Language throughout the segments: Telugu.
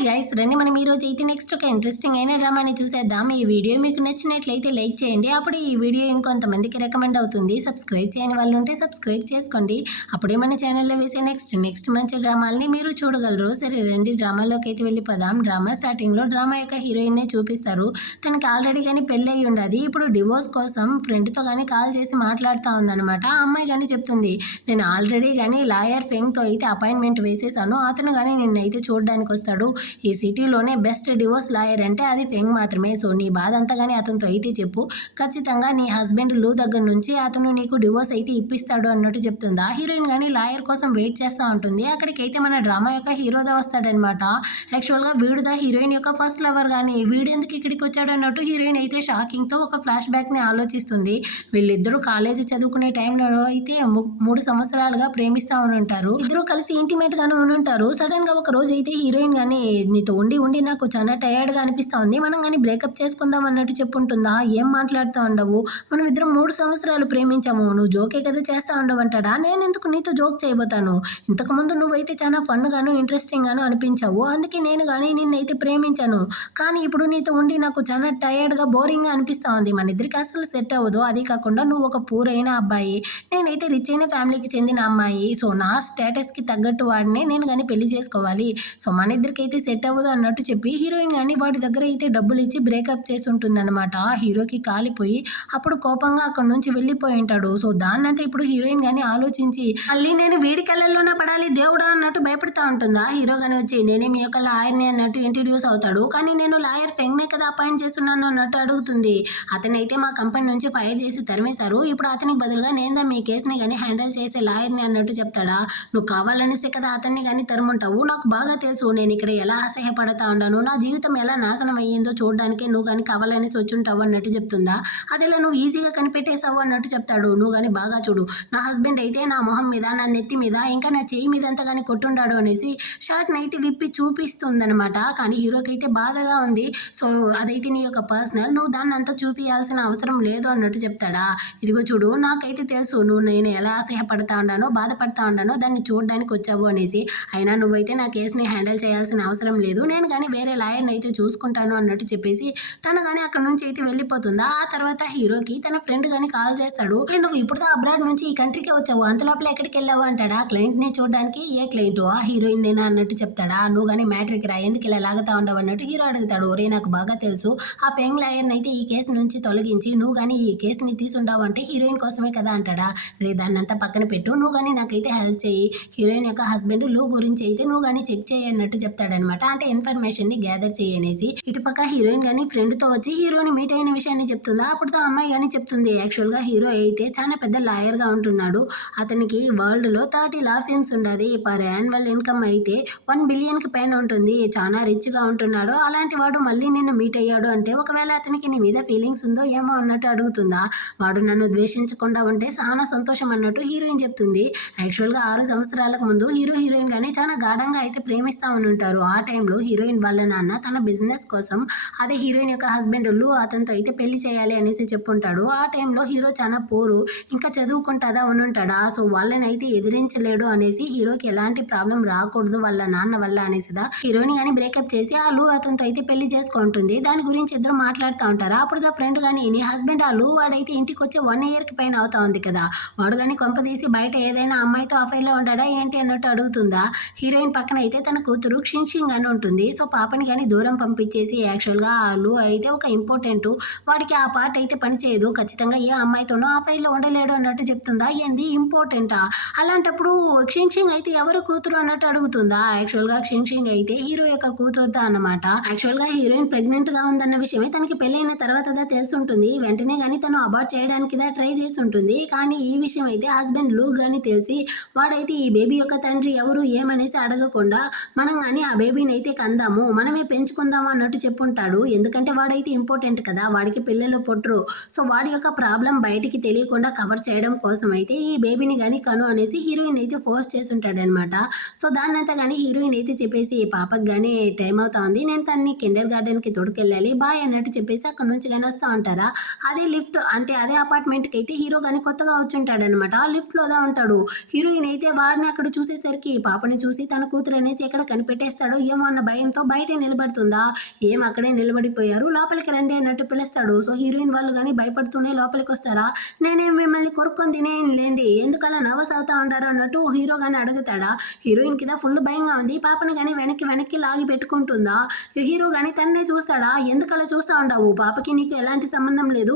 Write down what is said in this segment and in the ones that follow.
హాయ్ గైస్, రండి మనం ఈ రోజు అయితే నెక్స్ట్ ఒక ఇంట్రెస్టింగ్ అయిన డ్రామాని చూసేద్దాం. ఈ వీడియో మీకు నచ్చినట్లయితే లైక్ చేయండి. అప్పుడు ఈ వీడియో ఇంకొంతమందికి రికమెండ్ అవుతుంది. సబ్స్క్రైబ్ చేయని వాళ్ళు ఉంటే సబ్స్క్రైబ్ చేసుకోండి. అప్పుడే మన ఛానల్లో వేసే నెక్స్ట్ మంచి డ్రామాలని మీరు చూడగలరు. సరే రండి డ్రామాలోకి అయితే వెళ్ళిపోదాం. డ్రామా స్టార్టింగ్లో డ్రామా యొక్క హీరోయిన్నే చూపిస్తారు. తనకి ఆల్రెడీ కానీ పెళ్ళి అయ్యి ఉండదు. ఇప్పుడు డివోర్స్ కోసం ఫ్రెండ్తో కానీ కాల్ చేసి మాట్లాడుతూ ఉందన్నమాట. ఆ అమ్మాయి కానీ చెప్తుంది, నేను ఆల్రెడీ కానీ లాయర్ ఫెంగ్తో అయితే అపాయింట్మెంట్ వేసేసాను. అతను కానీ నిన్నైతే చూడడానికి వస్తాడు. ఈ సిటీలోనే బెస్ట్ డివోర్స్ లాయర్ అంటే అది ఫెంగ్ మాత్రమే. సో నీ బాధ అంతా కానీ అతనితో అయితే చెప్పు. ఖచ్చితంగా నీ హస్బెండ్ లూ దగ్గర నుంచి అతను నీకు డివోర్స్ అయితే ఇప్పిస్తాడు అన్నట్టు చెప్తుంది. ఆ హీరోయిన్ కానీ లాయర్ కోసం వెయిట్ చేస్తూ ఉంటుంది. అక్కడికైతే మన డ్రామా యొక్క హీరోదా వస్తాడనమాట. యాక్చువల్గా వీడుదా హీరోయిన్ యొక్క ఫస్ట్ లవర్. కానీ వీడెందుకు ఇక్కడికి వచ్చాడు అన్నట్టు హీరోయిన్ అయితే షాకింగ్తో ఒక ఫ్లాష్ బ్యాక్ని ఆలోచిస్తుంది. వీళ్ళిద్దరూ కాలేజీ చదువుకునే టైంలో అయితే 3 సంవత్సరాలుగా ప్రేమిస్తూ ఉంటారు. ఇద్దరు కలిసి ఇంటిమేట్ గానే ఉంటారు. సడన్ గా ఒక రోజు అయితే హీరోయిన్ గానీ నీతో ఉండి నాకు చాలా టైర్డ్ గా అనిపిస్తా ఉంది, మనం కానీ బ్రేకప్ చేసుకుందాం అన్నట్టు చెప్పుంటుందా. ఏం మాట్లాడుతూ ఉండవు, మనం ఇద్దరం 3 సంవత్సరాలు ప్రేమించాము, నువ్వు జోకే కదా చేస్తా ఉండవు అంటాడా. నేను ఎందుకు నీతో జోక్ చేయబోతాను, ఇంతకు ముందు నువ్వైతే చాలా ఫన్ గాను ఇంట్రెస్టింగ్ గాను అనిపించావు, అందుకే నేను కానీ నిన్నైతే ప్రేమించాను. కానీ ఇప్పుడు నీతో ఉండి నాకు చాలా టైర్డ్ గా బోరింగ్ గా అనిపిస్తా ఉంది, మన ఇద్దరికి అసలు సెట్ అవ్వదు. అదే కాకుండా నువ్వు ఒక పూరైన అబ్బాయి, నేనైతే రిచ్ అయిన ఫ్యామిలీకి చెందిన అమ్మాయి. సో నా స్టేటస్ కి తగ్గట్టు వాడినే నేను కానీ పెళ్లి చేసుకోవాలి. సో మన ఇద్దరికి అయితే సెట్ అవ్వదు అన్నట్టు చెప్పి హీరోయిన్ కానీ వాడి దగ్గర అయితే డబ్బులు ఇచ్చి బ్రేకప్ చేసి ఉంటుందన్నమాట. హీరోకి కాలిపోయి అప్పుడు కోపంగా అక్కడ నుంచి వెళ్ళిపోయి ఉంటాడు. సో దాన్నంతా ఇప్పుడు హీరోయిన్ కానీ ఆలోచించి మళ్ళీ నేను వీడి కళ్ళల్లోనే పడాలి దేవుడా అన్నట్టు భయపడతా ఉంటుందా. హీరో కానీ వచ్చి నేనే మీ యొక్క లాయర్ని అన్నట్టు ఇంట్రడ్యూస్ అవుతాడు. కానీ నేను లాయర్ ఫెంగ్నే కదా అపాయింట్ చేస్తున్నాను అన్నట్టు అడుగుతుంది. అతనైతే మా కంపెనీ నుంచి ఫైర్ చేసి తరిమేశారు. ఇప్పుడు అతనికి బదులుగా నేను మీ కేసుని కానీ హ్యాండిల్ చేసే లాయర్ని అన్నట్టు చెప్తాడా. నువ్వు కావాలనేసే కదా అతన్ని కానీ తరుముంటావు, నాకు బాగా తెలుసు నేను ఇక్కడ ఎలా అసహ్యపడతా ఉన్నాను, నా జీవితం ఎలా నాశనం అయ్యిందో చూడడానికి నువ్వు కానీ కావాలనేసి వచ్చుంటావు అన్నట్టు చెప్తుందా. అదేలా నువ్వు ఈజీగా కనిపెట్టేసావు అన్నట్టు చెప్తాడు. నువ్వు కానీ బాగా చూడు, నా హస్బెండ్ అయితే నా మొహం మీద, నా నెత్తి మీద, ఇంకా నా చెయ్యి మీద అంతా కానీ కొట్టుండాడు అనేసి షర్ట్ని అయితే విప్పి చూపిస్తుందనమాట. కానీ హీరోకి అయితే బాధగా ఉంది. సో అదైతే నీ యొక్క పర్సనల్, నువ్వు దాన్ని అంతా చూపించాల్సిన అవసరం లేదు అన్నట్టు చెప్తాడా. ఇదిగో చూడు, నాకైతే తెలుసు నువ్వు నేను ఎలా అసహ్యపడతా ఉన్నానో బాధపడతా ఉన్నానో దాన్ని చూడడానికి వచ్చావు అనేసి, అయినా నువ్వైతే నా కేసుని హ్యాండిల్ చేయాల్సిన అవసరం లేదు, నేను కానీ వేరే లాయర్ని అయితే చూసుకుంటాను అన్నట్టు చెప్పేసి తను కానీ అక్కడ నుంచి అయితే వెళ్ళిపోతుందా. ఆ తర్వాత హీరోకి తన ఫ్రెండ్ కానీ కాల్ చేస్తాడు. నువ్వు ఇప్పుడు అబ్రాడ్ నుంచి ఈ కంట్రీకి వచ్చావు, అంతలోపల ఎక్కడికి వెళ్ళావు అంటాడా. క్లయింట్ ని చూడడానికి. ఏ క్లయింట్, ఆ హీరోయిన్ నేనా అన్నట్టు చెప్తాడా. నువ్వు కానీ మ్యాట్రిక్ రా, ఎందుకు ఇలా లాగుతా ఉండవు అన్నట్టు హీరో అడుగుతాడు. ఒరే నాకు బాగా తెలుసు, ఆ ఫెంగ్ లాయర్ని అయితే ఈ కేసు నుంచి తొలగించి నువ్వు కానీ ఈ కేసుని తీసుండావు అంటే హీరోయిన్ కోసమే కదా అంటాడా. రే దాన్నంతా పక్కన పెట్టు, నువ్వు కానీ నాకైతే హెల్ప్ చేయి, హీరోయిన్ యొక్క హస్బెండ్ లూ గురించి అయితే నువ్వు కానీ చెక్ చేయన్నట్టు చెప్తాడనమాట. అంటే ఇన్ఫర్మేషన్ ని గ్యాదర్ చేయనేసి. ఇటుపక్క హీరోయిన్ గానీ ఫ్రెండ్ తో వచ్చి హీరోని మీట్ అయిన విషయాన్ని చెప్తుందా. అప్పుడు అమ్మాయి గానీ చెప్తుంది, యాక్చువల్ గా హీరో అయితే చాలా పెద్ద లాయర్ గా ఉంటున్నాడు, అతనికి వరల్డ్ లో 30 లా ఫిల్మ్స్ ఉండదు, పర్ యాన్యువల్ ఇన్కమ్ అయితే 1 బిలియన్ కి పైన ఉంటుంది, చాలా రిచ్ గా ఉంటున్నాడు. అలాంటి వాడు మళ్ళీ నిన్ను మీట్ అయ్యాడు అంటే ఒకవేళ అతనికి నీ మీద ఫీలింగ్స్ ఉందో ఏమో అన్నట్టు అడుగుతుందా. వాడు నన్ను ద్వేషించకుండా ఉంటే చాలా సంతోషం అన్నట్టు హీరోయిన్ చెప్తుంది. యాక్చువల్ గా 6 సంవత్సరాలకు ముందు హీరోయిన్ గానీ చాలా గాఢంగా అయితే ప్రేమిస్తా ఉంటారు. ఆ టైంలో హీరోయిన్ వాళ్ళ నాన్న తన బిజినెస్ కోసం అదే హీరోయిన్ యొక్క హస్బెండ్ లూ అతనితో అయితే పెళ్లి చేయాలి అనేసి చెప్పుంటాడు. ఆ టైంలో హీరో చాలా పోరు, ఇంకా చదువుకుంటాదా ఉంటాడా. సో వాళ్ళని అయితే ఎదిరించలేడు అనేసి హీరోకి ఎలాంటి ప్రాబ్లం రాకూడదు వాళ్ళ నాన్న వల్ల అనేసిదా హీరోని కానీ బ్రేకప్ చేసి ఆ లూ అతనితో అయితే పెళ్లి చేసుకుంటుంది. దాని గురించి ఇద్దరు మాట్లాడుతూ ఉంటారు. అప్పుడు దా ఫ్రెండ్ కానీ నీ హస్బెండ్ ఆ లూ వాడైతే ఇంటికి వచ్చి 1 year కి పైన అవుతా ఉంది కదా, వాడు కానీ కొంపదీసి బయట ఏదైనా అమ్మాయితో అఫైర్ లో ఉంటాడా ఏంటి అన్నట్టు అడుగుతుందా. హీరోయిన్ పక్కన అయితే తన కూతురు క్షింగ్ అని ఉంటుంది. సో పాపని కానీ దూరం పంపించేసి యాక్చువల్గా లూ అయితే ఒక ఇంపార్టెంట్, వాడికి ఆ పార్ట్ అయితే పనిచేయదు, ఖచ్చితంగా ఏ అమ్మాయితోనో ఆ ఫైల్లో ఉండలేడు అన్నట్టు చెప్తుందా. ఏంది ఇంపార్టెంటా, అలాంటప్పుడు క్షింగ్ అయితే ఎవరు కూతురు అన్నట్టు అడుగుతుందా. యాక్చువల్గా క్షింగ్ అయితే హీరో యొక్క కూతురుదా అన్నమాట. యాక్చువల్గా హీరోయిన్ ప్రెగ్నెంట్ గా ఉందన్న విషయమే తనకి పెళ్ళైన తర్వాత తెలిసి ఉంటుంది. వెంటనే కానీ తను అబార్ట్ చేయడానికి ట్రై చేసి ఉంటుంది. కానీ ఈ విషయం అయితే హస్బెండ్ లూ గానీ తెలిసి వాడైతే ఈ బేబీ యొక్క తండ్రి ఎవరు ఏమనేసి అడగకుండా మనం కానీ ఆ బేబీని అయితే కందాము, మనమే పెంచుకుందాము అన్నట్టు చెప్పుంటాడు. ఎందుకంటే వాడైతే ఇంపార్టెంట్ కదా, వాడికి పిల్లలు పుట్టరు. సో వాడి యొక్క ప్రాబ్లం బయటికి తెలియకుండా కవర్ చేయడం కోసం అయితే ఈ బేబీని కానీ కను అనేసి హీరోయిన్ అయితే ఫోర్స్ చేసి ఉంటాడు అనమాట. సో దాన్నంతా కానీ హీరోయిన్ అయితే చెప్పేసి పాపకి కానీ టైం అవుతా ఉంది, నేను తనని కిండర్ గార్డెన్ కి తోడుకెళ్ళాలి బాయ్ అన్నట్టు చెప్పేసి అక్కడ నుంచి కానీ వస్తూ ఉంటారా. అదే లిఫ్ట్ అంటే అదే అపార్ట్మెంట్ కి అయితే హీరో కానీ కొత్తగా వచ్చుంటాడు అనమాట. ఆ లిఫ్ట్ లోదా ఉంటాడు. హీరోయిన్ అయితే వాడిని అక్కడ చూసేసరికి పాపని చూసి తన కూతురు అనేసి ఎక్కడ కనిపెట్టేస్తాడో ఏమో అన్న భయంతో బయటే నిలబడుతుందా. ఏం అక్కడే నిలబడిపోయారు, లోపలికి రండి అన్నట్టు పిలుస్తాడు. సో హీరోయిన్ వాళ్ళు కానీ భయపడుతూనే లోపలికి వస్తారా. నేనేం మిమ్మల్ని కొరుక్కొని తినేయండి, ఎందుకలా నర్వస్ అవుతా ఉంటారు అన్నట్టు హీరో కానీ అడుగుతాడా. హీరోయిన్ కిదా ఫుల్ భయంగా ఉంది. పాపని కానీ వెనక్కి లాగి పెట్టుకుంటుందా. హీరో కానీ తన్నే చూస్తాడా. ఎందుకలా చూస్తా ఉండవు, పాపకి నీకు ఎలాంటి సంబంధం లేదు,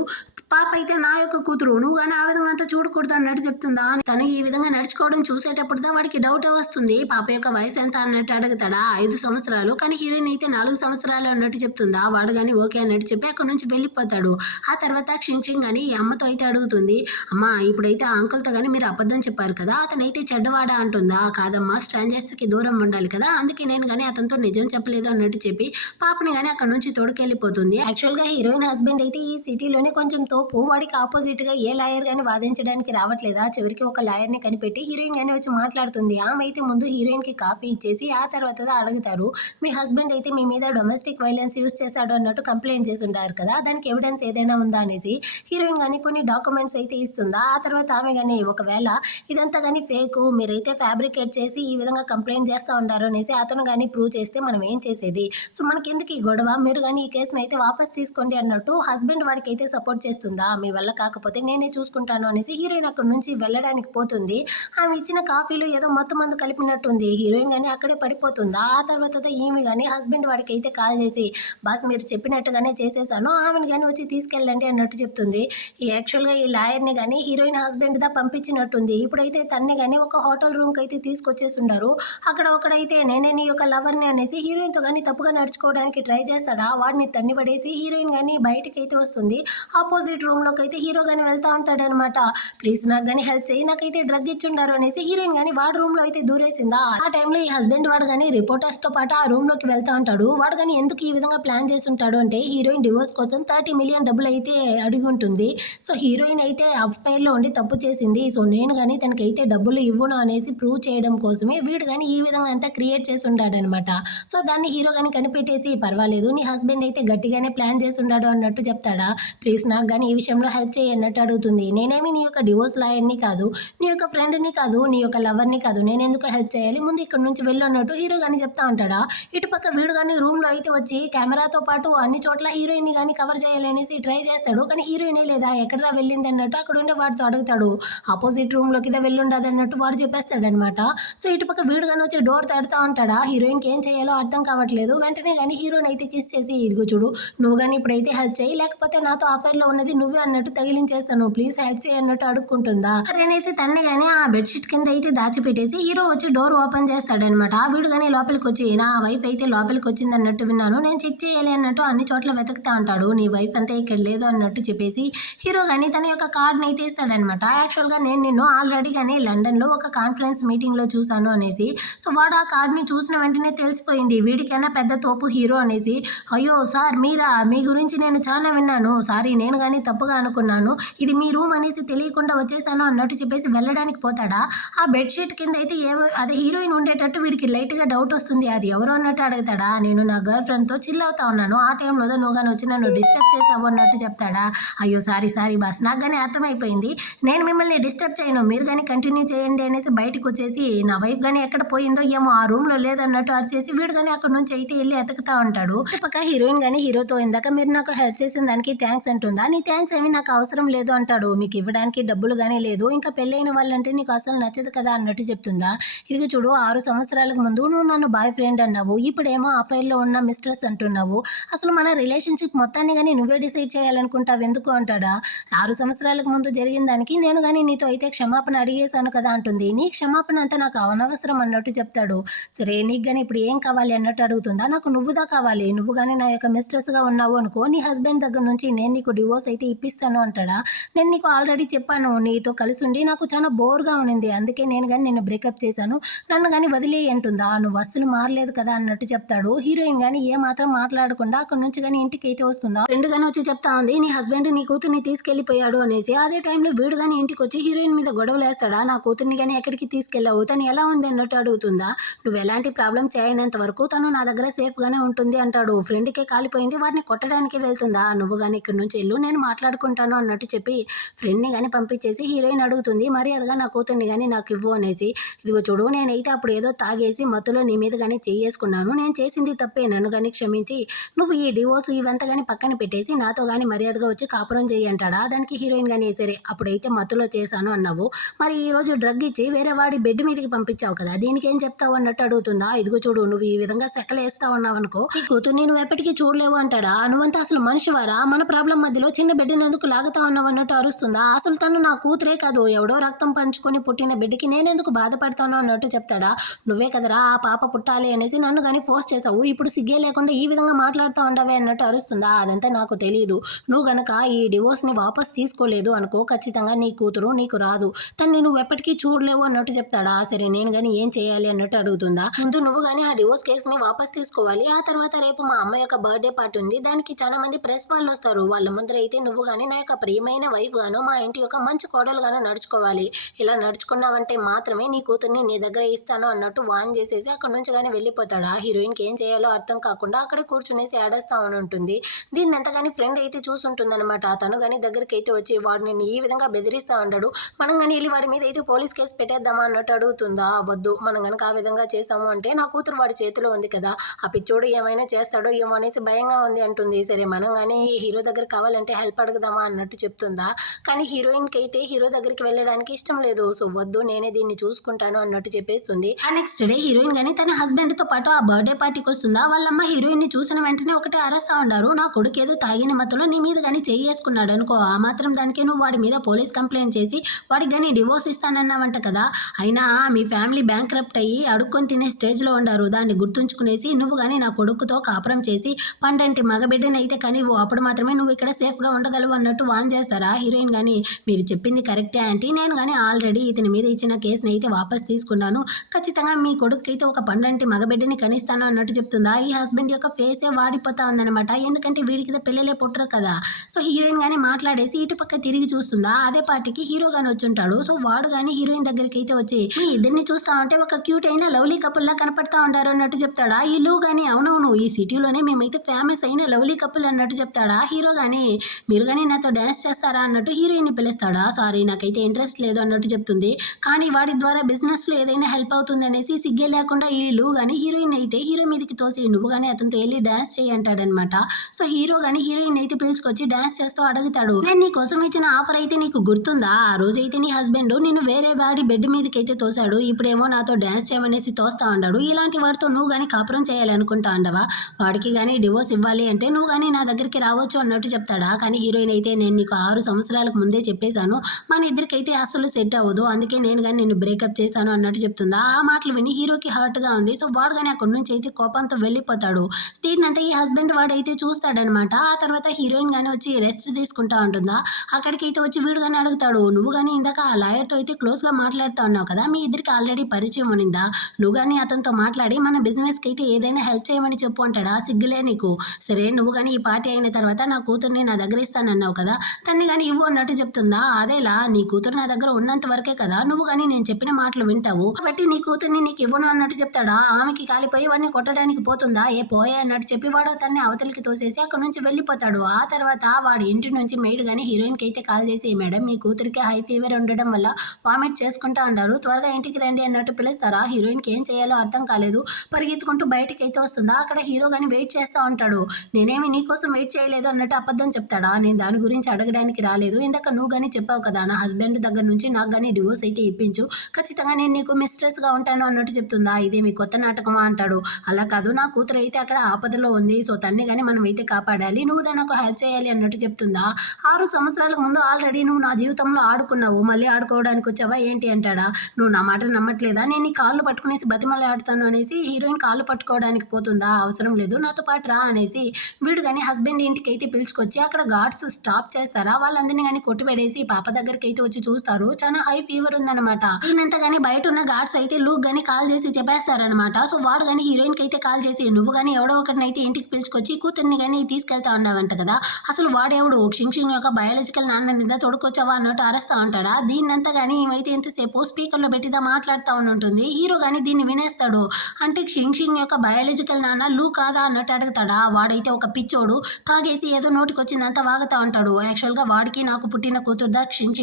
పాప అయితే నా యొక్క కూతురు, నువ్వు కానీ ఆ విధంగా అంతా చూడకూడదు అన్నట్టు చెప్తుందా. తను ఈ విధంగా నడుచుకోవడం చూసేటప్పుడుదా వాడికి డౌట్ వస్తుంది. పాప యొక్క వయసు ఎంత అన్నట్టు అడుగుతాడా. 5 సంవత్సరాలు, కానీ హీరోయిన్ అయితే 4 సంవత్సరాలు అన్నట్టు చెప్తుందా. వాడు కానీ ఓకే అన్నట్టు చెప్పి అక్కడ నుంచి వెళ్ళిపోతాడు. ఆ తర్వాత క్షింగ్ అని అమ్మతో అయితే అడుగుతుంది. అమ్మ ఇప్పుడైతే ఆ అంకుల్తో కానీ మీరు అబద్ధం చెప్పారు కదా, అతనైతే చెడ్డవాడా అంటుందా. కాదమ్మా, స్ట్రాంజర్స్ కి దూరం ఉండాలి కదా, అందుకే నేను కానీ అతనితో నిజం చెప్పలేదు అన్నట్టు చెప్పి పాపని కానీ అక్కడ నుంచి తోడుకెళ్ళిపోతుంది. యాక్చువల్ గా హీరోయిన్ హస్బెండ్ అయితే ఈ సిటీలోనే కొంచెం తోపు, వాడికి ఆపోజిట్ గా ఏ లాయర్ గాని వాదించడానికి రావట్లేదా. చివరికి ఒక లాయర్ ని కనిపెట్టి హీరోయిన్ గానీ వచ్చి మాట్లాడుతుంది. ఆమె అయితే ముందు హీరోయిన్ కి కాఫీ ఇచ్చేసి ఆ తర్వాత అడుగుతారు, మీ హస్బెండ్ అయితే మీ మీద డొమెస్టిక్ వైలెన్స్ యూజ్ చేశాడు అన్నట్టు కంప్లైంట్ చేసి ఉంటారు కదా, దానికి ఎవిడెన్స్ ఏదైనా ఉందా అనేసి హీరోయిన్ గానీ కొన్ని డాక్యుమెంట్స్ అయితే ఇస్తుందా. ఆ తర్వాత ఆమె కానీ ఒకవేళ ఇదంతా కానీ ఫేక్, మీరైతే ఫ్యాబ్రికేట్ చేసి ఈ విధంగా కంప్లైంట్ చేస్తూ ఉంటారు అనేసి అతను కానీ ప్రూవ్ చేస్తే మనం ఏం చేసేది, సో మనకి ఎందుకు ఈ గొడవ, మీరు కానీ ఈ కేసును అయితే వాపస్ తీసుకోండి అన్నట్టు హస్బెండ్ వాడికి అయితే సపోర్ట్ చేస్తుందా. మీ వల్ల కాకపోతే నేనే చూసుకుంటాను అనేసి హీరోయిన్ అక్కడ నుంచి వెళ్ళడానికి పోతుంది. ఆమె ఇచ్చిన కాఫీలో ఏదో మొత్తం మందు కలిపినట్టుంది. హీరోయిన్ కానీ అక్కడే పడిపోతుందా. ఆ తర్వాత ఈమె కానీ హస్బెండ్ వాడికి అయితే కాల్ చేసి, బాస్ మీరు చెప్పినట్టుగానే చేసేసాను, ఆమెను కానీ వచ్చి తీసుకెళ్ళండి అన్నట్టు చెప్తుంది. ఈ యాక్చువల్గా ఈ లాయర్ని కానీ హీరోయిన్ హస్బెండ్ దా పంపించినట్టుంది. ఇప్పుడైతే తన్ని కానీ ఒక హోటల్ రూమ్కి అయితే తీసుకొచ్చేసి ఉండారు. అక్కడ ఒకడైతే నేనే నీ యొక్క లవర్ని అనేసి హీరోయిన్తో కానీ తప్పుగా నడుచుకోవడానికి ట్రై చేస్తాడా. వాడిని తన్ని పడేసి హీరోయిన్ కానీ బయటకి అయితే వస్తుంది. ఆపోజిట్ రూమ్ లోకి అయితే హీరో గానీ వెళ్తా ఉంటాడనమాట. ప్లీజ్ నాకు కానీ హెల్ప్ చేయి, నాకైతే డ్రగ్ ఇచ్చుండారు అనేసి హీరోయిన్ కానీ వాడు రూమ్ లో అయితే దూరేసిందా. ఆ టైంలో ఈ హస్బెండ్ వాడు కానీ రిపోర్టర్స్ తో పాటు ఆ రూమ్ లోకి వెళ్తా ఉంటాడు. వాడు కానీ ఎందుకు ఈ విధంగా ప్లాన్ చేసి ఉంటాడు అంటే హీరోయిన్ డివోర్స్ కోసం 30 మిలియన్ డబ్బులు అయితే అడిగి ఉంటుంది. సో హీరోయిన్ అయితే అఫైర్ లో ఉండి తప్పు చేసింది, సో నేను కానీ తనకైతే డబ్బులు ఇవ్వను అనేసి ప్రూవ్ చేయడం కోసమే వీడు కానీ ఈ విధంగా అంతా క్రియేట్ చేసి ఉంటాడనమాట. సో దాన్ని హీరో కానీ కనిపెట్టేసి, పర్వాలేదు నీ హస్బెండ్ అయితే గట్టిగానే ప్లాన్ చేసి ఉన్నాడు అన్నట్టు చెప్తాడా. ప్లీజ్ నాకు కానీ ఈ విషయంలో హెల్ప్ చేయి అన్నట్టు అడుగుతుంది. నేనేమి నీ యొక్క డివోర్స్ లాయర్ని కాదు, నీ యొక్క ఫ్రెండ్ని కాదు, నీ యొక్క లవర్ని కాదు, నేను ఎందుకు హెల్ప్ చేయాలి, ముందు ఇక్కడ నుంచి వెళ్ళు అన్నట్టు హీరో కానీ చెప్తా ఉంటాడా. ఇటుపక్క వీడు కానీ రూమ్ లో అయితే వచ్చి కెమెరాతో పాటు అన్ని చోట్ల హీరోయిన్ ని కానీ కవర్ చేయాలనేసి ట్రై చేస్తాడు. కానీ హీరోయినే లేదా, ఎక్కడరా వెళ్ళింది అన్నట్టు అక్కడ ఉండే వాడితో అడుగుతాడు. ఆపోజిట్ రూమ్ లోకి వెళ్ళుండదు అన్నట్టు వాడు చెప్పేస్తాడు అనమాట. సో ఇటుపక్క వీడు కానీ వచ్చి డోర్ తడుతూ ఉంటాడా. హీరోయిన్ కి ఏం చేయాలో అర్థం కావట్లేదు. వెంటనే కానీ హీరోయిన్ అయితే కిస్ చేసి, ఇదిగో చూడు నువ్వు కానీ ఇప్పుడైతే హెల్ప్ చేయి, లేకపోతే నాతో అఫైర్ లో ఉన్నది నువ్వే అన్నట్టు తగిలించేస్తాను, ప్లీజ్ హెల్ప్ చేయి అన్నట్టు అడుక్కుంటుందా. అనేసి తన్ని కానీ ఆ బెడ్షీట్ కింద అయితే దాచిపెట్టేసి హీరో వచ్చి డోర్ ఓపెన్ చేస్తాడనమాట. వీడు కానీ లోపలికి వచ్చి, నా వైఫ్ అయితే లోపలికి వచ్చింది అన్నట్టు విన్నాను, నేను చెక్ చేయాలి అన్నట్టు అన్ని చోట్ల వెతుకుతా ఉంటాడు. నీ వైఫ్ అంతా ఇక్కడ లేదు అన్నట్టు చెప్పేసి హీరో కానీ తన యొక్క కార్డ్ని అయితే ఇస్తాడనమాట. యాక్చువల్ గా నేను నిన్ను ఆల్రెడీ కానీ లండన్ లో ఒక కాన్ఫరెన్స్ మీటింగ్ లో చూసాను అనేసి. సో వాడు ఆ కార్డ్ని చూసిన వెంటనే తెలిసిపోయింది వీడికైనా పెద్ద తోపు హీరో అనేసి. అయ్యో సార్ మీరా, మీ గురించి నేను చాలా విన్నాను, సారీ నేను కానీ తప్పుగా అనుకున్నాను, ఇది మీ రూమ్ అనేసి తెలియకుండా వచ్చేసాను అన్నట్టు చెప్పేసి వెళ్ళడానికి పోతాడా. ఆ బెడ్షీట్ కింద అయితే అదే హీరోయిన్ ఉండేటట్టు వీడికి లైట్ గా డౌట్ వస్తుంది. అది ఎవరు అన్నట్టు అడుగుతాడా. నేను నా గర్ల్ ఫ్రెండ్ తో చిల్ అవుతా ఉన్నాను, ఆ టైంలో నువ్వు కానీ వచ్చి నన్ను డిస్టర్బ్ చేసావు అన్నట్టు చెప్తాడా. అయ్యో సారీ బాస్, నాకు కానీ అర్థమైపోయింది, నేను మిమ్మల్ని డిస్టర్బ్ చేయను, మీరు కానీ కంటిన్యూ చేయండి అనేసి బయటకు వచ్చేసి నా వైఫ్ కానీ ఎక్కడ పోయిందో ఏమో ఆ రూమ్ లో లేదన్నట్టు అరిచేసి వీడు కానీ అక్కడ నుంచి అయితే వెళ్ళి ఎతుకుతా ఉంటాడు. పక్క హీరోయిన్ కానీ హీరోతో, ఇందాక మీరు నాకు హెల్ప్ చేసిన దానికి థ్యాంక్స్ అంటుందా. నీ థ్యాంక్స్ ఏమి నాకు అవసరం లేదు అంటాడు. మీకు ఇవ్వడానికి డబ్బులు కానీ లేదు, ఇంకా పెళ్ళైన వాళ్ళంటే నీకు అసలు నచ్చదు కదా అన్నట్టు చెప్తుందా. ఇది చూడు 6 సంవత్సరాలకు ముందు నువ్వు నన్ను బాయ్ ఫ్రెండ్ అన్నావు, ఇప్పుడేమో అఫైర్ లో ఉన్న మిస్ట్రెస్ అంటున్నావు, అసలు మన రిలేషన్షిప్ మొత్తాన్ని కానీ నువ్వే డిసైడ్ చేయాలనుకుంటావు ఎందుకు అంటాడా. 6 సంవత్సరాలకు ముందు జరిగిన దానికి నేను కానీ నీతో అయితే క్షమాపణ అడిగేశాను కదా అంటుంది. నీ క్షమాపణ అంతా నాకు అనవసరం అన్నట్టు చెప్తాడు. సరే నీకు కానీ ఇప్పుడు ఏం కావాలి అన్నట్టు అడుగుతుందా. నాకు నువ్వుదా కావాలి, నువ్వు కానీ నా యొక్క మిస్ట్రెస్ గా ఉన్నావు అనుకో, నీ హస్బెండ్ దగ్గర నుంచి నేను నీకు డివోర్స్ అయితే ఇప్పిస్తాను అంటాడా. నేను నీకు ఆల్రెడీ చెప్పాను, నీతో కలిసి ఉండి నాకు చాలా బోర్గా ఉన్నింది, అందుకే నేను కానీ నిన్ను బ్రేకప్ చేశాను, నన్ను కానీ వదిలేయి అంటుందా. నువ్వు అస్సలు మారలేదు కదా అన్నట్టు చెప్తాడు. హీరోయిన్ కానీ ఏ మాత్రం మాట్లాడకుండా అక్కడ నుంచి కానీ ఇంటికి అయితే వస్తుందా. ఫ్రెండ్ గానీ వచ్చి చెప్తా ఉంది, నీ హస్బెండ్ నీ కూతుర్ని తీసుకెళ్లిపోయాడు అనేసి. అదే టైంలో వీడు కానీ ఇంటికి వచ్చి హీరోయిన్ మీద గొడవలు వేస్తాడా. నా కూతుర్ని కానీ ఎక్కడికి తీసుకెళ్ళావు, తను ఎలా ఉంది అన్నట్టు అడుగుతుందా. నువ్వు ఎలాంటి ప్రాబ్లం చేయనంత వరకు తను నా దగ్గర సేఫ్ గానే ఉంటుంది అంటాడు. ఫ్రెండ్కే కాలిపోయింది, వాడిని కొట్టడానికి వెళ్తుందా. నువ్వు కానీ ఇక్కడ నుంచి వెళ్ళు, నేను మాట్లాడుకుంటాను అన్నట్టు చెప్పి ఫ్రెండ్ని కానీ పంపించేసి హీరోయిన్ అడుగుతుంది, మర్యాదగా నా కూతుర్ని కానీ నాకు ఇవ్వు అనేసి. ఇదిగో చూడు నేనైతే అప్పుడు ఏదో తాగేసి మత్తులో నీ మీద కానీ కానీ చేసుకున్నాను, నేను చేసింది తప్పే, నన్ను కానీ క్షమించి నువ్వు ఈ డివోర్స్ ఇవంతా కానీ పక్కన పెట్టేసి నాతో కానీ మర్యాదగా వచ్చి కాపురం చేయి అంటాడా. దానికి హీరోయిన్ కానీ సరే అప్పుడైతే మత్తులో చేశాను అన్నావు, మరి ఈ రోజు డ్రగ్ ఇచ్చి వేరే వాడి బెడ్ మీదకి పంపించావు కదా, దీనికి ఏం చెప్తావు అన్నట్టు అడుగుతుందా. ఇదిగో చూడు, నువ్వు ఈ విధంగా సెకలు వేస్తావు అన్నావు అనుకో, ఈ కూతుర్ని నువ్వు ఎప్పటికీ చూడలేవు అంటాడా. నువ్వంతా అసలు మనిషివారా, మన ప్రాబ్లం మధ్యలో చిన్న బిడ్డను ఎందుకు లాగుతావు అన్నావు అన్నట్టు అరుస్తుందా. అసలు తను నా కూతురే కాదు, ఎవడో రక్తం పంచుకొని పుట్టిన బిడ్డకి నేనెందుకు బాధపడతాను అన్నట్టు చెప్తాడా. నువ్వే కదరా ఆ పాప పుట్టాలి అనేసి నన్ను కానీ ఫోర్స్ చేసావు, ఇప్పుడు సిగ్గే లేకుండా ఈ విధంగా మాట్లాడుతూ ఉండవే అన్నట్టు అరుస్తుందా. అదంతా నాకు తెలియదు, నువ్వు గనక ఈ డివోర్స్ని వాపస్ తీసుకోలేదు అనుకో, ఖచ్చితంగా నీ కూతురు నీకు రాదు, తన్ని నువ్వు ఎప్పటికీ చూడలేవు అన్నట్టు చెప్తాడా. సరే నేను కానీ ఏం చేయాలి అన్నట్టు అడుగుతుందా. ముందు నువ్వు కానీ ఆ డివోర్స్ కేసుని వాపస్ తీసుకోవాలి, ఆ తర్వాత రేపు మా అమ్మ యొక్క బర్త్డే పార్టీ ఉంది, దానికి చాలా మంది ప్రెస్ వాళ్ళు వస్తారు, వాళ్ళ ముందర అయితే నువ్వు కానీ నా యొక్క ప్రియమైన వైఫ్ గాను మా ఇంటి యొక్క మంచి కోడలుగాను నడుచుకోవాలి, ఇలా నడుచుకున్నావంటే మాత్రమే నీ కూతుర్ని నీ దగ్గర ఇస్తాను అన్నట్టు వాన్ చేసేసి అక్కడ నుంచి కానీ వెళ్ళిపోతాడా. హీరోయిన్కి ఏం చేయాలో అర్థం కాకుండా అక్కడే కూర్చునేసి ఏడేస్తా ఉంటుంది. దీన్ని ఎంతగాని ఫ్రెండ్ అయితే చూసుంటుందన్నమాట. తను కానీ దగ్గరికి అయితే వచ్చి వాడు నేను ఈ విధంగా బెదిరిస్తా ఉంటాడు, మనం కానీ వెళ్ళి వాడి మీద అయితే పోలీస్ కేసు పెట్టేద్దామా అన్నట్టు అడుగుతుందా. వద్దు, మనం కనుక ఆ విధంగా చేసాము అంటే నా కూతురు వాడి చేతిలో ఉంది కదా, ఆ పిచ్చోడు ఏమైనా చేస్తాడో ఏమో అనేసి భయంగా ఉంది అంటుంది. సరే మనం కానీ హీరో దగ్గర కావాలంటే హెల్ప్ అడుగుదామా అన్నట్టు చెప్తుందా. కానీ హీరోయిన్కి అయితే హీరో దగ్గరికి వెళ్ళడానికి ఇష్టం లేదు. సో వద్దు, నేనే దీన్ని చూసుకుంటాను అన్నట్టు చెప్పేస్తుంది. ఆ నెక్స్ట్ డే హీరోయిన్ కానీ తన హస్బెండ్ తో పాటు ఆ బర్త్డే పార్టీకి వస్తుందా. వాళ్ళమ్మ హీరోయిన్ ని చూసిన వెంటనే ఒకటే అరస్తా ఉండారు, నా కొడుకు ఏదో తాగిన మత్తులో నీ మీద కానీ చేసుకున్నాడు అనుకో, ఆ మాత్రం దానికే నువ్వు వాడి మీద పోలీస్ కంప్లైంట్ చేసి వాడికి కానీ డివోర్స్ ఇస్తానన్నావంట కదా. అయినా మీ ఫ్యామిలీ బ్యాంక్రప్ట్ అయ్యి అడుక్కొని తినే స్టేజ్ లో ఉండారు, దాన్ని గుర్తుంచుకునేసి నువ్వు కానీ నా కొడుకుతో కాపురం చేసి పండంటి మగబిడ్డని అయితే కనివ్వు, అప్పుడు మాత్రమే నువ్వు ఇక్కడ సేఫ్ గా ఉండగలవు అన్నట్టు వాన్ చేస్తారా. హీరోయిన్ కానీ మీరు చెప్పింది కరెక్టే ఆంటీ, నేను కానీ ఆల్రెడీ ఇతని మీద ఇచ్చిన కేసుని అయితే వాపస్ తీసుకున్నాను, ఖచ్చితంగా మీ కొడుకు అయితే ఒక పండంటి మగబిడ్డని కనిస్తాను అన్నట్టు చెప్తుందా. ఈ హస్బెండ్ యొక్క ఫేసే వాడిపోతా ఉందన్నమాట, ఎందుకంటే వీడికి పిల్లలే పుట్టరు కదా. సో హీరోయిన్ కానీ మాట్లాడేసి ఇటు పక్క తిరిగి చూస్తుందా. అదే పార్టీకి హీరో గాని వచ్చుంటాడు. సో వాడు కానీ హీరోయిన్ దగ్గరికి అయితే వచ్చి మీ ఇద్దరిని చూస్తా ఉంటే ఒక క్యూట్ అయిన లవ్లీ కపుల్ లా కనపడతా ఉంటారు అన్నట్టు చెప్తాడా. ఇల్లు కానీ అవునవును ఈ సిటీలోనే మేమైతే ఫేమస్ అయిన లవ్లీ కపుల్ అన్నట్టు చెప్తాడా. హీరో గానీ మీరు కానీ నాతో డాన్స్ చేస్తారా అన్నట్టు హీరోయిన్ ని పిలుస్తాడా. సారీ నాకైతే ఇంట్రెస్ట్ లేదు అన్నట్టు చెప్తుంది. కానీ వాడి ద్వారా బిజినెస్ లో ఏదైనా హెల్ప్ అవుతుంది అనేసి సిగ్గే లేకుండా ఇల్లు కానీ హీరోయిన్ అయితే హీరో మీదకి తోసి నువ్వు కానీ అతనితో వెళ్ళి డాన్స్ చేయి అంటాడనమాట. సో హీరో కానీ హీరోయిన్ అయితే పిలుచుకొచ్చి డాన్స్ చేస్తూ అడుగుతాడు, నేను నీ కోసం ఇచ్చిన ఆఫర్ అయితే నీకు గుర్తుందా, ఆ రోజు అయితే నీ హస్బెండ్ నిన్ను వేరే వాడి బెడ్ మీదకి అయితే తోసాడు, ఇప్పుడేమో నాతో డాన్స్ చేయమనేసి తోస్తా ఉన్నాడు, ఇలాంటి వాడితో నువ్వు కానీ కాపురం చేయాలనుకుంటా ఉండవా, వాడికి కానీ డివోర్స్ ఇవ్వాలి అంటే నువ్వు కానీ నా దగ్గరికి రావచ్చు అన్నట్టు చెప్తాడా. కానీ హీరోయిన్ అయితే నేను నీకు 6 సంవత్సరాలకు ముందే చెప్పేశాను, మన ఇద్దరికైతే అసలు సెట్ అవ్వదు, అందుకే నేను కానీ నిన్ను బ్రేకప్ చేశాను అన్నట్టు చెప్తుందా. ఆ మాటలు విని హీరోకి హర్ట్ గా ఉంది. సో వాడు కానీ అక్కడి నుంచి అయితే కోపంతో వెళ్ళిపోతాడు. దీన్నంతా ఈ హస్బెండ్ వాడైతే చూస్తాడనమాట. ఆ తర్వాత హీరోయిన్ గానీ వచ్చి రెస్ట్ తీసుకుంటా ఉంటుందా. అక్కడికైతే వచ్చి వీడు కానీ అడుగుతాడు, నువ్వు కానీ ఇందాక ఆ లాయర్తో అయితే క్లోజ్ గా మాట్లాడుతా ఉన్నావు కదా, మీ ఇద్దరికి ఆల్రెడీ పరిచయం ఉనిందా, నువ్వు కానీ అతనితో మాట్లాడి మన బిజినెస్ కి అయితే ఏదైనా హెల్ప్ చేయమని చెప్పు అంటాడా. సిగ్గులే నీకు, సరే నువ్వు కానీ ఈ పార్టీ అయిన తర్వాత నా కూతుర్ని నా దగ్గర ఇస్తానన్నావు కదా, తన్ని కానీ ఇవ్వు అన్నట్టు చెప్తుందా. అదేలా నీ కూతురు నా దగ్గర ఉన్నంత వరకే కదా నువ్వు కానీ నేను చెప్పిన మాటలు వింటావు, కాబట్టి నీ కూతుర్ని నీకు ఇవ్వను అన్నట్టు చెప్తాడా. ఆమెకి కాలిపోయి వాడిని కొట్టడానికి పోతుందా, ఏ పోయే అన్నట్టు చెప్పి వాడు తన్ని అవతలికి తోసేసి అక్కడ నుంచి వెళ్ళిపోతాడు. ఆ తర్వాత వాడి ఇంటి నుంచి మెయిడ్ గానీ హీరోయిన్ కి అయితే కాల్ చేసి, మేడం మీ కూతురికి హై ఫీవర్ ఉండడం వల్ల వామిట్ చేసుకుంటా ఉన్నారు, త్వరగా ఇంటికి రండి అన్నట్టు పిలుస్తారా. హీరోయిన్ కి ఏం చేయాలో అర్థం కాలేదు, పరిగెత్తుకుంటూ బయటికి అయితే వస్తుందా. అక్కడ హీరో గానీ వెయిట్ చేస్తా ఉంటాడు, నేనేమి నీకోసం వెయిట్ చేయలేదు అన్నట్టు అబద్ధం చెప్తాడా. నేను దాని గురించి అడగడానికి రాలేదు, ఇందాక నువ్వు కానీ చెప్పావు కదా నా హస్బెండ్ దగ్గర నుంచి నాకు కానీ డివోర్స్ అయితే ఇప్పించు, ఖచ్చితంగా నేను నీకు మిస్ట్రెస్ గా ఉంటాను అన్నట్టు చెప్తుందా. ఇదేమి కొత్త నాటకమా అంటాడు. అలా కాదు, నా కూతురు అయితే అక్కడ ఆపదలో ఉంది, సో తన్ని కానీ మనం అయితే కాపాడాలి, నువ్వు దాన్ని నాకు హెల్ప్ చేయాలి అన్నట్టు చెప్తుందా. 6 సంవత్సరాల ముందు ఆల్రెడీ నువ్వు నా జీవితంలో ఆడుకున్నావు, మళ్ళీ ఆడుకోవడానికి వచ్చావా ఏంటి అంటాడా. నువ్వు నా మాట నమ్మట్లేదా, నేను నీ కాళ్ళు పట్టుకునేసి బతిమలే ఆడుతాను అనేసి హీరోయిన్ కాళ్ళు పట్టుకోవడానికి పోతుందా. అవసరం లేదు నాతో పాటు రా అనేసి వీడు కానీ హస్బెండ్ ఇంటికి అయితే పిలుచుకొచ్చి అక్కడ గార్డ్స్ స్టాప్ చేస్తారా. వాళ్ళందరినీ కానీ కొట్టిపెడేసి పాప దగ్గరికి అయితే వచ్చి చూస్తారు, చాలా హై ఫీవర్ ఉందన్నమాట. ఈయనంతా కానీ బయట ఉన్న గార్డ్స్ అయితే లూక్ గానీ కాల్ చేసి చెప్పేస్తారనమాట. సో వాడు కానీ హీరోయిన్ కి అయితే కాల్ చేసి నువ్వు కానీ ఎవడో ఒకటిని అయితే ఇంటికి పిలుచుకొచ్చి కూతుర్ని కానీ తీసుకెళ్తా ఉన్నావంట కదా, అసలు వాడెవడు క్షింగ్ యొక్క బయాలజికల్ నాన్న నింద తొడుకొచ్చావా అన్నట్టు అరస్తా ఉంటాడా. దీన్నంతా కానీ ఏమైతే ఎంతసేపు స్పీకర్ లో పెట్టిదా మాట్లాడుతూ ఉంటుంది. హీరో కానీ దీన్ని వినేస్తాడు, అంటే క్షింగ్ యొక్క బయాలజికల్ నాన్న లూ కాదా అన్నట్టు అడుగుతాడా. వాడైతే ఒక పిచ్చోడు, తాగేసి ఏదో నోటికి వచ్చిందంతా వాగుతా ఉంటాడు. యాక్చువల్ గా వాడికి నాకు పుట్టిన కూతురుదా క్షింగ్,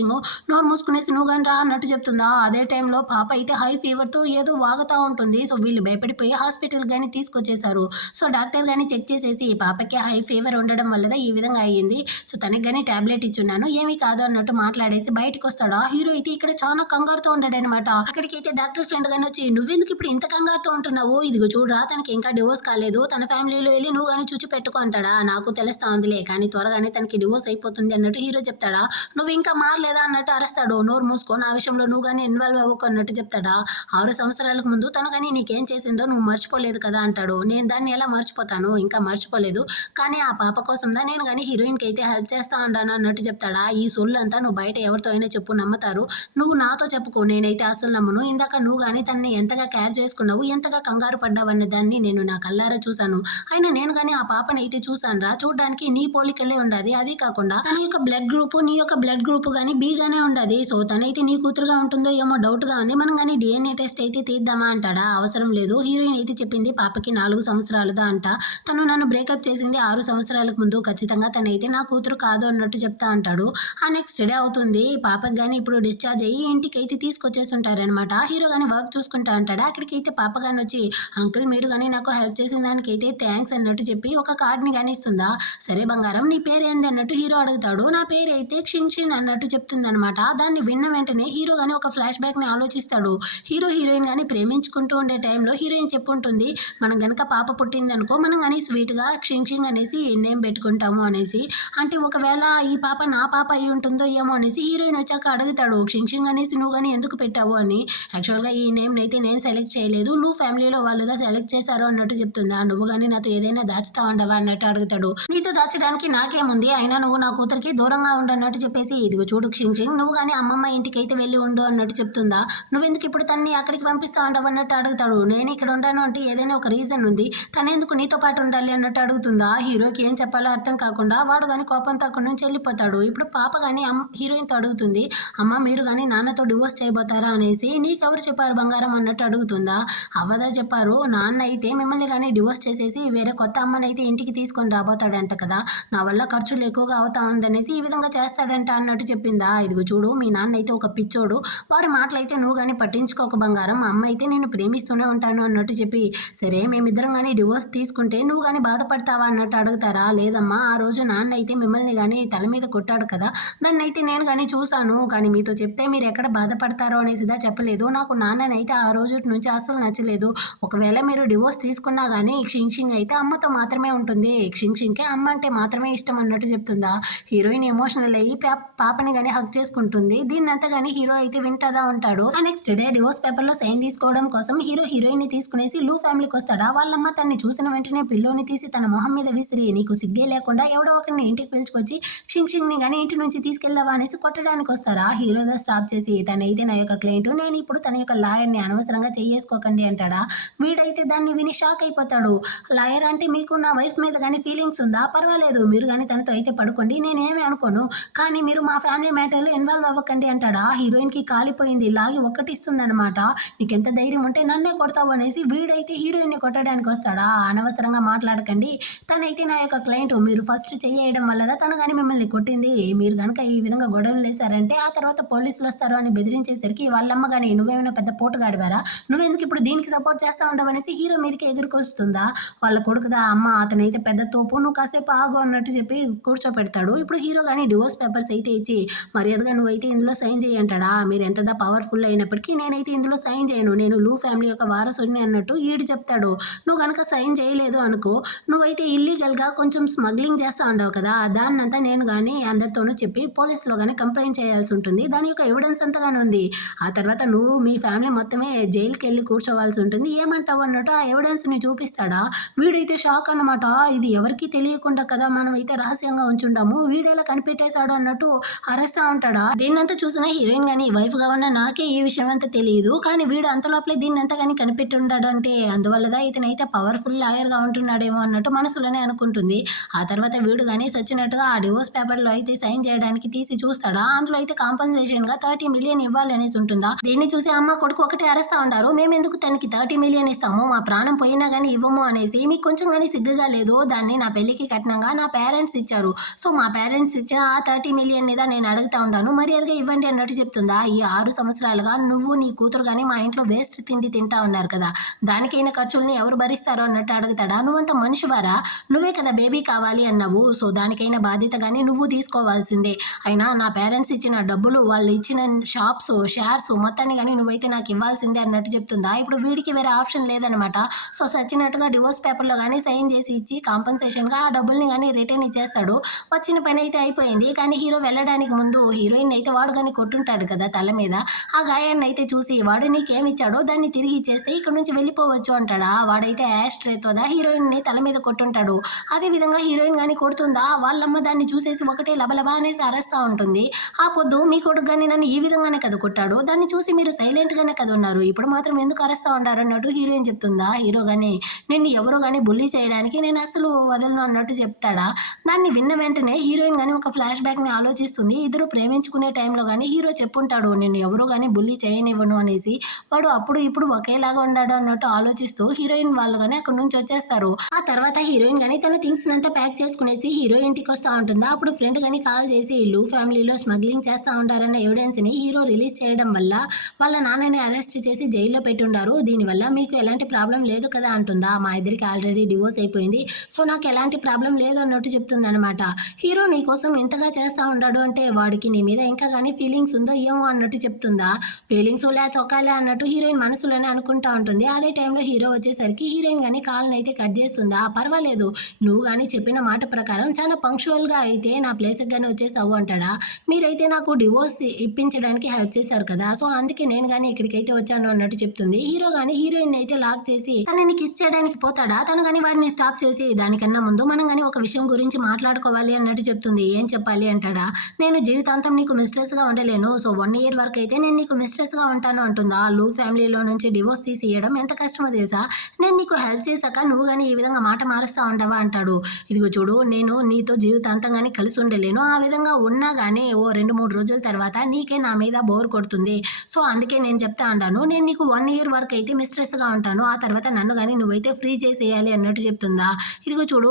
నోరు మూసుకునేసి నువ్వు కానీ రా అన్నట్టు చెప్తుందా. అదే టైంలో పాప అయితే హై ఫీవర్ తో ఏదో వాగుతా ఉంటుంది. సో వీళ్ళు వీళ్ళు భయపడిపోయి హాస్పిటల్ గానీ తీసుకొచ్చేసారు. సో డాక్టర్ గానీ చెక్ చేసేసి పాపకి హై ఫీవర్ ఉండడం వల్ల ఈ విధంగా అయ్యింది. సో తనకి గానీ టాబ్లెట్ ఇచ్చున్నాను, ఏమీ కాదు అన్నట్టు మాట్లాడేసి బయటకొస్తాడు. ఆ హీరో అయితే ఇక్కడ చాలా కంగారుతో ఉంటాడనమాట. అక్కడికైతే డాక్టర్ ఫ్రెండ్ గానీ వచ్చి, నువ్వెందుకు ఇప్పుడు ఇంత కంగారుతో ఉంటున్నావు, ఇదిగో చూడరా తనకి ఇంకా డివోర్స్ కాలేదు, తన ఫ్యామిలీలో వెళ్ళి నువ్వు గానీ చూచి పెట్టుకో అంటాడా. నాకు తెలుస్తా ఉందిలే కానీ త్వరగానే తనకి డివోర్స్ అయిపోతుంది అన్నట్టు హీరో చెప్తాడా. నువ్వు ఇంకా మారలేదా అన్నట్టు అరుస్తాడు. నోరు మూసుకొని ఆ విషయంలో నువ్వు గానీ ఇన్వాల్వ్ అవ్వకు అన్నట్టు చెప్తాడా. 6 సంవత్సరాలకు ముందు తను కానీ నీకేం చేసిందో నువ్వు మర్చిపోలేదు కదా అంటాడు. నేను దాన్ని ఎలా మర్చిపోతాను, ఇంకా మర్చిపోలేదు, కానీ ఆ పాప కోసం నేను కానీ హీరోయిన్కి అయితే హెల్ప్ చేస్తా ఉంటాను అన్నట్టు చెప్తాడా. ఈ సొల్లంతా నువ్వు బయట ఎవరితో అయినా చెప్పు, నమ్ముతారు, నువ్వు నాతో చెప్పుకో, నేనైతే అసలు నమ్మను. ఇందాక నువ్వు కానీ తనని ఎంతగా కేర్ చేసుకున్నావు, ఎంతగా కంగారు పడ్డావు అనే దాన్ని నేను నా కళ్ళారా చూశాను. అయినా నేను కానీ ఆ పాపని అయితే చూశాను రా, చూడడానికి నీ పోలికలే ఉండదు. అది కాకుండా తన యొక్క బ్లడ్ గ్రూప్ నీ యొక్క బ్లడ్ గ్రూప్ కానీ బీగానే ఉండదు. సో తనైతే నీ కూతురుగా ఉంటుందో ఏమో డౌట్ గా ఉంది, మనం కానీ డిఎన్ఏ టెస్ట్ అయితే తీద్దామా అంటాడా. అవసరం లేదు, హీరోయిన్ అయితే చెప్పింది పాపకి 4 సంవత్సరాలుదా అంట, తను నన్ను బ్రేకప్ చేసింది 6 సంవత్సరాలకు ముందు, ఖచ్చితంగా తనైతే నా కూతురు కాదు అన్నట్టు చెప్తా అంటాడు. ఆ నెక్స్ట్ డే అవుతుంది, పాపకి కానీ ఇప్పుడు డిశ్చార్జ్ అయ్యి ఇంటికి అయితే తీసుకొచ్చేసి ఉంటారనమాట. హీరో కానీ వర్క్ చూసుకుంటా అంటాడు. అక్కడికైతే పాప కానీ వచ్చి, అంకుల్ మీరు కానీ నాకు హెల్ప్ చేసిన దానికైతే థ్యాంక్స్ అన్నట్టు చెప్పి ఒక కార్డ్ని కానీ ఇస్తుందా. సరే బంగారం నీ పేరు ఏంది అన్నట్టు హీరో అడుగుతాడు. నా పేరు అయితే క్షింక్షిన్ అన్నట్టు చెప్తుంది అనమాట. దాన్ని విన్న వెంటనే హీరో కానీ ఒక ఫ్లాష్ బ్యాక్ ని ఆలోచిస్తాడు. హీరోయిన్ కానీ ప్రేమించుకుంటూ ఉండే టైంలో హీరోయిన్ చెప్పుంటుంది, మనం గనక పాప పుట్టింది అనుకో మనం కానీ స్వీట్ గా క్షింక్షింగ్ అనేసి నేమ్ పెట్టుకుంటాము అనేసి. అంటే ఒకవేళ ఈ పాప నా పాప అయి ఉంటుందో ఏమో అనేసి హీరోయిన్ వచ్చాక అడుగుతాడు, క్షింక్షింగ్ అనేసి నువ్వు కానీ ఎందుకు పెట్టావు అని. యాక్చువల్గా ఈ నేమ్ అయితే నేను సెలెక్ట్ చేయలేదు, నువ్వు ఫ్యామిలీలో వాళ్ళుగా సెలెక్ట్ చేశారు అన్నట్టు చెప్తుందా. నువ్వు కానీ నాతో ఏదైనా దాచుతా ఉండవా అన్నట్టు అడుగుతాడు. నీతో దాచడానికి నాకేముంది, అయినా నువ్వు నా కూతురికి దూరంగా ఉండు అన్నట్టు చెప్పేసి, ఇదిగో చూడు క్షింక్షింగ్ నువ్వు కానీ అమ్మమ్మ ఇంటికి అయితే వెళ్ళి ఉండు అన్నట్టు చెప్తుందా. నువ్వెందుకు ఇప్పుడు తన్ని అక్కడికి పంపిస్తా ఉండవు అన్నట్టు అడుగుతాడు. నేను ఇక్కడ ఉండాను అంటే ఏదైనా ఒక రీజన్ ఉంది, తనెందుకు నీతో పాటు ఉండాలి అన్నట్టు అడుగుతుందా. హీరోకి ఏం చెప్పాలో అర్థం కాకుండా వాడు కానీ కోపంతో అక్కడి నుంచి వెళ్ళిపోతాడు. ఇప్పుడు పాప కానీ హీరోయిన్తో అడుగుతుంది, అమ్మ మీరు కానీ నాన్నతో డివోర్స్ చేయబోతారా అనేసి. నీకెవరు చెప్పారు బంగారం అన్నట్టు అడుగుతుందా. అవ్వదా చెప్పారు, నాన్న అయితే మిమ్మల్ని కానీ డివోర్స్ చేసేసి వేరే కొత్త అమ్మని అయితే ఇంటికి తీసుకొని రాబోతాడంట కదా, నా వల్ల ఖర్చులు ఎక్కువగా అవుతా ఉందనేసి ఈ విధంగా చేస్తాడంట అన్నట్టు చెప్పిందా. ఇదిగో చూడు మీ నాన్న అయితే ఒక పిచ్చోడు, వాడి మాటలైతే నువ్వు కానీ పట్టించుకోక బంగారం, అమ్మ అయితే నేను ప్రేమిస్తూనే ఉంటాను అన్నట్టు చెప్పి, సరే మేమిద్దరం కానీ డివోర్స్ తీసుకుంటే నువ్వు కానీ బాధపడతావా అన్నట్టు అడుగుతారా. లేదమ్మా ఆ రోజు నాన్న అయితే మిమ్మల్ని కానీ తల మీద కొట్టాడు కదా, దాన్ని అయితే నేను కానీ చూశాను, కానీ మీతో చెప్తే మీరు ఎక్కడ బాధపడతారో అనేసిదా చెప్పలేదు. నాకు నాన్ననైతే ఆ రోజు నుంచి అసలు నచ్చలేదు, ఒకవేళ మీరు డివోర్స్ తీసుకున్నా కానీ క్షింక్షింగ్ అయితే అమ్మతో మాత్రమే ఉంటుంది, క్షింక్షింగ్కే అమ్మ అంటే మాత్రమే ఇష్టం అన్నట్టు చెప్తుందా. హీరోయిన్ ఎమోషనల్ అయ్యి పాపని కానీ హక్ చేసుకుంటుంది. దీన్నంతా కానీ హీరో అయితే వింటాదా ఉంటాడు. ఆ నెక్స్ట్ డే డివోర్స్ పేపర్ లో సైన్ తీసుకోవడం కోసం హీరోయిన్ ని తీసుకునేసి లూ ఫ్యామిలీకి వస్తాడా. వాళ్ళమ్మ తన్ని చూసిన వెంటనే పిల్లోని తీసి తన మొహం మీద విసిరి, నీకు సిగ్గే లేకుండా ఎవడో ఒకరిని ఇంటికి పిలుచుకొచ్చి క్షింక్షింగ్ ని కానీ ఇంటి నుంచి తీసుకెళ్లావా అనేసి కొట్టడానికి వస్తారా. హీరో స్టాప్ చేసి, తనైతే నా యొక్క క్లయింట్, నేను ఇప్పుడు తన యొక్క లాయర్ని అనవసరంగా చేసుకోకండి అంటాడా. వీడైతే దాన్ని విని షాక్ అయిపోతాడు. లాయర్ అంటే మీకు నా వైఫ్ మీద కానీ ఫీలింగ్స్ ఉందా, పర్వాలేదు మీరు కానీ తనతో అయితే పడుకోండి, నేనేమి అనుకోను, కానీ మీరు మా ఫ్యామిలీ మ్యాటర్లో ఇన్వాల్వ్ అవ్వకండి అంటాడా. హీరోయిన్ కి కాలిపోయింది, లాగి ఒక్కటిస్తుంది అనమాట. నీకెంత ధైర్యం ఉంటే నన్నే కొడతావు అనేసి వీడైతే హీరోయిన్ ని కొట్టడానికి వస్తాడా. అనవసరంగా మాట్లాడకండి, తనైతే నా యొక్క క్లయింట్, మీరు ఫస్ట్ చేయడం వల్ల తను కానీ మిమ్మల్ని కొట్టింది, మీరు కనుక ఈ విధంగా గొడవలు వేశారంటే ఆ తర్వాత పోలీసులు వస్తారు అని బెదిరించేసరికి వాళ్ళమ్మ కానీ నువ్వేమైనా పెద్ద పోటుగాడివారా, నువ్వెందుకు ఇప్పుడు దీనికి సపోర్ట్ చేస్తా ఉండవు అనేసి హీరో మీదకి ఎగురుకొస్తుందా. వాళ్ళ కొడుకుదా అమ్మ, అతనైతే పెద్ద తోపు, నువ్వు కాసేపు ఆగు అన్నట్టు చెప్పి కూర్చోపెడతాడు. ఇప్పుడు హీరో కానీ డివోర్స్ పేపర్స్ అయితే ఇచ్చి, మర్యాదగా నువ్వైతే ఇందులో సైన్ చేయంటాడా. మీరు ఎంతదా పవర్ఫుల్ అయినప్పటికీ నేనైతే ఇందులో సైన్ చేయను, నేను లూ ఫ్యామిలీ యొక్క వారసుడిని అన్నట్టు ఈడు చెప్తాడు. నువ్వు కనుక సైన్ చేయలేదు అనుకో, నువ్వైతే ఇల్లీగల్గా కొంచెం స్మగ్లింగ్ చేస్తూ ఉండవు కదా, దాన్నంతా నేను కానీ అందరితోనూ చెప్పి పోలీసులో కానీ కంప్లైంట్ చేయాల్సి ఉంటుంది, దాని యొక్క ఎవిడెన్స్ అంతగానే ఉంది. ఆ తర్వాత నువ్వు మీ ఫ్యామిలీ మొత్తమే జైలుకి వెళ్ళి కూర్చోవాల్సి ఉంటుంది, ఏమంటావు అన్నట్టు ఆ ఎవిడెన్స్ ని చూపిస్తాడా. వీడైతే షాక్ అన్నమాట, ఇది ఎవరికి తెలియకుండా కదా మనం అయితే రహస్యంగా ఉంచుంటాము, వీడేలా కనిపెట్టేశాడు అన్నట్టు అరేస్తా ఉంటాడా. దీన్నంతా చూసిన హీరోయిన్ కానీ వైఫ్ గా ఉన్న నాకే ఈ విషయం అంతా తెలియదు, కానీ వీడు అంత లోపలే దీన్నంతా కానీ కనిపెట్టి ఉన్నాడు అంటే అందువల్లదా ఇతనైతే పవర్ఫుల్ లాయర్ గా ఉంటున్నాడేమో అన్నట్టు మనసులోనే అనుకుంటుంది. ఆ తర్వాత వీడు కానీ సచ్చినట్టుగా ఆ డివోర్స్ పేపర్ లో అయితే సైన్ చేయడానికి తీసి చూస్తాడా. అందులో అయితే కాంపన్సేషన్ గా 30 మిలియన్ ఇవ్వాలి అనేసి ఉంటుందా. దీన్ని చూసి అమ్మ కొడుకు ఒకటి అరేస్తా ఉంటారు. మేమెందుకు తనకి 30 మిలియన్ ఇస్తాము, మా ప్రాణం పోయినా కానీ ఇవ్వము అనేసి. మీకు కొంచెం కానీ సిగ్గుగా లేదు, దాన్ని నా పెళ్లికి కట్నంగా నా పేరెంట్స్ ఇచ్చారు, సో మా పేరెంట్స్ ఇచ్చిన ఆ 30 మిలియన్ మీద నేను అడుగుతా ఉన్నాను, మర్యాదగా ఇవ్వండి అన్నట్టు చెప్తుందా. ఈ 6 సంవత్సరాలుగా నువ్వు నీ కూతురు కానీ మా ఇంట్లో వేస్ట్ తిండి తింటా ఉన్నారు కదా, దానికైనా ఖర్చుల్ని ఎవరు భరిస్తారో అన్నట్టు అడుగుతాడా. నువ్వంత మనిషివారా, నువ్వే కదా బేబీ కావాలి అన్నావు, సో దానికైనా బాధ్యత కానీ నువ్వు తీసుకోవాల్సిందే. అయినా నా పేరెంట్స్ ఇచ్చిన డబ్బులు, వాళ్ళు ఇచ్చిన షాప్స్ షేర్స్ మొత్తాన్ని కానీ నువ్వైతే నాకు ఇవ్వాల్సిందే అన్నట్టు చెప్తుందా. ఇప్పుడు వీడికి వేరే ఆప్షన్ లేదనమాట. సో సచ్చినట్టుగా డివోర్స్ పేపర్లో కానీ సైన్ చేసి ఇచ్చి కాంపన్సేషన్గా ఆ డబ్బుల్ని కానీ రిటర్న్ ఇచ్చేస్తాడు. వచ్చిన పని అయితే అయిపోయింది. కానీ హీరో వెళ్ళడానికి ముందు హీరోయిన్ అయితే వాడు కానీ కొట్టుంటాడు కదా తల మీద. ఆ గాయాన్ని అయితే చూసి వాడు నీకేమిచ్చాడో దాన్ని తిరిగి ఇచ్చేస్తే ఇక్కడ నుంచి వెళ్ళిపోవచ్చు అంటాడా. వాడైతే యాష్ ట్రేతోదా హీరోయిన్ని తల మీద కొట్టుంటాడు. అదేవిధంగా హీరోయిన్ కానీ కొడుతుందా, వాళ్ళమ్మ దాన్ని చూసేసి ఒకటే లబలబా అనేసి అరుస్తూ ఉంటుంది. ఆ పొద్దు మీ కొడుకు కానీ నన్ను ఈ విధంగానే కదా కొట్టాడు, దాన్ని చూసి మీరు సైలెంట్గానే కదా ఉన్నారు, ఇప్పుడు మాత్రం ఎందుకు అరుస్తూ ఉంటారు అన్నట్టు హీరోయిన్ చెప్తుందా. హీరో కానీ నిన్ను ఎవరో కానీ బుల్లీ చేయడానికి నేను అసలు వదలను అన్నట్టు చెప్తాడా. దాన్ని విన్న వెంటనే హీరోయిన్ కానీ ఒక ఫ్లాష్ బ్యాక్ని ఆలోచిస్తుంది. ఇద్దరు ప్రేమించుకునే టైంలో కానీ హీరో చెప్పుంటాడు నిన్ను ఎవరో కానీ బుల్లీ చేయనివ్వను అనేసి. వాడు అప్పుడు ఇప్పుడు ఒకేలాగా ఉన్నాడు అన్నట్టు ఆలోచిస్తూ హీరోయిన్ వాళ్ళు కానీ అక్కడ నుంచి వచ్చేస్తారు. ఆ తర్వాత హీరోయిన్ కానీ తన థింగ్స్ అంతా ప్యాక్ చేసుకునేసి హీరో ఇంటికి వస్తూ ఉంటుందా. అప్పుడు ఫ్రెండ్ కానీ కాల్ చేసి లూ ఫ్యామిలీలో స్మగ్లింగ్ చేస్తూ ఉంటారన్న ఎవిడెన్స్ని హీరో రిలీజ్ చేయడం వల్ల వాళ్ళ నాన్నని అరెస్ట్ చేసి జైల్లో పెట్టుండారు, దీనివల్ల మీకు ఎలాంటి ప్రాబ్లం లేదు కదా అంటుందా. మా ఇద్దరికి ఆల్రెడీ డివోర్స్ అయిపోయింది, సో నాకు ఎలాంటి ప్రాబ్లం లేదు అన్నట్టు చెప్తుంది అనమాట. హీరో నీ కోసం ఇంతగా చేస్తూ ఉన్నాడు అంటే వాడికి నీ మీద ఇంకా కానీ ఫీలింగ్స్ ఉందో ఏమో అన్నట్టు చెప్తుందా. ఫీలింగ్స్ లే తొక్కాలే అన్నట్టు హీరోయిన్ మనసులోనే అనుకుంటా ఉంటుంది. అదే టైంలో హీరో వచ్చేసరికి హీరోయిన్ కానీ కాల్ని అయితే కట్ చేస్తుందా. పర్వాలేదు, నువ్వు కానీ చెప్పిన మాట ప్రకారం చాలా పంక్చువల్గా అయితే నా ప్లేస్కి కానీ వచ్చేసావు అంటాడా. మీరైతే నాకు డివోర్స్ ఇప్పించడానికి హెల్ప్ చేశారు కదా, సో అందుకే నేను కానీ ఇక్కడికైతే వచ్చాను అన్నట్టు చెప్తుంది. హీరో కానీ హీరోయిన్ అయితే లాక్ చేసి తనని కిస్ చేయడానికి పోతాడా. తను కానీ వాడిని స్టాప్ చేసి దానికన్నా ముందు మనం కానీ ఒక విషయం గురించి మాట్లాడుకోవాలి అన్నట్టు చెప్తుంది. ఏం చెప్పాలి అంటాడా. నేను జీవితాంతం నీకు మిస్ట్రెస్గా ఉండలేను, సో 1 year వరకు అయితే నేను నీకు మిస్ట్రెస్గా ఉంటాను అంటుందా. లూ ఫ్యామిలీలో నుంచి డివోర్స్ తీసి ఇవ్వడం ఎంత కష్టమో తెలుసా, నేను నీకు హెల్ప్ చేశాక నువ్వు కానీ ఈ విధంగా మాట మారుస్తూ ఉంటావా అంటాడు. ఇదిగో చూడు, నేను నీతో జీవితాంతం కానీ కలిసి ఉండలేను, ఆ విధంగా ఉన్నా కానీ ఓ 2-3 రోజుల తర్వాత నీకే నా మీద బోర్ కొడుతుంది, సో అందుకే నేను చెప్తా ఉంటాను నేను నీకు 1 year వరకు అయితే మిస్ట్రెస్గా ఉంటాను, ఆ తర్వాత నన్ను కానీ నువ్వైతే ఫ్రీ చేసేయాలి అన్నట్టు చెప్తుందా. ఇదిగో చూడు,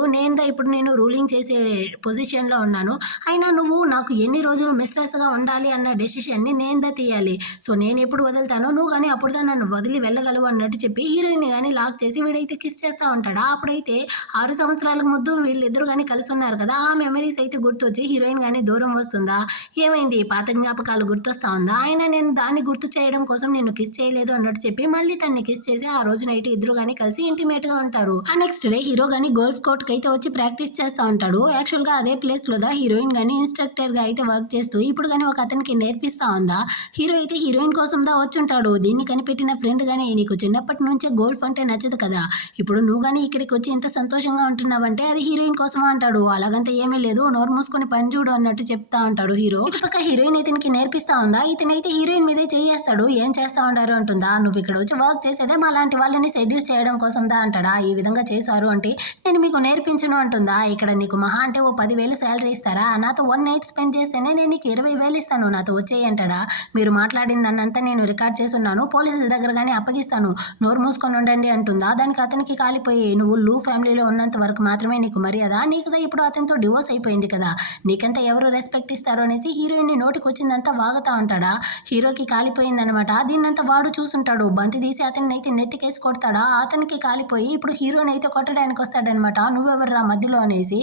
ఇప్పుడు నేను రూలింగ్ చేసే పొజిషన్లో ఉన్నాను, అయినా నువ్వు నాకు ఎన్ని రోజులు మిస్ట్రెస్గా ఉండాలి అన్న డెసిషన్ని నేందా తీయాలి, సో నేను ఎప్పుడు వదులుతానో నువ్వు కానీ అప్పుడుదా నన్ను వదిలి వెళ్ళగలవు అన్నట్టు చెప్పి హీరోయిన్ కానీ లాక్ చేసి వీడైతే కిస్ చేస్తూ ఉంటాడా. అప్పుడైతే 6 సంవత్సరాలకు ముందు వీళ్ళిద్దరు కానీ కలిసి ఉన్నారు కదా, ఆ మెమరీస్ అయితే గుర్తొచ్చి హీరోయిన్ కానీ దూరం వస్తుందా. ఏమైంది, పాత జ్ఞాపకాలు గుర్తొస్తా ఉందా, అయినా నేను దాన్ని గుర్తు చేయడం కోసం నేను కిస్ చేయలేదు అన్నట్టు చెప్పి మళ్ళీ తన్ని కిస్ చేసి ఆ రోజు నైట్ ఇద్దరు కానీ కలిసి ఇంటిమేట్గా ఉంటారు. ఆ నెక్స్ట్ డే హీరో కానీ గోల్ఫ్ కోర్ట్కి అయితే వచ్చి ప్రాక్టీస్ చేస్తూ ఉంటాడు. యాక్చువల్గా అదే ప్లేస్లో హీరోయిన్ కానీ ఇన్స్ట్రక్టర్గా అయితే వర్క్ చేస్తూ ఇప్పుడు కానీ ఒక అతనికి నేర్పిస్తూ ఉందా. హీరో అయితే హీరోయిన్ కోసం వచ్చి ఉంటాడు. దీన్ని కనిపెట్టిన ఫ్రెండ్ కానీ నీకు చిన్నప్పటి నుంచే గోల్ఫ్ అంటే నచ్చదు కదా, ఇప్పుడు నువ్వు కానీ ఇక్కడికి వచ్చి ఇంత సంతోషంగా ఉంటున్నావంటే అది హీరోయిన్ కోసమా అంటాడు. అలాగంతా ఏమీ లేదు, నోరు మూసుకొని పని చూడు అన్నట్టు చెప్తా ఉంటాడు హీరో. ఇటుపక్క హీరోయిన్ ఇతనికి నేర్పిస్తా ఉందా. ఇతనైతే హీరోయిన్ మీదే చేయేస్తాడు. ఏం చేస్తా ఉంటారు అంటుందా. నువ్వు ఇక్కడ వచ్చి వర్క్ చేసేదే మా లాంటి వాళ్ళని సెడ్యూస్ చేయడం కోసం అంటాడా. ఈ విధంగా చేశారు అంటే నేను మీకు నేర్పించను అంటుందా. ఇక్కడ నీకు మహా అంటే ఓ 10,000 శాలరీ ఇస్తారా, నాతో 1 night స్పెండ్ చేస్తేనే నేను నీకు 20,000 ఇస్తాను, నాతో వచ్చేయి అంటాడా. మీరు మాట్లాడిన దాన్నంతా నేను రికార్డ్ చేసున్నాను, పోలీసుల దగ్గర కానీ అప్పగిస్తాను, నోరు మూసుకొని ఉండండి అంటుందా. దానికి అతనికి కాలిపోయి నువ్వు లూ ఫ్యామిలీలో ఉన్నంత వరకు మాత్రమే నీకు మర్యాద, నీకుదా ఇప్పుడు అతనితో డివోర్స్ అయిపోయింది కదా, నీకంతా ఎవరు రెస్పెక్ట్ ఇస్తారు అనేసి హీరోయిన్ నోటికి వచ్చిందంతా వాగుతా ఉంటాడా. హీరోకి కాలిపోయిందనమాట. దీన్నంతా వాడు చూసుంటాడు. బంతి తీసి అతన్ని అయితే నెత్తికేసి కొడతాడా. అతనికి కాలిపోయి ఇప్పుడు హీరోని అయితే కొట్టడానికి వస్తాడనమాట. నువ్వెవర్రా మధ్యలో అనేసి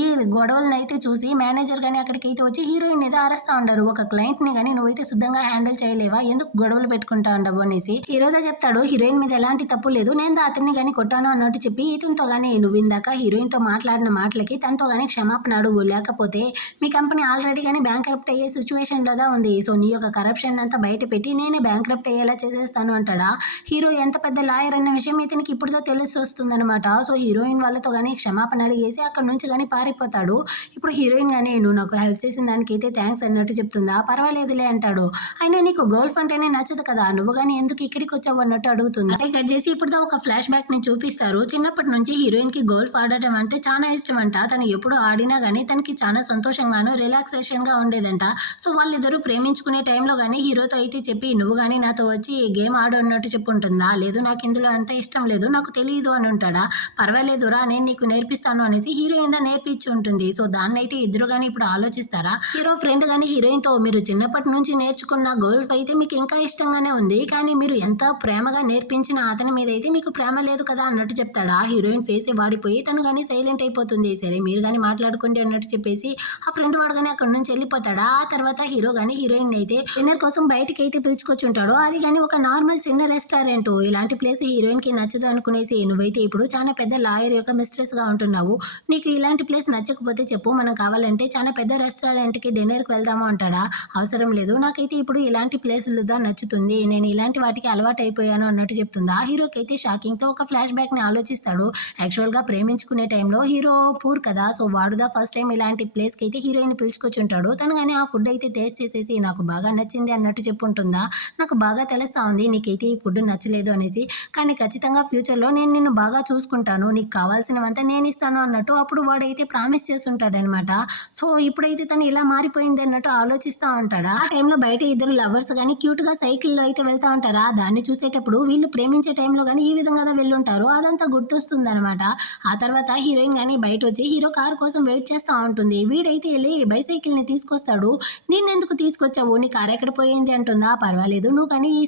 ఈ గొడవలను అయితే చూసి మేనేజర్ కానీ అక్కడికి అయితే వచ్చి హీరోయిన్ మీద అరుస్తూ ఉండరు. ఒక క్లయింట్ని కానీ నువ్వైతే శుద్ధంగా హ్యాండిల్ చేయలేవా, ఎందుకు గొడవలు పెట్టుకుంటా ఉండవు అనేసి హీరోతో చెప్తాడు. హీరోయిన్ మీద ఎలాంటి తప్పు లేదు, నేను అతన్ని కానీ కొట్టాను అన్నట్టు చెప్పి ఇతనితో కానీ నువ్వు ఇందాక హీరోయిన్తో మాట్లాడిన మాటలకి తనతో కానీ క్షమాపణ అడుగు, లేకపోతే మీ కంపెనీ ఆల్రెడీ కానీ బ్యాంక్రప్ట్ అయ్యే సిచ్యువేషన్లో ఉంది, సో నీ యొక్క కరప్షన్ అంతా బయట పెట్టి నేనే బ్యాంక్రప్ట్ అయ్యేలా చేసేస్తాను అంటాడా. హీరో ఎంత పెద్ద లాయర్ అన్న విషయం ఇతనికి ఇప్పుడుదో తెలిసి వస్తుందన్నమాట. సో హీరోయిన్ వాళ్ళతో కానీ క్షమాపణ అడిగేసి అక్కడ నుంచి కానీ పారిపోతాడు. ఇప్పుడు హీరోయిన్ కానీ నువ్వు నాకు హెల్ప్ చేసిన దానికైతే థ్యాంక్స్ అన్నట్టు చెప్తుందా. పర్వాలేదులే అంటాడు. అయినా నీకు గోల్ఫ్ అంటేనే నచ్చదు కదా, నువ్వు కానీ ఎందుకు ఇక్కడికి వచ్చావు అన్నట్టు అడుగుతుంది. అంటే కట్ చేసి ఇప్పుడు ఒక ఫ్లాష్ బ్యాక్ ని చూపిస్తారు. చిన్నప్పటి నుంచి హీరోయిన్ కి గోల్ఫ్ ఆడటం అంటే చాలా ఇష్టం అంట. తను ఎప్పుడు ఆడినా గానీ తనకి చాలా సంతోషంగాను రిలాక్సేషన్ గా ఉండేదంట. సో వాళ్ళిద్దరూ ప్రేమించుకునే టైంలో కానీ హీరోతో అయితే చెప్పి నువ్వు కానీ నాతో వచ్చి గేమ్ ఆడు అన్నట్టు చెప్పుంటుందా. లేదు నాకు ఇందులో అంత ఇష్టం లేదు, నాకు తెలియదు అని ఉంటాడా. పర్వాలేదురా నేను నీకు నేర్పిస్తాను అనేసి హీరోయిన్ నేర్పించి ఉంటుంది. సో దాన్ని అయితే ఇద్దరు కానీ ఇప్పుడు ఆలోచిస్తారా. హీరో ఫ్రెండ్ కానీ హీరోయిన్ తో మీరు చిన్నప్పటి నుంచి నేర్చుకున్న గోల్ఫ్ అయితే మీకు ఇంకా ఇష్టంగానే ఉంది, కానీ మీరు ఎంత ప్రేమగా నేర్పించిన అతని మీద అయితే మీకు ప్రేమ లేదు కదా అన్నట్టు చెప్తాడా. హీరోయిన్ ఫేస్ వాడిపోయి తను కానీ సైలెంట్ అయిపోతుంది. సరే మీరు కానీ మాట్లాడుకోండి అన్నట్టు చెప్పేసి ఆ ఫ్రెండ్ వాడు కానీ అక్కడ నుంచి వెళ్ళిపోతాడా. ఆ తర్వాత హీరో కానీ హీరోయిన్ అయితే డిన్నర్ కోసం బయటికి అయితే పిలుచుకొచ్చుంటాడు. అది కానీ ఒక నార్మల్ చిన్న రెస్టారెంట్. ఇలాంటి ప్లేస్ హీరోయిన్ కి నచ్చదు అనుకునేసి నువ్వైతే ఇప్పుడు చాలా పెద్ద లాయర్ యొక్క మిస్ట్రెస్ గా ఉంటున్నావు. నీకు ఇలాంటి ప్లేస్ నచ్చకపోతే చెప్పు, మనం కావాలంటే చాలా పెద్ద రెస్టారెంట్ కి డిన్నర్ కి వెళ్దాము అంటాడా. అవసరం లేదు, నాకైతే ఇప్పుడు ఇలాంటి ప్లేసులు నచ్చుతుంది, నేను ఇలాంటి వాటికి అలవాటు అయిపోయాను అన్నట్టు చెప్తుందా. హీరోకి అయితే షాకింగ్ తో ఒక ఫ్లాష్ బ్యాక్ ని ఆలోచిస్తాడు. యాక్చువల్ గా ప్రేమించుకునే టైంలో హీరో పూర్ కదా, సో వాడుదా ఫస్ట్ టైం ఇలాంటి ప్లేస్ కి అయితే హీరోయిన్ పిలుచుకొచ్చుంటాడు. తను కానీ ఆ ఫుడ్ అయితే టేస్ట్ చేసేసి నాకు బాగా నచ్చింది అన్నట్టు చెప్పుంటుందా. నాకు బాగా తెలుస్తా ఉంది నీకైతే ఈ ఫుడ్ నచ్చలేదు అనేసి, కానీ ఖచ్చితంగా ఫ్యూచర్లో నేను నిన్ను బాగా చూసుకుంటాను, నీకు కావాల్సినవంతా నేను ఇస్తాను అన్నట్టు అప్పుడు వాడైతే ప్రామిస్ చేస్తుంటాడనమాట. సో ఇప్పుడైతే తను ఇలా మారిపోయింది అన్నట్టు ఆలోచిస్తూ ఉంటాడా. ఆ టైంలో బయట ఇద్దరు లవర్స్ కానీ క్యూట్గా సైకిల్లో అయితే వెళ్తా ఉంటారా. దాన్ని చూసేటప్పుడు వీళ్ళు ప్రేమించే టైంలో కానీ ఈ విధంగా వెళ్ళుంటారు, అదంతా గుర్తొస్తుంది అనమాట. ఆ తర్వాత హీరోయిన్ కానీ బయట వచ్చి హీరో కార్ కోసం వెయిట్ చేస్తూ ఉంటుంది. వీడైతే వెళ్ళి బైసైకిల్ని తీసుకొస్తాడు. దీన్ని ఎందుకు తీసుకొచ్చావు, నీ కార్ ఎక్కడ పోయింది అంటుందా. పర్వాలేదు నువ్వు కానీ ఈ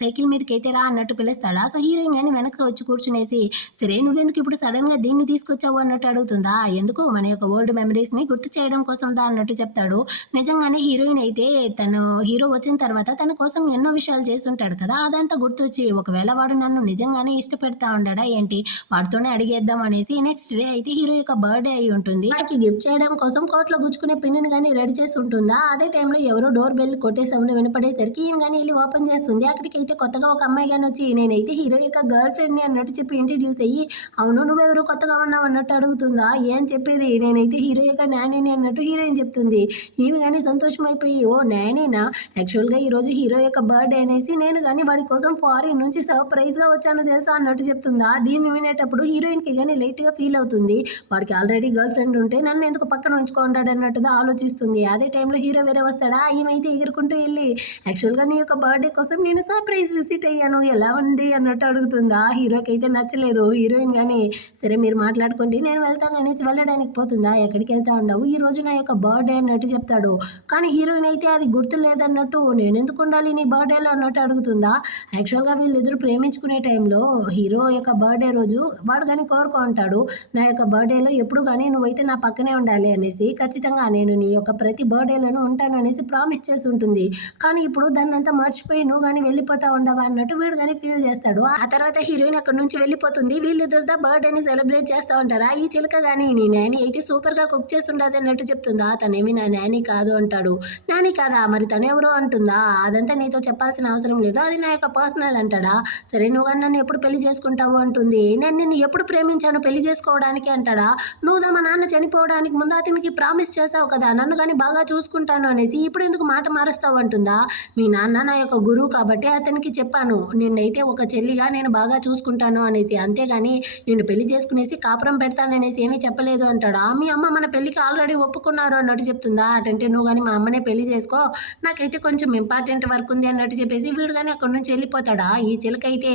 సైకిల్ మీదకి అయితే రా అన్నట్టు పిలుస్తాడా. సో హీరోయిన్ కానీ వెనక్కి వచ్చి కూర్చునేసి సరే నువ్వెందుకు ఇప్పుడు సడన్ గా దీన్ని తీసుకొచ్చావు అన్నట్టు అడుగుతుందా. ఎందుకు మన యొక్క ఓల్డ్ మెమరీస్ ని గుర్తు చేయడం కోసం దా అన్నట్టు చెప్తాడు. నిజంగానే హీరోయిన్ అయితే తను హీరో వచ్చిన తర్వాత తన కోసం ఎన్నో విషయాలు చేస్తుంటాడు కదా, అదంతా గుర్తొచ్చి ఒకవేళ వాడు నన్ను నిజంగానే ఇష్టపెడతా ఉంటాడా ఏంటి, వాడితోనే అడిగేద్దాం అనేసి నెక్స్ట్ డే అయితే హీరో యొక్క బర్త్డే అయి ఉంటుంది. వాడికి గిఫ్ట్ చేయడం కోసం కోట్లో గుచ్చుకునే పిన్నుని కానీ రెడీ చేసి ఉంటుందా. అదే టైంలో ఎవరో డోర్ బెల్ కొట్టే సౌండ్ వినపడేసరికి ఈయన కానీ వెళ్ళి ఓపెన్ చేస్తుంది. అక్కడికి అయితే కొత్తగా ఒక అమ్మాయి కానీ వచ్చి నేనైతే హీరో యొక్క గర్ల్ ఫ్రెండ్ ని అన్నట్టు చెప్పి ఇంట్రడ్యూస్ అయ్యి అవును నువ్వెవరు కొత్తగా ఉన్నావు అన్నట్టు అడుగుతుందా. ఏం చెప్పేది, నేనైతే హీరో యొక్క నానిని అన్నట్టు హీరోయిన్ చెప్తుంది. ఈయన కానీ సంతోషం అయిపోయి ఓ నానేనా, యాక్చువల్గా ఈరోజు హీరో యొక్క బర్త్డే అనేసి నేను కానీ వాడి కోసం ఫారిన్ నుంచి సర్ప్రైజ్ గా వచ్చాను తెలుసా అన్నట్టు చెప్తుందా. దీన్ని వినేటప్పుడు హీరోయిన్ కి కానీ లైట్ గా ఫీల్ అవుతుంది. వాడికి ఆల్రెడీ గర్ల్ ఫ్రెండ్ ఉంటే నన్ను ఎందుకు పక్కన ఉంచుకుంటాడు అన్నట్టుగా ఆలోచిస్తుంది. అదే టైంలో హీరో వేరే వస్తాడా, ఈమెయితే ఎగురుకుంటూ వెళ్ళి యాక్చువల్గా నీ యొక్క బర్త్డే కోసం నేను సర్ప్రైజ్ విజిట్ అయ్యాను ఎలా ఉంది అన్నట్టు అడుగుతుందా. హీరోకి అయితే నచ్చలేదు. హీరోయిన్ కానీ సరే మీరు మాట్లాడుకోండి నేను వెళ్తాను అనేసి వెళ్ళడానికి పోతుందా. ఎక్కడికి వెళ్తా ఉండవు, ఈ రోజు నా యొక్క బర్త్డే అన్నట్టు చెప్తాడు. కానీ హీరోయిన్ అయితే అది గుర్తు లేదన్నట్టు నేను ఎందుకు ఉండాలి నీ బర్త్డేలో అన్నట్టు అడుగుతుందా. యాక్చువల్గా వీళ్ళిద్దరు ప్రేమించుకునే టైంలో హీరో యొక్క బర్త్డే రోజు వాడు కానీ కోరుకుంటాడు నా యొక్క బర్త్డేలో ఎప్పుడు కానీ నువ్వైతే నా పక్కనే ఉండాలి అనేసి, ఖచ్చితంగా నేను నీ యొక్క ప్రతి బర్త్డేలను ఉంటాను అనేసి ప్రామిస్ చేసి ఉంటుంది. కానీ ఇప్పుడు దాన్ని అంతా మర్చిపోయి నువ్వు కానీ వెళ్ళిపోతా ఉండవా అన్నట్టు వీడు కానీ ఫీల్ చేస్తాడు. ఆ తర్వాత హీరోయిన్ అక్కడ నుంచి వెళ్ళిపోతుంది. వీళ్ళిద్దరితో బర్త్డేని సెలబ్రేట్ చేస్తూ ఉంటారా. ఈ చిలక కానీ నీ నాని అయితే సూపర్ గా కుక్ చేసి ఉండదు అన్నట్టు చెప్తుందా. తనేమి నా నాని కాదు అంటాడు. నాని కాదా, మరి తను ఎవరు అంటుందా. అదంతా నీతో చెప్పాల్సిన అవసరం లేదు, అది నా యొక్క పర్సనల్ అంటాడా. సరే నువ్వు నన్ను ఎప్పుడు పెళ్లి చేసుకుంటావు అంటుంది. నేను నిన్ను ఎప్పుడు ప్రేమించాను పెళ్లి చేసుకోవడానికి అంటాడా. నువ్వు మా నాన్న చనిపోవడానికి ముందు అతనికి ప్రామిస్ చేసావు కదా నన్ను కానీ బాగా చూసుకుంటాను అనేసి, ఇప్పుడు ఎందుకు మాట మారుస్తావు అంటుందా. మీ నాన్న నా యొక్క గురువు కాబట్టి అతనికి చెప్పాను నిన్నైతే ఒక చెల్లిగా నేను బాగా చూసుకుంటాను అనేసి, అంతేగాని నేను పెళ్లి చేసుకునేసి కాపురం పెడతాననేసి ఏమీ చెప్పలేదు అంటాడా. మీ అమ్మ మన పెళ్లికి ఆల్రెడీ ఒప్పుకున్నారు అన్నట్టు చెప్తుందా. అటంటే నువ్వు కానీ మా అమ్మనే పెళ్లి చేసుకో, నాకైతే కొంచెం ఇంపార్టెంట్ వర్క్ ఉంది అన్నట్టు చెప్పేసి వీడు కానీ అక్కడ నుంచి వెళ్ళిపోతాడా. ఈ చిలక అయితే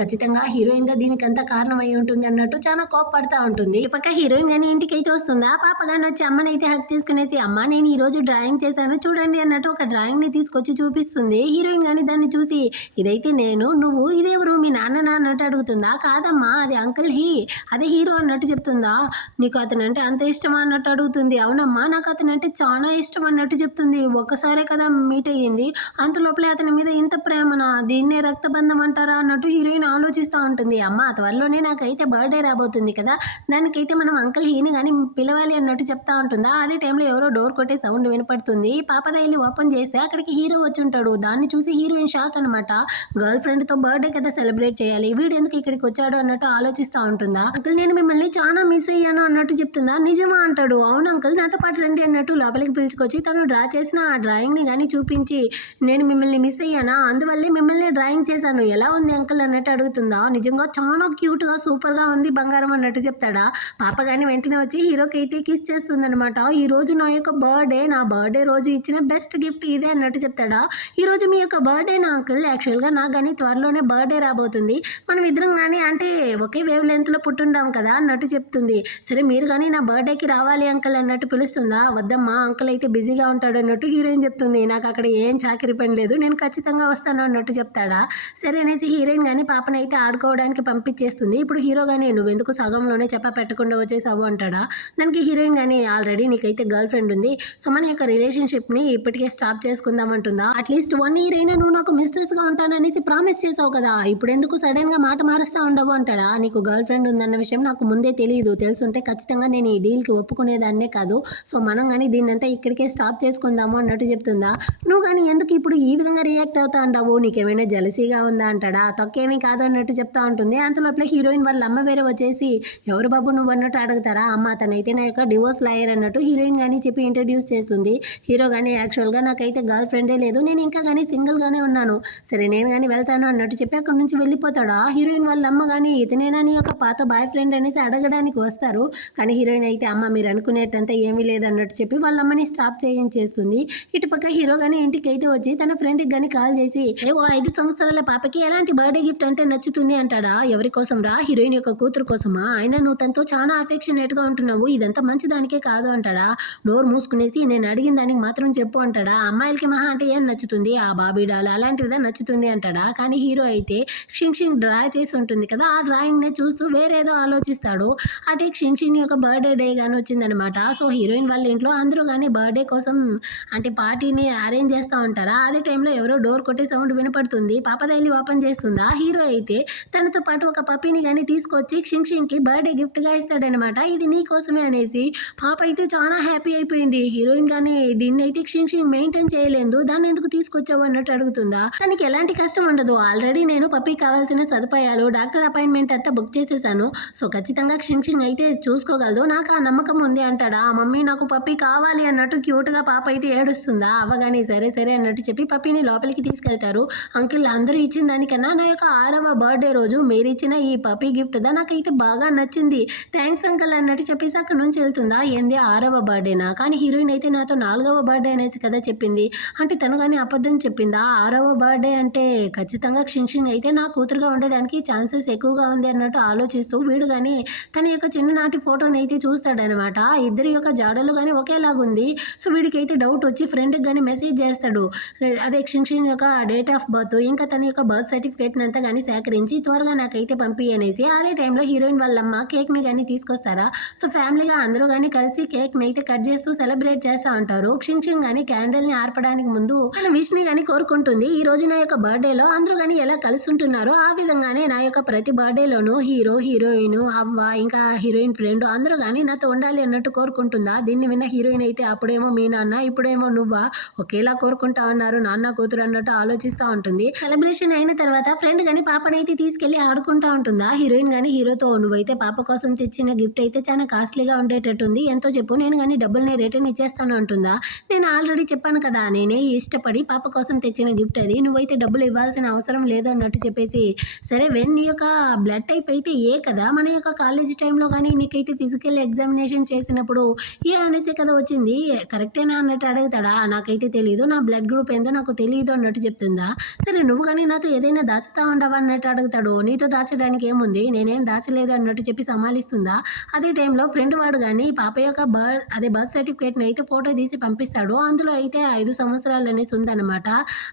ఖచ్చితంగా హీరోయిన్ దా దీనికంతా కారణం అయి ఉంటుంది అన్నట్టు చాలా కోపపడతా ఉంటుంది. ఈ పక్క హీరోయిన్ కానీ ఇంటికి అయితే వస్తుందా. పాప కానీ వచ్చి అమ్మని అయితే హక్ తీసుకునేసి అమ్మ నేను ఈ రోజు డ్రాయింగ్ చేశాను చూడండి అన్నట్టు ఒక డ్రాయింగ్ ని తీసుకొచ్చి చూపిస్తుంది. హీరోయిన్ కానీ దాన్ని చూసి ఇదైతే నేను, నువ్వు ఇదెవరు మీ నాన్న అన్నట్టు అడుగుతుందా. కాదమ్మా అది అంకుల్ అదే హీరో అన్నట్టు చెప్తుందా. నీకు అతను అంటే అంత ఇష్టమా అన్నట్టు అడుగుతుంది. అవునమ్మా నాకు అతను అంటే చాలా ఇష్టం అన్నట్టు చెప్తుంది. ఒక్కసారే కదా మీట్ అయ్యింది, అంత లోపలే అతని మీద ఇంత ప్రేమనా, దీన్నే రక్తబంధం అంటారా అన్నట్టు హీరోయిన్ ఆలోచిస్తూ ఉంటుంది. అమ్మ త్వరలోనే నాకైతే బర్త్డే రాబోతుంది కదా, దానికైతే మనం అంకుల్ హీని కానీ పిలవాలి అన్నట్టు చెప్తా ఉంటుందా. అదే టైంలో ఎవరో డోర్ కొట్టే సౌండ్ వినపడుతుంది. పాపద వెళ్ళి ఓపెన్ చేస్తే అక్కడికి హీరో వచ్చి ఉంటాడు. దాన్ని చూసి హీరోయిన్ షాక్ అనమాట. గర్ల్ ఫ్రెండ్ తో బర్త్డే కదా సెలబ్రేట్ చేయాలి, వీడు ఎందుకు ఇక్కడికి వచ్చాడు అన్నట్టు ఆలోచిస్తూ ఉంటుందా. అంకుల్ నేను మిమ్మల్ని చాలా మిస్ అయ్యాను అన్నట్టు చెప్తుందా. నిజమా అంటాడు. అవును అంకుల్ నాతో పాటు రండి అన్నట్టు లోపలికి పిలుచుకొచ్చి తను డ్రా చేసిన ఆ డ్రాయింగ్ ని కానీ చూపించి నేను మిమ్మల్ని మిస్ అయ్యానా, అందువల్లే మిమ్మల్ని డ్రాయింగ్ చేశాను, ఎలా ఉంది అంకుల్ అన్నట్టు అడుగుతుందా. నిజంగా చాలా క్యూట్ గా సూపర్ గా ఉంది బంగారం అన్నట్టు చెప్తాడా. పాప కానీ వెంటనే వచ్చి హీరోకి అయితే కిస్ చేస్తుంది అనమాట. ఈ రోజు నా యొక్క బర్త్డే, నా బర్త్డే రోజు ఇచ్చిన బెస్ట్ గిఫ్ట్ ఇదే అన్నట్టు చెప్తాడా. ఈ రోజు మీ యొక్క బర్త్డే నా అంకుల్, యాక్చువల్గా నాకు కానీ త్వరలోనే బర్త్డే రాబోతుంది, మనం ఇద్దరం కానీ అంటే ఒకే వేవ్ లెంత్ లో పుట్టుండాం కదా అన్నట్టు చెప్తుంది. సరే మీరు కానీ నా బర్త్డేకి రావాలి అంకుల్ అన్నట్టు పిలుస్తుందా. వద్దమ్మా అంకుల్ అయితే బిజీగా ఉంటాడు అన్నట్టు హీరోయిన్ చెప్తుంది. నాకు అక్కడ ఏం చాకరీ పని లేదు, నేను ఖచ్చితంగా వస్తాను అన్నట్టు చెప్తాడా. సరే సరే అనేసి హీరోయిన్ కానీ పాపనైతే ఆడుకోవడానికి పంపించేస్తుంది. ఇప్పుడు హీరో కానీ నువ్వెందుకు సగంలోనే పెట్టకుండా వచ్చేసావు అంటాడా. దానికి హీరోయిన్ కానీ ఆల్రెడీ నీకైతే గర్ల్ ఫ్రెండ్ ఉంది, సో మన యొక్క రిలేషన్షిప్ని ఇప్పటికే స్టాప్ చేసుకుందామంటుందా. అట్లీస్ట్ 1 year అయినా నువ్వు నాకు మిస్ట్రెస్గా ఉంటాననేసి ప్రామిస్ చేసావు కదా, ఇప్పుడు ఎందుకు సడన్గా మాట మారుస్తూ ఉండవు అంటాడా. నీకు గర్ల్ ఫ్రెండ్ ఉందన్న విషయం నాకు ముందే తెలియదు, తెలుసుంటే ఖచ్చితంగా నేను ఈ డీల్కి ఒప్పుకునేదాన్నే కాదు, సో మనం కానీ దీన్నంతా ఇక్కడికే స్టాప్ చేసుకుందాము అన్నట్టు చెప్తుందా. నువ్వు కానీ ఎందుకు ఇప్పుడు ఈ విధంగా రియాక్ట్ అవుతా ఉంటావు, నీకేమైనా జలసీగా ఉందా అంటాడా. తొక్కేమీ కాదు అన్నట్టు చెప్తా ఉంటుంది. అంతలోపల హీరోయిన్ వాళ్ళ అమ్మ వేరే వచ్చేసి ఎవరు బాబు నువ్వు అన్నట్టు అడుగుతారా. అమ్మ అతనైతే నా యొక్క డివోర్స్ లాయర్ అన్నట్టు హీరోయిన్ కానీ చెప్పి ఇంట్రడ్యూస్ చేస్తుంది. హీరో కానీ యాక్చువల్గా నాకైతే గర్ల్ ఫ్రెండే లేదు, నేను ఇంకా కానీ సింగిల్గానే ఉన్నాను, సరే నేను కానీ వెళ్తాను అన్నట్టు చెప్పి అక్కడి నుంచి వెళ్ళిపోతాడా. హీరోయిన్ వాళ్ళ అమ్మ కానీ ఇతనేనా నీ యొక్క పాత బాయ్ ఫ్రెండ్ అనేసి అడగడానికి వస్తారు. కానీ హీరోయిన్ అయితే అమ్మ మీరు అనుకునేటంతా ఏమీ లేదన్నట్టు చెప్పి వాళ్ళ అమ్మని స్టాప్ చేయించేస్తుంది. ఇటుపక్క హీరో కానీ ఇంటికి అయితే వచ్చి తన ఫ్రెండ్కి కానీ కాల్ చేసి ఏవో 5 సంవత్సరాల పాపకి ఎలాంటి బర్త్డే గిఫ్ట్ అంటే నచ్చుతుంది అంటాడా. ఎవరి కోసం రా, హీరోయిన్ యొక్క కూతురు కోసమా, అయినా నువ్వు తనతో చాలా అఫెక్షనేట్గా ఉంటున్నావు, ఇదంతా మంచిదానికే కాదు అంటాడా. నోరు మూసుకునేసి నేను అడిగిన దానికి మాత్రం చెప్పు అంటాడా. అమ్మాయిలకి మహా అంటే ఏం నచ్చుతుంది, ఆ బాబీ డాల్ అలాంటివిదా నచ్చుతుంది అంటాడా. కానీ హీరో అయితే షింగ్ డ్రా చేసి ఉంటుంది కదా, ఆ డ్రాయింగ్నే చూస్తూ వేరేదో ఆలోచిస్తాడు. అటే షింగ్ యొక్క బర్త్డే డే కానీ వచ్చిందనమాట. సో హీరోయిన్ వాళ్ళ ఇంట్లో అందరూ కానీ బర్త్డే కోసం అంటే పార్టీని అరేంజ్ చేస్తూ ఉంటారా. అదే టైంలో ఎవరో డోర్ కొట్టే సౌండ్ వినపడుతుంది. పాప తల్లి ఓపెన్ చేస్తుందా. హీరో అయితే తనతో పాటు ఒక పప్పీని కానీ తీసుకొచ్చి షింగ్కి బర్త్డే గిఫ్ట్గా ఇస్తాడనమాట. ఇది నీ కోసమే అనేసి పాప అయితే చాలా హ్యాపీ అయిపోయింది. హీరోయిన్ కానీ దీన్ని అయితే షింగ్ మెయింటైన్ చేయలేదు, దాన్ని ఎందుకు తీసుకొచ్చావు అన్నట్టు అడుగుతుందా. దానికి ఎలాంటి కష్టం ఉండదు, ఆల్రెడీ నేను పప్పీ కావాల్సిన సదుపాయాలు డాక్టర్ అపాయింట్మెంట్ అంతా బుక్ చేసేసాను, సో ఖచ్చితంగా షింగ్ అయితే చూసుకోగలదు, నాకు ఆ నమ్మకం ఉంది అంటాడా. మమ్మీ నాకు పప్పీ కావాలి అన్నట్టు క్యూట్గా పాప అయితే ఏడుస్తుందా. అవ్వగానే సరే సరే అన్నట్టు చెప్పి పప్పీని లోపలికి తీసుకెళ్తారు. అంకిల్ అందరూ ఇచ్చిన దానికన్నా నా యొక్క 6వ బర్త్డే రోజు మీరు ఇచ్చిన ఈ పప్పీ గిఫ్ట్ దా నాకైతే బాగా నచ్చింది, థ్యాంక్స్ అంకల్ అన్నట్టు చెప్పేసి అక్కడ నుంచి వెళ్తుందా. ఏంది 6వ బర్త్డేనా, కానీ హీరోయిన్ అయితే నాతో 4వ బర్త్డే అనేసి కదా చెప్పింది, అంటే తను కానీ అబద్ధం చెప్పిందా. 6వ బర్త్డే అంటే ఖచ్చితంగా షింగ్ అయితే నా కూతురుగా ఉండడానికి ఛాన్సెస్ ఎక్కువగా ఉంది అన్నట్టు ఆలోచిస్తూ వీడు కానీ తన యొక్క చిన్ననాటి ఫోటోని అయితే చూస్తాడనమాట. ఇద్దరి యొక్క జాడలు కానీ ఒకేలాగుంది. సో వీడికైతే డౌట్ వచ్చి ఫ్రెండ్కి కానీ మెసేజ్ చేస్తాడు, అదే షింగ్ యొక్క డేట్ ఆఫ్ బర్త్ ఇంకా తన యొక్క బర్త్ సర్టిఫికేట్ని అంతా కానీ సేకరించి త్వరగా నాకైతే పంపి అనేసి. అదే టైంలో హీరోయిన్ వాళ్ళమ్మ కేక్ని కానీ తీసుకొస్తారా. సో ఫ్యామిలీగా అందరూ కానీ కలిసి కేక్ని అయితే కట్ చేస్తూ సెలబ్రేట్ చేస్తూ ఉంటారు. షింగ్ కానీ క్యాండిల్ని ఆర్పడానికి ముందు తన విష్ని కానీ కోరుకుంటుంది, ఈ రోజు నా యొక్క బర్త్డేలో అందరూ కానీ ఎలా కలిసి ఉంటున్నారో ఆ విధంగానే నా యొక్క ప్రతి బర్త్డేలోనూ హీరో హీరోయిన్ అవ్వ ఇంకా హీరోయిన్ ఫ్రెండ్ అందరూ కానీ నాతో ఉండాలి అన్నట్టు కోరుకుంటుందా. దీన్ని విన్న హీరోయిన్ అయితే అప్పుడేమో మీ నాన్న ఇప్పుడేమో నువ్వా ఒకేలా కోరుకుంటా ఉన్నారు నాన్న కూతురు అన్నట్టు ఆలోచిస్తూ ఉంటుంది. సెలబ్రేషన్ అయిన తర్వాత ఫ్రెండ్ కానీ పాపనైతే తీసుకెళ్లి ఆడుకుంటా ఉంటుందా. హీరోయిన్ కానీ హీరోతో నువ్వైతే పాప కోసం తెచ్చిన గిఫ్ట్ అయితే చాలా కాస్ట్లీగా ఉండేటట్టుంది, ఎంతో చెప్పు నేను కానీ డబ్బుల్ని రిటర్న్ ఇచ్చేస్తాను అంటుందా. నేను ఆల్రెడీ చెప్పాను కదా నేనే ఇష్టపడి పాప కోసం తెచ్చిన గిఫ్ట్ అది, నువ్వైతే డబ్బులు ఇవ్వాల్సిన అవసరం లేదు అన్నట్టు చెప్పేసి సరే వెన్ నీ యొక్క బ్లడ్ టైప్ అయితే ఏ కదా, మన యొక్క కాలేజీ టైంలో కానీ నీకైతే ఫిజికల్ ఎగ్జామినేషన్ చేసినప్పుడు ఏ అనేసే కదా వచ్చింది, కరెక్టేనా అన్నట్టు అడుగుతాడా. నాకైతే తెలియదు, నా బ్లడ్ గ్రూప్ ఏందో నాకు తెలియదు అన్నట్టు చెప్తుందా. సరే నువ్వు కానీ నాతో ఏదైనా దాచుతా ఉండవా అన్నట్టు అడుగుతాడు. నీతో దాచడానికి ఏముంది, నేనేం దాచలేదు అన్నట్టు చెప్పి సమాలిస్తుందా. అదే టైంలో ఫ్రెండ్ వాడు కానీ పాప యొక్క బర్త్ సర్టిఫికేట్ని అయితే ఫోటో తీసి పంపిస్తాడు. అందులో అయితే 5 సంవత్సరాలు అనేసి ఉందన్నమాట.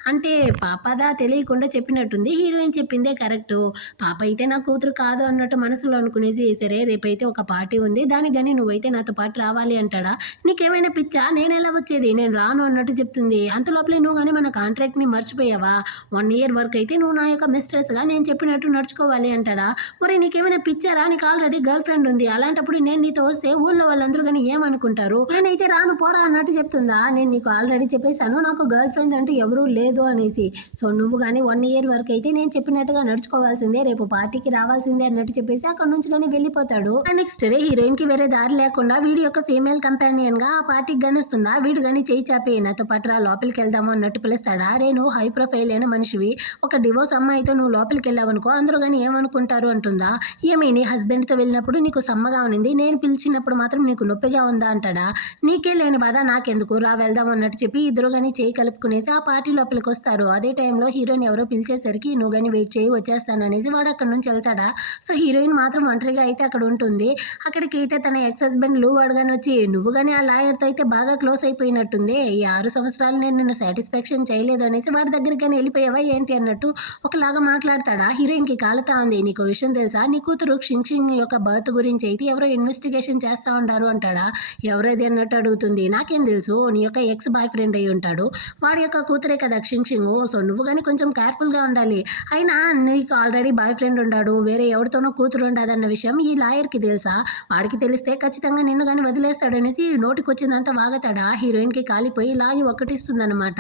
అంటే పాపదా తెలియకుండా చెప్పినట్టుంది, హీరోయిన్ చెప్పిందే కరెక్ట్, పాప అయితే నా కూతురు కాదు అన్నట్టు మనసులో అనుకునేసి సరే రేపైతే ఒక పార్టీ ఉంది దానికి కానీ నువ్వైతే నాతో పాటు రావాలి అంటాడా. నీకేమైనా పిచ్చా, నేను ఎలా వచ్చేది, నేను రాను అన్నట్టు చెప్తుంది. అంతలోపలే నువ్వు కానీ మన కాంట్రాక్ట్ని మర్చిపోయావా, 1 year వరకు అయితే నువ్వు నా యొక్క మిస్ట్రెస్గా నేను చెప్పినట్టు నడుచుకోవాలి అంటాడా. ఒరే నీకేమైనా పిచ్చారా, నీకు ఆల్రెడీ గర్ల్ ఫ్రెండ్ ఉంది, అలాంటప్పుడు నేను నీతో వస్తే ఊళ్ళో వాళ్ళందరూ కానీ ఏమనుకుంటారు, నేనైతే రాను పోరా అన్నట్టు చెప్తుందా. నేను నీకు ఆల్రెడీ చెప్పేశాను నాకు గర్ల్ ఫ్రెండ్ అంటూ ఎవరూ లేదు అనేసి, సో నువ్వు కానీ 1 year వరకు అయితే నేను చెప్పినట్టుగా నడుచుకోవాల్సిందే, రేపు పార్టీకి రావాల్సిందే అన్నట్టు చెప్పేసి అక్కడ నుంచి కానీ వెళ్ళిపోతాడు. నెక్స్ట్ డే హీరోయిన్ కి వేరే దారి లేకుండా వీడి యొక్క ఫీమేల్ కంపానియన్ గా ఆ పార్టీకి గనుస్తుందా. వీడు కానీ చేయి చాపి నాతో పాటు రా లోపలికి వెళ్దాము అన్నట్టు పిలుస్తాడా. రే నువ్వు హై ప్రొఫైల్ అయిన మనిషివి, ఒక డివోర్స్ అమ్మాయితో నువ్వు లోపలికి వెళ్ళావనుకో అందరూ కానీ ఏమనుకుంటారు అంటుందా. ఏమి నీ హస్బెండ్తో వెళ్ళినప్పుడు నీకు సమ్మగా ఉంది, నేను పిలిచినప్పుడు మాత్రం నీకు నొప్పిగా ఉందా అంటాడా. నీకే లేని బాధ నాకెందుకు, రా వెళ్దాం అన్నట్టు చెప్పి ఇద్దరు కానీ చేయి కలుపుకునేసి ఆ పార్టీ లోపలికి వస్తారు. అదే టైంలో హీరోయిన్ ఎవరో పిలిచేసరికి నువ్వు కానీ వెయిట్ చేయి వచ్చేస్తాననేసి వాడు అక్కడ నుంచి వెళ్తాడా. సో హీరోయిన్ మాత్రం ఒంటరిగా అయితే అక్కడ ఉంటుంది. అక్కడికి అయితే తన ఎక్స్ హస్బెండ్ లూ వాడు కానీ వచ్చి నువ్వు కానీ ఆ లాయర్తో అయితే బాగా క్లోజ్ అయిపోయినట్టుంది, ఈ 6 సంవత్సరాలు నేను నిన్ను సాటిస్ఫాక్షన్ చేయలేదు అనేసి వాడి దగ్గరికి కానీ వెళ్ళిపోయావా ఏంటి అన్నాడు. అన్నట్టు ఒకలాగా మాట్లాడతాడా. హీరోయిన్కి కాలుతా ఉంది. నీకు విషయం తెలుసా, నీ కూతురు షింగ్ యొక్క బర్త్ గురించి అయితే ఎవరో ఇన్వెస్టిగేషన్ చేస్తా ఉంటారు అంటాడా. ఎవరైతే అన్నట్టు అడుగుతుంది. నాకేం తెలుసు, నీ యొక్క ఎక్స్ బాయ్ ఫ్రెండ్ అయి ఉంటాడు, వాడి యొక్క కూతురే కదా షింగ్. సో నువ్వు కానీ కొంచెం కేర్ఫుల్గా ఉండాలి. అయినా నీకు ఆల్రెడీ బాయ్ ఫ్రెండ్ ఉన్నాడు, వేరే ఎవరితోనో కూతురు ఉండదన్న విషయం ఈ లాయర్కి తెలుసా, వాడికి తెలిస్తే ఖచ్చితంగా నిన్ను కానీ వదిలేస్తాడనేసి నోటికొచ్చిందంతా వాగతాడా. హీరోయిన్కి కాలిపోయి లాగి ఒక్కటిస్తుందనమాట.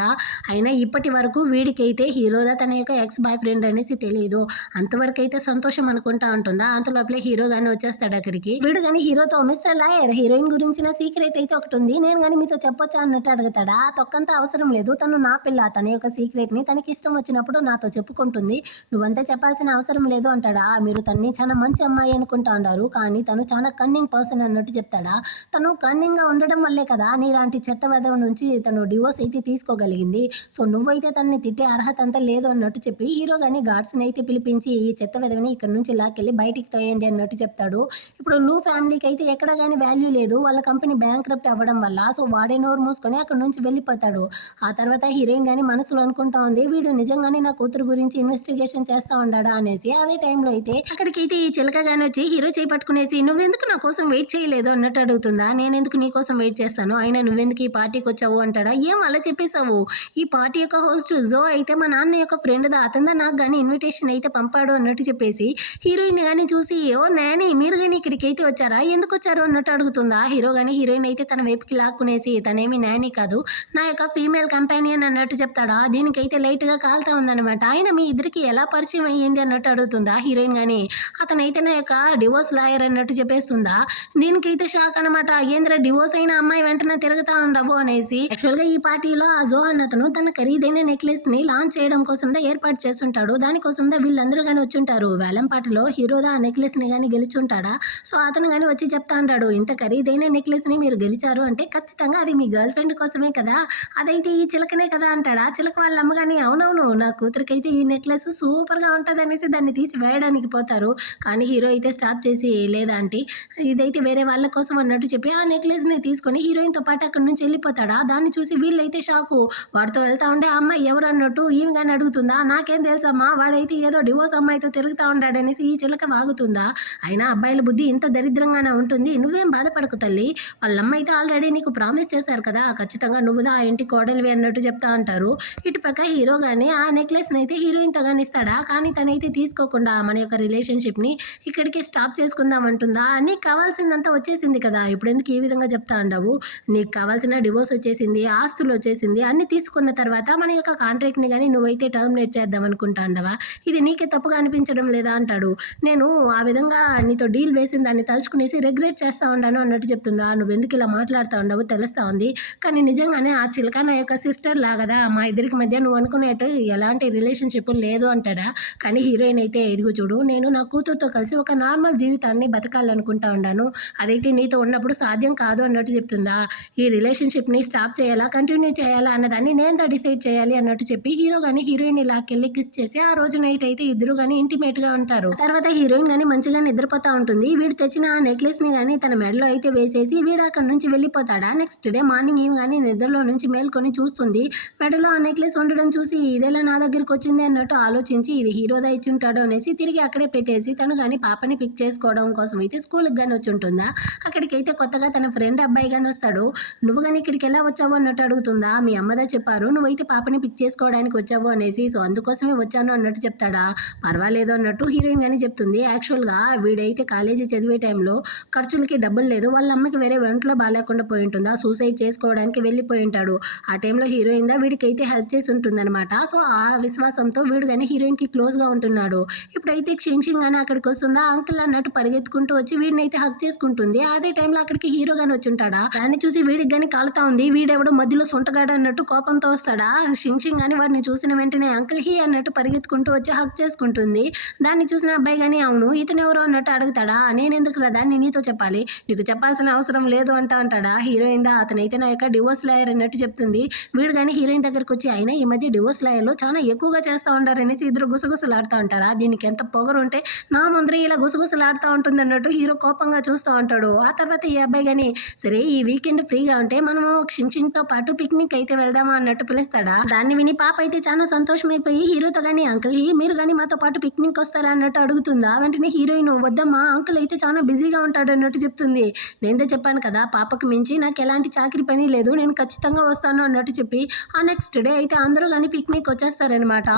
అయినా ఇప్పటి వరకు వీడికైతే హీరోదా తన యొక్క ఎక్స్ బాయ్ ఫ్రెండ్ అనేసి తెలియదు. అంతవరకు అయితే సంతోషం అనుకుంటా ఉంటుందా. అంతలోపలే హీరో గానీ వచ్చేస్తాడు అక్కడికి. వీడు కానీ హీరోతో, మిస్టర్ లాయర్, హీరోయిన్ గురించిన సీక్రెట్ అయితే ఒకటి ఉంది, నేను కానీ మీతో చెప్పొచ్చా అన్నట్టు అడుగుతాడా. తొక్కంతా అవసరం లేదు, తను నా పిల్ల, తన యొక్క సీక్రెట్ ని తనకి ఇష్టం వచ్చినప్పుడు నాతో చెప్పుకుంటుంది, నువ్వంతా చెప్పాల్సిన అవసరం లేదు అంటాడా. మీరు తన్ని చాలా మంచి అమ్మాయి అనుకుంటా ఉన్నారు, కానీ తను చాలా కన్నింగ్ పర్సన్ అన్నట్టు చెప్తాడా. తను కన్నింగ్ గా ఉండడం వల్లే కదా నీలాంటి చెత్త వెధవ నుంచి తను డివోర్స్ అయితే తీసుకోగలిగింది. సో నువ్వైతే తనని తిట్టే అర్హత అంతా లేదు అన్నట్టు చెప్పి హీరో గానీ గార్డ్స్ ని అయితే పిలిపించి ఈ చెత్త వెధవని ఇక్కడ నుంచి లాక్కెళ్ళి బయటికి తోయండి అన్నట్టు చెప్తాడు. ఇప్పుడు లూ ఫ్యామిలీకి అయితే ఎక్కడ కానీ వాల్యూ లేదు, వాళ్ళ కంపెనీ బ్యాంక్రప్ట్ అవ్వడం వల్ల. సో వాడే నోరు మూసుకొని అక్కడ నుంచి వెళ్ళిపోతాడు. ఆ తర్వాత హీరోయిన్ గానీ మనసులో అనుకుంటా ఉంది, వీడు నిజంగానే నా కూతురు గురించి ఇన్వెస్టిగేషన్ చేస్తా ఉన్నాడా అనేసి. అదే టైంలో అయితే అక్కడికైతే ఈ చిలక గాని వచ్చి హీరో చేయి పట్టుకునేసి, నువ్వెందుకు నా కోసం వెయిట్ చేయలేదు అన్నట్టు అడుగుతుందా. నేనెందుకు నీ కోసం వెయిట్ చేస్తాను, అయినా నువ్వెందుకు ఈ పార్టీకి వచ్చావు అంటాడా. ఏం అలా చెప్పేశావు, ఈ పార్టీ యొక్క హోస్ట్ జో అయితే మా నాన్న యొక్క ఫ్రెండ్ దా, అతను నాకు కానీ ఇన్విటేషన్ అయితే పంపాడు అన్నట్టు చెప్పేసి హీరోయిన్ కానీ చూసి, ఓ నాని మీరు కానీ ఇక్కడికి అయితే వచ్చారా, ఎందుకు వచ్చారు అన్నట్టు అడుగుతుందా. హీరో కానీ హీరోయిన్ అయితే తన వైపుకి లాక్కునేసి, తనేమి నాని కాదు, నా యొక్క ఫీమేల్ కంపానియన్ అన్నట్టు చెప్తాడా. దీనికైతే లైట్ గా కాలుతా ఉందన్నమాట. ఆయన మీ ఇద్దరికి ఎలా పరిచయం అయ్యింది అన్నట్టు అడుగుతుందా హీరోయిన్ గానీ. అతనైతే నా యొక్క డివోర్స్ లాయర్ అన్నట్టు చెప్పేస్తుందా. దీనికైతే షాక్ అనమాట. ఏంద్ర డివోర్స్ అయిన అమ్మాయి వెంటనే తిరుగుతా ఉండవు అనేసి. యాక్చువల్ గా ఈ పార్టీలో ఆ జో అన్నతను తన ఖరీదైన నెక్లెస్ ని లాంచ్ చేయడం కోసం ఏర్పాటు చేస్తుంటాడు. దానికోసం వీళ్ళందరూ గానీ వచ్చుంటారు. వేలం పాటలో హీరోదా ఆ నెక్లెస్ ని గానీ గెలుచుంటాడా. సో అతను గానీ వచ్చి చెప్తా ఉంటాడు, ఇంత ఖరీదైన నెక్లెస్ ని మీరు గెలిచారు అంటే ఖచ్చితంగా అది మీ గర్ల్ ఫ్రెండ్ కోసమే కదా, అదైతే ఈ చిలకనే కదా అంటాడా. చిలక వాళ్ళ అమ్మ గానీ, అవునవును నా కూతురికైతే ఈ నెక్లెస్ సూపర్ గా ఉంటది అనేసి దాన్ని తీసి వేయడానికి పోతారు. కానీ హీరో అయితే స్టాప్ చేసి, లేదా ఆంటీ ఇదైతే వేరే వాళ్ళ కోసం అన్నట్టు చెప్పి ఆ నెక్లెస్ ని తీసుకొని హీరోయిన్ తో పాటు అక్కడి నుంచి వెళ్ళిపోతాడా. దాన్ని చూసి వీళ్ళైతే షాకు. వాడితో వెళ్తా ఉండే ఆ అమ్మాయి ఎవరు అన్నట్టు ఈమె కానీ అడుగుతుందా. నాకేం తెలుసమ్మా, వాడైతే ఏదో డివోర్స్ అమ్మాయితో తిరుగుతా ఉంటాడనేసి ఈ చిలక వాగుతుందా. అయినా అబ్బాయిల బుద్ధి ఇంత దరిద్రంగానే ఉంటుంది, నువ్వేం బాధపడకు తల్లి, వాళ్ళ అమ్మ అయితే ఆల్రెడీ నీకు ప్రామిస్ చేశారు కదా, ఖచ్చితంగా నువ్వుదా ఆ ఇంటి కోడలివి అన్నట్టు చెప్తా అంటారు. ఇటుపక్క హీరో గానీ ఆ నెక్లెస్ అయితే హీరోయిన్ తో కానీ ఇస్తాడా. కానీ తనైతే తీసుకోకుండా మన యొక్క రిలేషన్షిప్ ని ఇక్కడికి స్టాప్ చేసుకుందాం అంటుందా. నీకు కావాల్సిందంతా వచ్చేసింది కదా, ఇప్పుడు ఎందుకు ఈ విధంగా చెప్తా ఉండవు, నీకు కావాల్సిన డివోర్స్ వచ్చేసింది, ఆస్తులు వచ్చేసింది, అన్ని తీసుకున్న తర్వాత మన యొక్క కాంట్రాక్ట్ ని కానీ నువ్వైతే టర్మినేట్ చేద్దాం అనుకుంటా ఉండవా, ఇది నీకే తప్పుగా అనిపించడం లేదా అంటాడు. నేను ఆ విధంగా నీతో డీల్ వేసిన దాన్ని తలుచుకునేసి రెగ్రెట్ చేస్తా ఉన్నాను అన్నట్టు చెప్తుందా. నువ్వెందుకు ఇలా మాట్లాడుతూ ఉండవు తెలుస్తా ఉంది, కానీ నిజంగానే ఆ చిలక నా యొక్క సిస్టర్ లాగదా, మా ఇద్దరికి మధ్య నువ్వు అనుకునేట్టు ఎలాంటి రిలేషన్షిప్ లేదు అంటాడా. కానీ హీరోయిన్ అయితే, ఇదిగో చూడు, నేను నా కూతురుతో కలిసి ఒక నార్మల్ జీవితాన్ని బతకాలనుకుంటా ఉన్నాను, అదైతే నీతో ఉన్నప్పుడు సాధ్యం కాదు అన్నట్టు చెప్తుందా. ఈ రిలేషన్షిప్ని స్టాప్ చేయాలా కంటిన్యూ చేయాలా అన్నదాన్ని నేను డిసైడ్ చేయాలి అన్నట్టు చెప్పి హీరో కానీ హీరోయిన్ ఇలాకెళ్ళి కిస్ చేసి ఆ రోజు నైట్ అయితే ఇద్దరు కానీ ఇంటిమేట్ గా ఉంటారు. తర్వాత హీరోయిన్ కానీ మంచిగా నిద్రపోతా ఉంటుంది. వీడు తెచ్చిన ఆ నెక్లెస్ ని కానీ తన మెడలో అయితే వేసేసి వీడు అక్కడ నుంచి వెళ్ళిపోతాడా. నెక్స్ట్ డే మార్నింగ్ ఈమె కానీ నిద్రలో నుంచి మేల్కొని చూస్తుంది. మెడలో ఆ నెక్లెస్ ఉండడం చూసి ఇదేలా నా దగ్గరికి వచ్చింది అన్నట్టు ఆలోచించి ఇది హీరోదా ఇచ్చి ఉంటాడు అనేసి తిరిగి అక్కడే పెట్టేసి తను కానీ పాపని పిక్ చేసుకోవడం కోసం అయితే స్కూల్కి కానీ వచ్చి ఉంటుందా. అక్కడికైతే కొత్తగా తన ఫ్రెండ్ అబ్బాయి కానీ వస్తాడు. నువ్వు కానీ ఇక్కడికి ఎలా వచ్చావు అన్నట్టు అడుగుతుందా. మీ అమ్మదా చెప్పారు నువ్వైతే పాపని పిక్ చేసుకోవడానికి వచ్చావు అనేసి, సో అందుకోసమే వచ్చాను అన్నట్టు చెప్తాడా. పర్వాలేదు అన్నట్టు హీరోయిన్ కానీ చెప్తుంది. యాక్చువల్గా వీడైతే కాలేజీ చదివే టైంలో ఖర్చులకి డబ్బులు లేదు, వాళ్ళ అమ్మకి వేరే ఒంట్లో బాగాలేకుండా పోయి ఉంటుందా, సూసైడ్ చేసుకోవడానికి వెళ్ళిపోయి ఉంటాడు. ఆ టైంలో హీరోయిన్ దా వీడికైతే హెల్ప్ చేసి ఉంటుందన్నమాట. సో ఆ విశ్వాసంతో వీడు కానీ హీరోయిన్ కి క్లోజ్ గా ఉంటున్నాడు. ఇప్పుడైతే క్షింగ్ అని అక్కడికి వస్తుందా, అంకుల్ అన్నట్టు పరిగెత్తుకుంటూ వచ్చి వీడిని అయితే హక్ చేసుకుంటుంది. అదే టైంలో అక్కడికి హీరో గాని వచ్చి ఉంటాడా. దాన్ని చూసి వీడికి గాని కాలుతా ఉంది. వీడెవడో మధ్యలో సొంటగాడు అన్నట్టు కోపంతో వస్తాడా. షింగ్ అని వాడిని చూసిన వెంటనే అంకుల్ హీ అన్నట్టు పరిగెత్తుకుంటూ వచ్చి హక్ చేసుకుంటుంది. దాన్ని చూసిన అబ్బాయి గానీ, అవును ఇతను ఎవరో అన్నట్టు అడుగుతాడా. నేనెందుకు రా దాన్ని నీతో చెప్పాలి, నీకు చెప్పాల్సిన అవసరం లేదు అంటాడా. హీరోయిన్ దా అతనైతే నా యొక్క డివోర్స్ లాయర్ అన్నట్టు చెప్తుంది. వీడు కానీ హీరోయిన్ దగ్గరకు వచ్చి, అయినా ఈ మధ్య డివోర్స్ లాయర్లో చాలా ఎక్కువగా చేస్తూ ఉంటారనేసి ఇద్దరు గుసగుసలాడుతూ ఉంటారా. దీనికి ఎంత పొగరు ఉంటే నా ముందరే ఇలా గుసగుసలాడుతూ ఉంటుంది అన్నట్టు హీరో కోపంగా చూస్తూ ఉంటాడు. ఆ తర్వాత ఈ అబ్బాయి కానీ, సరే ఈ వీకెండ్ ఫ్రీగా ఉంటే మనము క్షింగ్ తో పాటు పిక్నిక్ అయితే వెళ్దామా అన్నట్టు పిలుస్తాడా. దాన్ని విని పాప అయితే చాలా సంతోషమైపోతుంది. వెళ్ళిపోయి హీరోతో కానీ అంకుల్ మీరు కానీ మాతో పాటు పిక్నిక్ వస్తారా అన్నట్టు అడుగుతుందా. వెంటనే హీరోయిన్ వద్దమ్మా అంకుల్ అయితే చాలా బిజీగా ఉంటాడు అన్నట్టు చెప్తుంది. నేనే చెప్పాను కదా పాపకు మించి నాకు ఎలాంటి చాకరీ పని లేదు, నేను ఖచ్చితంగా వస్తాను అన్నట్టు చెప్పి ఆ నెక్స్ట్ డే అయితే అందరూ కానీ పిక్నిక్ వచ్చేస్తారనమాట.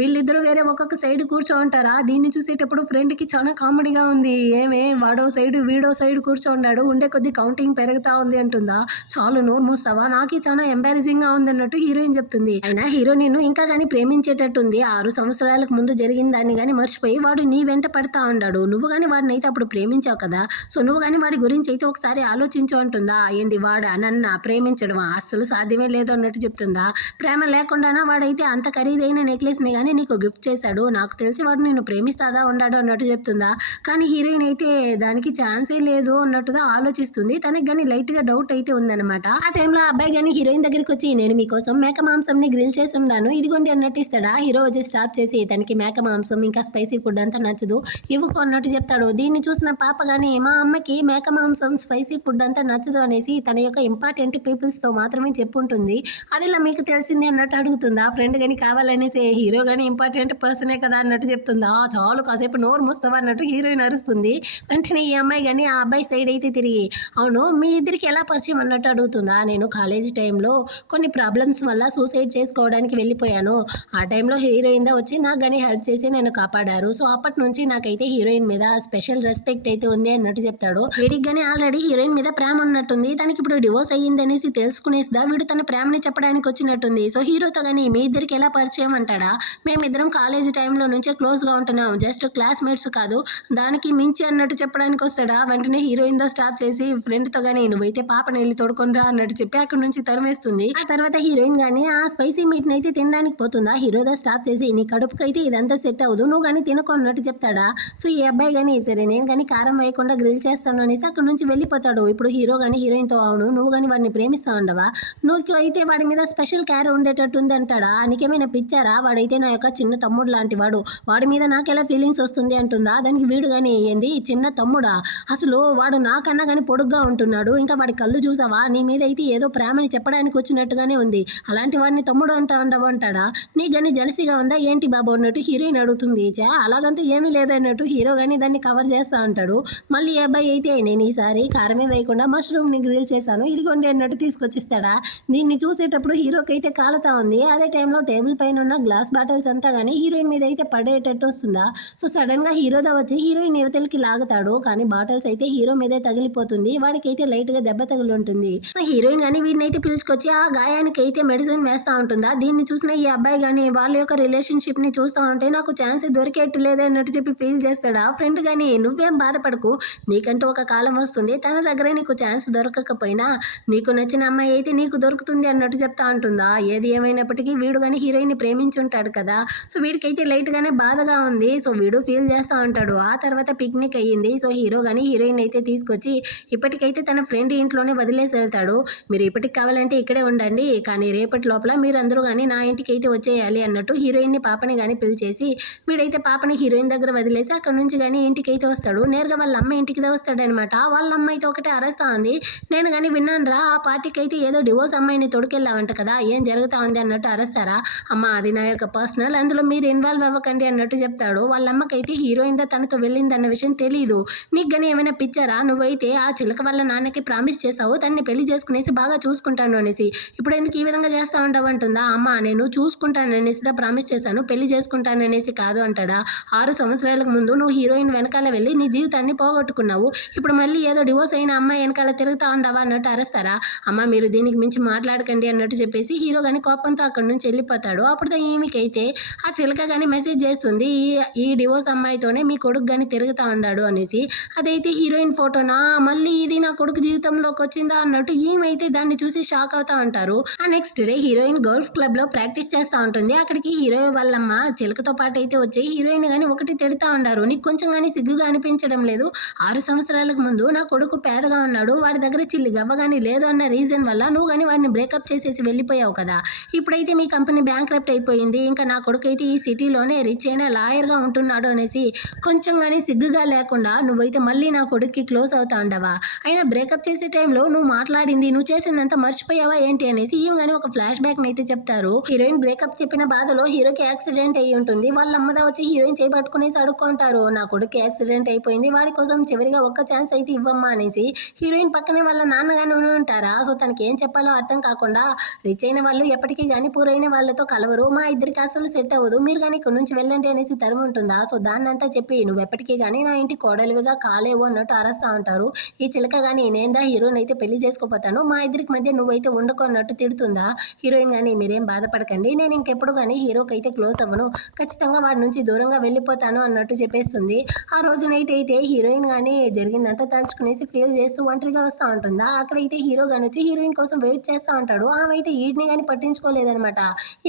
వీళ్ళిద్దరూ వేరే ఒక్కొక్క సైడ్ కూర్చో ఉంటారా. దీన్ని చూసేటప్పుడు ఫ్రెండ్కి చాలా కామెడీగా ఉంది. ఏమే వాడో సైడ్ వీడో సైడ్ కూర్చోన్నాడు, ఉండే కొద్ది కౌంటింగ్ పెరుగుతా ఉంది అంటుందా. చాలు నోరు మూస్తావా, నాకు చాలా ఎంబారసింగ్ గా ఉంది అన్నట్టు హీరోయిన్ చెప్తుంది. అయినా హీరో నిన్ను ఇంకా గానీ ప్రేమించేటట్టుంది. 6 సంవత్సరాలకు ముందు జరిగిన దాన్ని గానీ మర్చిపోయి వాడు నీ వెంట పడతా ఉన్నాడు. నువ్వు గానీ వాడిని అయితే అప్పుడు ప్రేమించావు కదా, సో నువ్వు గానీ వాడి గురించి అయితే ఒకసారి ఆలోచించు అంటుందా. ఏంది వాడా నన్ను ప్రేమించడమా, అస్సలు సాధ్యమే లేదు అన్నట్టు చెప్తుందా. ప్రేమ లేకుండానా వాడైతే అంత ఖరీదైన నెక్లెస్ ని గానీ నీకు గిఫ్ట్ చేశాడు, నాకు తెలిసి వాడు నిన్ను ప్రేమిస్తాదా ఉన్నాడు అన్నట్టు చెప్తుందా. కానీ హీరోయిన్ అయితే దానికి ఛాన్సే లేదు అన్నట్టుగా ఆలోచిస్తుంది. తనకి గానీ లైట్ గా డౌట్ అయితే ఉందన్నమాట. ఆ టైంలో అబ్బాయి గానీ హీరోయిన్ దగ్గరికి వచ్చి నేను మీకోసం మేక మాంసం ని గ్రిల్ చేసి ఉన్నాను ఇదిగోండి అన్నట్టు ఇస్తాడా. హీరో వచ్చి స్టాప్ చేసి తనకి మేక మాంసం ఇంకా స్పైసీ ఫుడ్ అంతా నచ్చదు, ఇవ్వుకో అన్నట్టు చెప్తాడు. దీన్ని చూసిన పాప గానీ మా అమ్మకి మేక మాంసం స్పైసీ ఫుడ్ అంతా నచ్చదు అనేసి తన యొక్క ఇంపార్టెంట్ పీపుల్స్ తో మాత్రమే చెప్పుంటుంది. అది ఇలా మీకు తెలిసింది అన్నట్టు అడుగుతుందా. ఫ్రెండ్ గానీ కావాలనేసి హీరో గానీ ఇంపార్టెంట్ పర్సనే కదా అన్నట్టు చెప్తుందా. చాలు కాసేపు నోరు మూస్తావా అన్నట్టు హీరోయిన్ అరుస్తుంది. వెంటనే ఈ అమ్మాయి గానీ ఆ అబ్బాయి సైడ్ అయితే తిరిగి అవును మీ ఇద్దరికి ఎలా పరిచయం అన్నట్టు అడుగుతుందా. నేను కాలేజీ టైంలో కొన్ని ప్రాబ్లమ్స్ వల్ల సూసైడ్ చేసుకోవడానికి వెళ్ళిపోయాను. ఆ టైంలో హీరోయిన్ దా వచ్చి నాకు కానీ హెల్ప్ చేసి నేను కాపాడారు. సో అప్పటి నుంచి నాకైతే హీరోయిన్ మీద స్పెషల్ రెస్పెక్ట్ అయితే ఉంది అన్నట్టు చెప్తాడు. వీడికి కానీ ఆల్రెడీ హీరోయిన్ మీద ప్రేమ ఉన్నట్టుంది. తనకి ఇప్పుడు డివోర్స్ అయ్యిందనేసి తెలుసుకునేసిదా వీడు తన ప్రేమని చెప్పడానికి వచ్చినట్టుంది. సో హీరోతో కానీ మీ ఇద్దరికి ఎలా పరిచయం అంటాడా. మేమిద్దరం కాలేజీ టైంలో నుంచే క్లోజ్ గా ఉంటున్నాం, జస్ట్ క్లాస్మేట్స్ కాదు దానికి మించి అన్నట్టు చెప్పడానికి వస్తాడా. వెంటనే హీరోయిన్ దా స్టాప్ చేసి ఫ్రెండ్ తో గానీ నువ్వైతే పాపని వెళ్ళి తోడుకొని రా అన్నట్టు చెప్పి అక్కడ నుంచి తరిమేస్తుంది. ఆ తర్వాత హీరోయిన్ గానీ ఆ స్పైసీ మీట్ అయితే తినడానికి పోతుందా. హీరోదా స్టాప్ చేసి నీ కడుపుకైతే ఇదంతా సెట్ అవ్వదు, నువ్వు కానీ తినకు అన్నట్టు చెప్తాడా. సో ఈ అబ్బాయి కానీ సరే నేను కానీ కారం వేయకుండా గ్రిల్ చేస్తాను అనేసి అక్కడ నుంచి వెళ్ళిపోతాడు. ఇప్పుడు హీరో కానీ హీరోయిన్ తో అవును నువ్వు కానీ వాడిని ప్రేమిస్తా ఉండవా, నువ్వు అయితే వాడి మీద స్పెషల్ కేర్ ఉండేటట్టు ఉంది అంటాడా. నీకేమైనా పిచ్చారా, వాడైతే నా యొక్క చిన్న తమ్ముడు లాంటి వాడు, వాడి మీద నాకు ఎలా ఫీలింగ్స్ వస్తుంది అంటుందా. దానికి వీడు కానీ ఏంది చిన్న తమ్ముడా, అసలు వాడు నాకన్నా కానీ పొడుగ్గా ఉంటున్నాడు, ఇంకా వాడి కళ్ళు చూసావా నీ మీద అయితే ఏదో ప్రేమని చెప్పడానికి వచ్చినట్టుగానే ఉంది, అలాంటి వాడిని తమ్ముడు అంటా ఉండవు అంటాడా. నీ కానీ జలసిగా ఉందా ఏంటి బాబు అన్నట్టు హీరోయిన్ అడుగుతుంది. అలాగంతా ఏమీ లేదన్నట్టు హీరో కానీ దాన్ని కవర్ చేస్తా అంటాడు. మళ్ళీ ఈ అబ్బాయి అయితే నేను ఈసారి కారమే వేయకుండా మష్రూమ్ ని గ్రిల్ చేశాను ఇదిగోండి అన్నట్టు తీసుకొచ్చిస్తాడా. దీన్ని చూసేటప్పుడు హీరోకి అయితే కాలుతా ఉంది. అదే టైంలో టేబుల్ పైన ఉన్న గ్లాస్ బాటిల్స్ అంతా కానీ హీరోయిన్ మీద అయితే పడేటట్టు వస్తుందా. సో సడన్ గా హీరోదా వచ్చి హీరోయిన్ యువతలకి లాగుతాడు, కానీ బాటిల్స్ అయితే హీరో మీదే తగిలిపోతుంది. వాడికి అయితే లైట్ గా దెబ్బ తగిలి ఉంటుంది. సో హీరోయిన్ కానీ వీడిని అయితే పిలుచుకొచ్చి ఆ గాయానికి అయితే మెడిసిన్ వేస్తా ఉంటుందా. దీన్ని చూసిన ఈ అబ్బాయి కానీ వాళ్ళ యొక్క రిలేషన్షిప్ ని చూస్తా ఉంటే నాకు ఛాన్స్ దొరికేట్టు లేదే అన్నట్టు చెప్పి ఫీల్ చేస్తాడా. ఫ్రెండ్ కానీ నువ్వేం బాధపడకు, నీకంటూ ఒక కాలం వస్తుంది, తన దగ్గర నీకు ఛాన్స్ దొరకకపోయినా నీకు నచ్చిన అమ్మాయి అయితే నీకు దొరుకుతుంది అన్నట్టు చెప్తా ఉంటుందా. ఏది ఏమైనప్పటికీ వీడు కానీ హీరోయిన్ ని ప్రేమించుంటాడు కదా, సో వీడికైతే లైట్ గానే బాధగా ఉంది. సో వీడు ఫీల్ చేస్తా ఉంటాడు. ఆ తర్వాత పిక్నిక్ అయ్యింది. సో హీరో కానీ హీరోయిన్ అయితే తీసుకొచ్చి ఇప్పటికైతే తన ఫ్రెండ్ ఇంట్లోనే వదిలేసి వెళ్తాడు. మీరు ఇప్పటికి కావాలంటే ఇక్కడే ఉండండి, కానీ రేపటి లోపల మీరు అందరూ కానీ నా ఇంటికి అయితే వచ్చేయాలి అన్నట్టు హీరోయిన్ ని పాపని కానీ పిలిచేసి వీడైతే పాపని హీరోయిన్ దగ్గర వదిలేసి అక్కడ నుంచి కానీ ఇంటికి అయితే వస్తాడు. నేరుగా వాళ్ళ అమ్మ ఇంటికి వస్తాడనమాట. వాళ్ళ అమ్మ అయితే ఒకటే అరస్తా ఉంది. నేను కానీ విన్నాను రా ఆ పార్టీకి అయితే ఏదో డివోర్స్ అమ్మాయిని తొడుకెళ్ళావంట కదా, ఏం జరుగుతా ఉంది అన్నట్టు అరస్తారా. అమ్మ అది నా యొక్క పర్సనల్, అందులో మీరు ఇన్వాల్వ్ అవ్వకండి అన్నట్టు చెప్తాడు. వాళ్ళ అమ్మకైతే హీరోయిన్ దా తనతో వెళ్ళిందన్న విషయం తెలియదు. నీకు కానీ ఏమైనా పిచ్చారా, నువ్వైతే ఆ చిలక వాళ్ళ నాన్నకి ప్రామిస్ చేసావు తనని పెళ్లి చేసుకునేసి బాగా చూసుకుంటాను అనేసి, ఇప్పుడు ఎందుకు ఈ విధంగా చేస్తా ఉండవు అంటుందా. అమ్మ నేను చూసుకుంటాను అనేసి దా ప్రామిస్ చేశాను, పెళ్లి చేసుకుంటాను అనేసి కాదు అంటాడా. 6 సంవత్సరాలకు ముందు నువ్వు హీరోయిన్ వెనకాల వెళ్ళి నీ జీవితాన్ని పోగొట్టుకున్నావు, ఇప్పుడు మళ్ళీ ఏదో డివోర్స్ అయిన అమ్మాయి వెనకాల తిరుగుతా ఉండవా అన్నట్టు అరస్తారా. అమ్మ మీరు దీనికి మించి మాట్లాడకండి అన్నట్టు చెప్పేసి హీరో కానీ కోపంతో అక్కడి నుంచి వెళ్ళిపోతాడు. అప్పుడు ఈమెకైతే ఆ చిలక కానీ మెసేజ్ చేస్తుంది, ఈ డివోర్స్ అమ్మాయితోనే మీ కొడుకు కానీ తిరుగుతా ఉన్నాడు అనేసి. అదైతే హీరోయిన్ ఫోటోనా, మళ్ళీ ఇది నా కొడుకు జీవితంలోకి వచ్చిందా అన్నట్టు ఈమెయితే దాన్ని చూసి షాక్ అవుతా ఉంటారు. ఆ next day heroine golf club లో ప్రాక్టీస్ చేస్తా ఉంటుంది. అక్కడికి హీరో వాళ్ళమ్మ చిలకతో పాటు అయితే వచ్చి హీరోయిన్ గానీ ఒకటి తిడతా ఉన్నారు, నీకు కొంచెం కానీ సిగ్గుగా అనిపించడం లేదు, 6 సంవత్సరాలకు ముందు నా కొడుకు పేదగా ఉన్నాడు, వాడి దగ్గర చిల్లి గవ్వ కానీ లేదు అన్న రీజన్ వల్ల నువ్వు కానీ వాడిని బ్రేకప్ చేసేసి వెళ్ళిపోయావు కదా, ఇప్పుడైతే మీ కంపెనీ బ్యాంక్రప్ట్ అయిపోయింది, ఇంకా నా కొడుకు అయితే ఈ సిటీలోనే రిచ్ అయిన లాయర్ గా ఉంటున్నాడు అనేసి కొంచెం కానీ సిగ్గుగా లేకుండా నువ్వైతే మళ్ళీ నా కొడుక్కి క్లోజ్ అవుతా ఉండవా, అయినా బ్రేకప్ చేసే టైంలో నువ్వు మాట్లాడింది నువ్వు చేసిందంతా మర్చిపోయావా ఏంటి అనేసి ఈమె కానీ ఒక ఫ్లాష్ బ్యాక్ అయితే చెప్తారు. హీరోయిన్ బ్రేకప్ చెప్పిన బాధలో హీరోకి యాక్సిడెంట్ అయ్యి ఉంటుంది. వాళ్ళ అమ్మదా వచ్చి హీరోయిన్ చేపట్టుకునేసి అడుక్కుంటారు. నా కొడుకు యాక్సిడెంట్ అయిపోయింది, వాడి కోసం చివరిగా ఒక్క ఛాన్స్ అయితే ఇవ్వమ్మా అనేసి. హీరోయిన్ పక్కనే వాళ్ళ నాన్నగానే ఉంటారా. సో తనకి ఏం చెప్పాలో అర్థం కాకుండా, రిచ్ అయిన వాళ్ళు ఎప్పటికీ కానీ పూరైన వాళ్ళతో కలవరు, మా ఇద్దరికి అసలు సెట్ అవ్వదు, మీరు కానీ ఇక్కడ నుంచి వెళ్ళండి అనేసి తరుముంటుందా. సో దాన్నంతా చెప్పి నువ్వు ఎప్పటికీ కానీ నా ఇంటి కోడలివిగా కాలేవు అన్నట్టు అరస్తా ఉంటారు. ఈ చిలక కానీ నేందా హీరోయిన్ అయితే పెళ్లి చేసుకోపోతాను, మా ఇద్దరికి మధ్య నువ్వైతే ఉండకు అన్నట్టు తిడుతుందా. హీరోయిన్ కానీ మీరేం బాధపడకండి, నేను ఇంకెప్పుడు కానీ హీరోకి అయితే క్లోజ్ అవ్వను, ఖచ్చితంగా వాడి నుంచి దూరంగా వెళ్ళిపోతాను అన్నట్టు చెప్పేస్తుంది. ఆ రోజు నైట్ అయితే హీరోయిన్ కానీ జరిగిందంతా తలుచుకునేసి ఫీల్ చేస్తూ ఒంటరిగా వస్తూ ఉంటుందా. అక్కడైతే హీరో కానీ వచ్చి హీరోయిన్ కోసం వెయిట్ చేస్తూ ఉంటాడు. ఆమె అయితే ఈడ్ని కానీ పట్టించుకోలేదనమాట.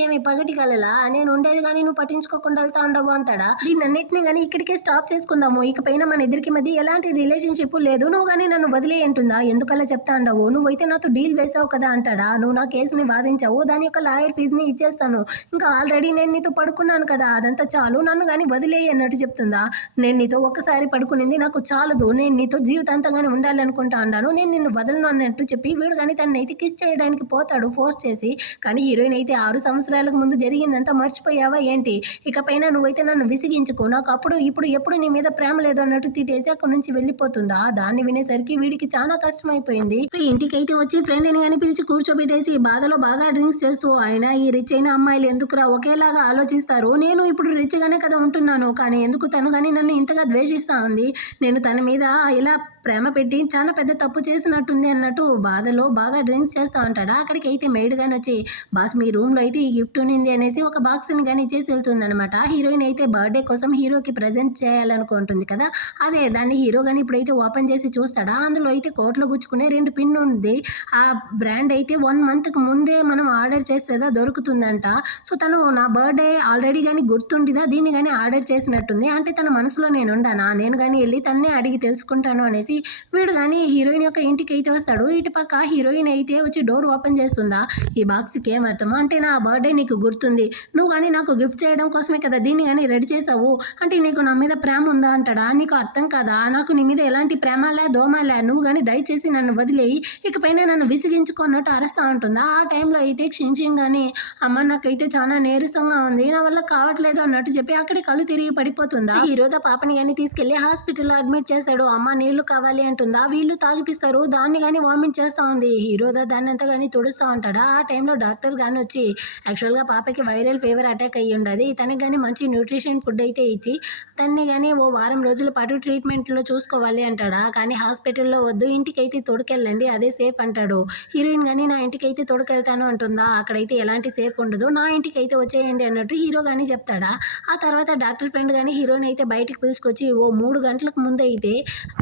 ఏమి పగటి కలలా, నేను ఉండేది కానీ నువ్వు పట్టించుకోకుండా వెళ్తా ఉండవు అంటాడా. దీన్నన్నిటిని కానీ ఇక్కడికే స్టాప్ చేసుకుందాము, ఇకపైన మన ఇద్దరికి మధ్య ఎలాంటి రిలేషన్షిప్ లేదు, నువ్వు కానీ నన్ను వదిలే అంటుందా. ఎందుకలా చెప్తా ఉండవు, నువ్వైతే నాతో డీల్ వేసావు కదా అంటాడా. నువ్వు నా కేసుని వాదించావు, దాని యొక్క లాయర్ ఫీజుని ఇచ్చేస్తాను, ఇంకా ఆల్రెడీ నేను నీతో పడుకున్నాను కదా, అదంతా చాలు, నన్ను కానీ వదిలేయి అన్నట్టు చెప్తుందా. నేను నీతో ఒక్కసారి పడుకునింది నాకు చాలదు, నేను నీతో జీవితాంతంగానే ఉండాలనుకుంటా ఉన్నాను, నేను నిన్ను వదలను అన్నట్టు చెప్పి వీడు కానీ తనని అయితే కిస్ చేయడానికి పోతాడు ఫోర్స్ చేసి. కానీ హీరోయిన్ అయితే 6 సంవత్సరాలకు ముందు జరిగిందంతా మర్చిపోయావా ఏంటి, ఇకపైన నువ్వైతే నన్ను విసిగించుకో, నాకు అప్పుడు ఇప్పుడు ఎప్పుడు నీ మీద ప్రేమ లేదు అన్నట్టు తిట్టేసి అక్కడి నుంచి వెళ్ళిపోతుందా. దాన్ని వినేసరికి వీడికి చాలా కష్టం అయిపోయింది. ఇంటికి అయితే వచ్చి ఫ్రెండ్ అని కానీ పిలిచి కూర్చోబెట్టేసి బాధలో బాగా డ్రింక్స్ చేస్తూ, ఆయన ఈ రిచ్ అయిన అమ్మాయిలు ఎందుకురా ఒకేలాగా ఆలోచిస్తారు, నేను ఇప్పుడు రిచ్ గానే కదా ఉంటున్నాను, కానీ ఎందుకు తను కానీ నన్ను ఇంతగా ద్వేషిస్తా ఉంది, నేను తన మీద ఇలా ప్రేమ పెట్టి చాలా పెద్ద తప్పు చేసినట్టుంది అన్నట్టు బాధలో బాగా డ్రింక్స్ చేస్తూ ఉంటాడా. అక్కడికి అయితే మెయిడ్ గాని వచ్చి, బాస్ మీ రూమ్లో అయితే ఈ గిఫ్ట్ ఉంది అనేసి ఒక బాక్స్ని కానీ ఇచ్చేసి వెళ్తుంది అనమాట. హీరోయిన్ అయితే బర్త్డే కోసం హీరోకి ప్రజెంట్ చేయాలనుకుంటుంది కదా, అదే దాన్ని హీరో కానీ ఇప్పుడైతే ఓపెన్ చేసి చూస్తాడా. అందులో అయితే కోట్లో గుచ్చుకునే 2 పిన్ ఉంది. ఆ బ్రాండ్ అయితే 1 మంత్కి ముందే మనం ఆర్డర్ చేస్తేదా దొరుకుతుందంట. సో తను నా బర్త్డే ఆల్రెడీ కానీ గుర్తుండిదా దీన్ని కానీ ఆర్డర్ చేసినట్టుంది, అంటే తన మనసులో నేను ఉండానా, నేను కానీ వెళ్ళి తన్నే అడిగి తెలుసుకుంటాను అనేసి వీడు కానీ హీరోయిన్ యొక్క ఇంటికి అయితే వస్తాడు. ఇటు పక్క హీరోయిన్ అయితే వచ్చి డోర్ ఓపెన్ చేస్తుందా. ఈ బాక్స్కి ఏం అర్థమా అంటే, నా బర్త్డే నీకు గుర్తుంది, నువ్వు కానీ నాకు గిఫ్ట్ చేయడం కోసమే కదా దీన్ని కానీ రెడీ చేసావు, అంటే నీకు నా మీద ప్రేమ ఉందా అంటాడా. నీకు అర్థం కదా, నాకు నీ మీద ఎలాంటి ప్రేమలే దోమలే, నువ్వు కానీ దయచేసి నన్ను వదిలేయి, ఇకపైన నన్ను విసిగించుకున్నట్టు అరుస్తూ ఉంటుందా. ఆ టైంలో అయితే క్షింగ్ కానీ, అమ్మ నాకైతే చాలా నీరసంగా ఉంది, నా వల్ల కావట్లేదు అన్నట్టు చెప్పి అక్కడే కళ్ళు తిరిగి పడిపోతుందా. హీరోదా పాపని కానీ తీసుకెళ్లి హాస్పిటల్లో అడ్మిట్ చేశాడు. అమ్మ నీళ్లు కావాలి అంటుందా, వీళ్ళు తాగిపిస్తారు, దాన్ని కానీ వామిట్ చేస్తూ ఉంది. హీరోదా దాన్ని అంతా కానీ తుడుస్తూ ఉంటాడా. ఆ టైంలో డాక్టర్ కానీ వచ్చి, యాక్చువల్గా పాపకి వైరల్ ఫీవర్ అటాక్ అయ్యి ఉండదు, తనకి కానీ మంచి న్యూట్రిషన్ ఫుడ్ అయితే ఇచ్చి తన్ని కానీ ఓ వారం రోజుల పాటు ట్రీట్మెంట్లో చూసుకోవాలి అంటాడా. కానీ హాస్పిటల్లో వద్దు, ఇంటికి అయితే తోడుకెళ్ళండి, అదే సేఫ్ అంటాడు. హీరోయిన్ కానీ నా ఇంటికి అయితే తోడుకెళ్తాను అంటుందా. అక్కడైతే ఎలాంటి సేఫ్ ఉండదు, నా ఇంటికి అయితే వచ్చేయండి అన్నట్టు హీరో కానీ చెప్తాడా. ఆ తర్వాత డాక్టర్ ఫ్రెండ్ కానీ హీరోని అయితే బయటికి పిలుచుకొచ్చి, ఓ 3 గంటలకు ముందు అయితే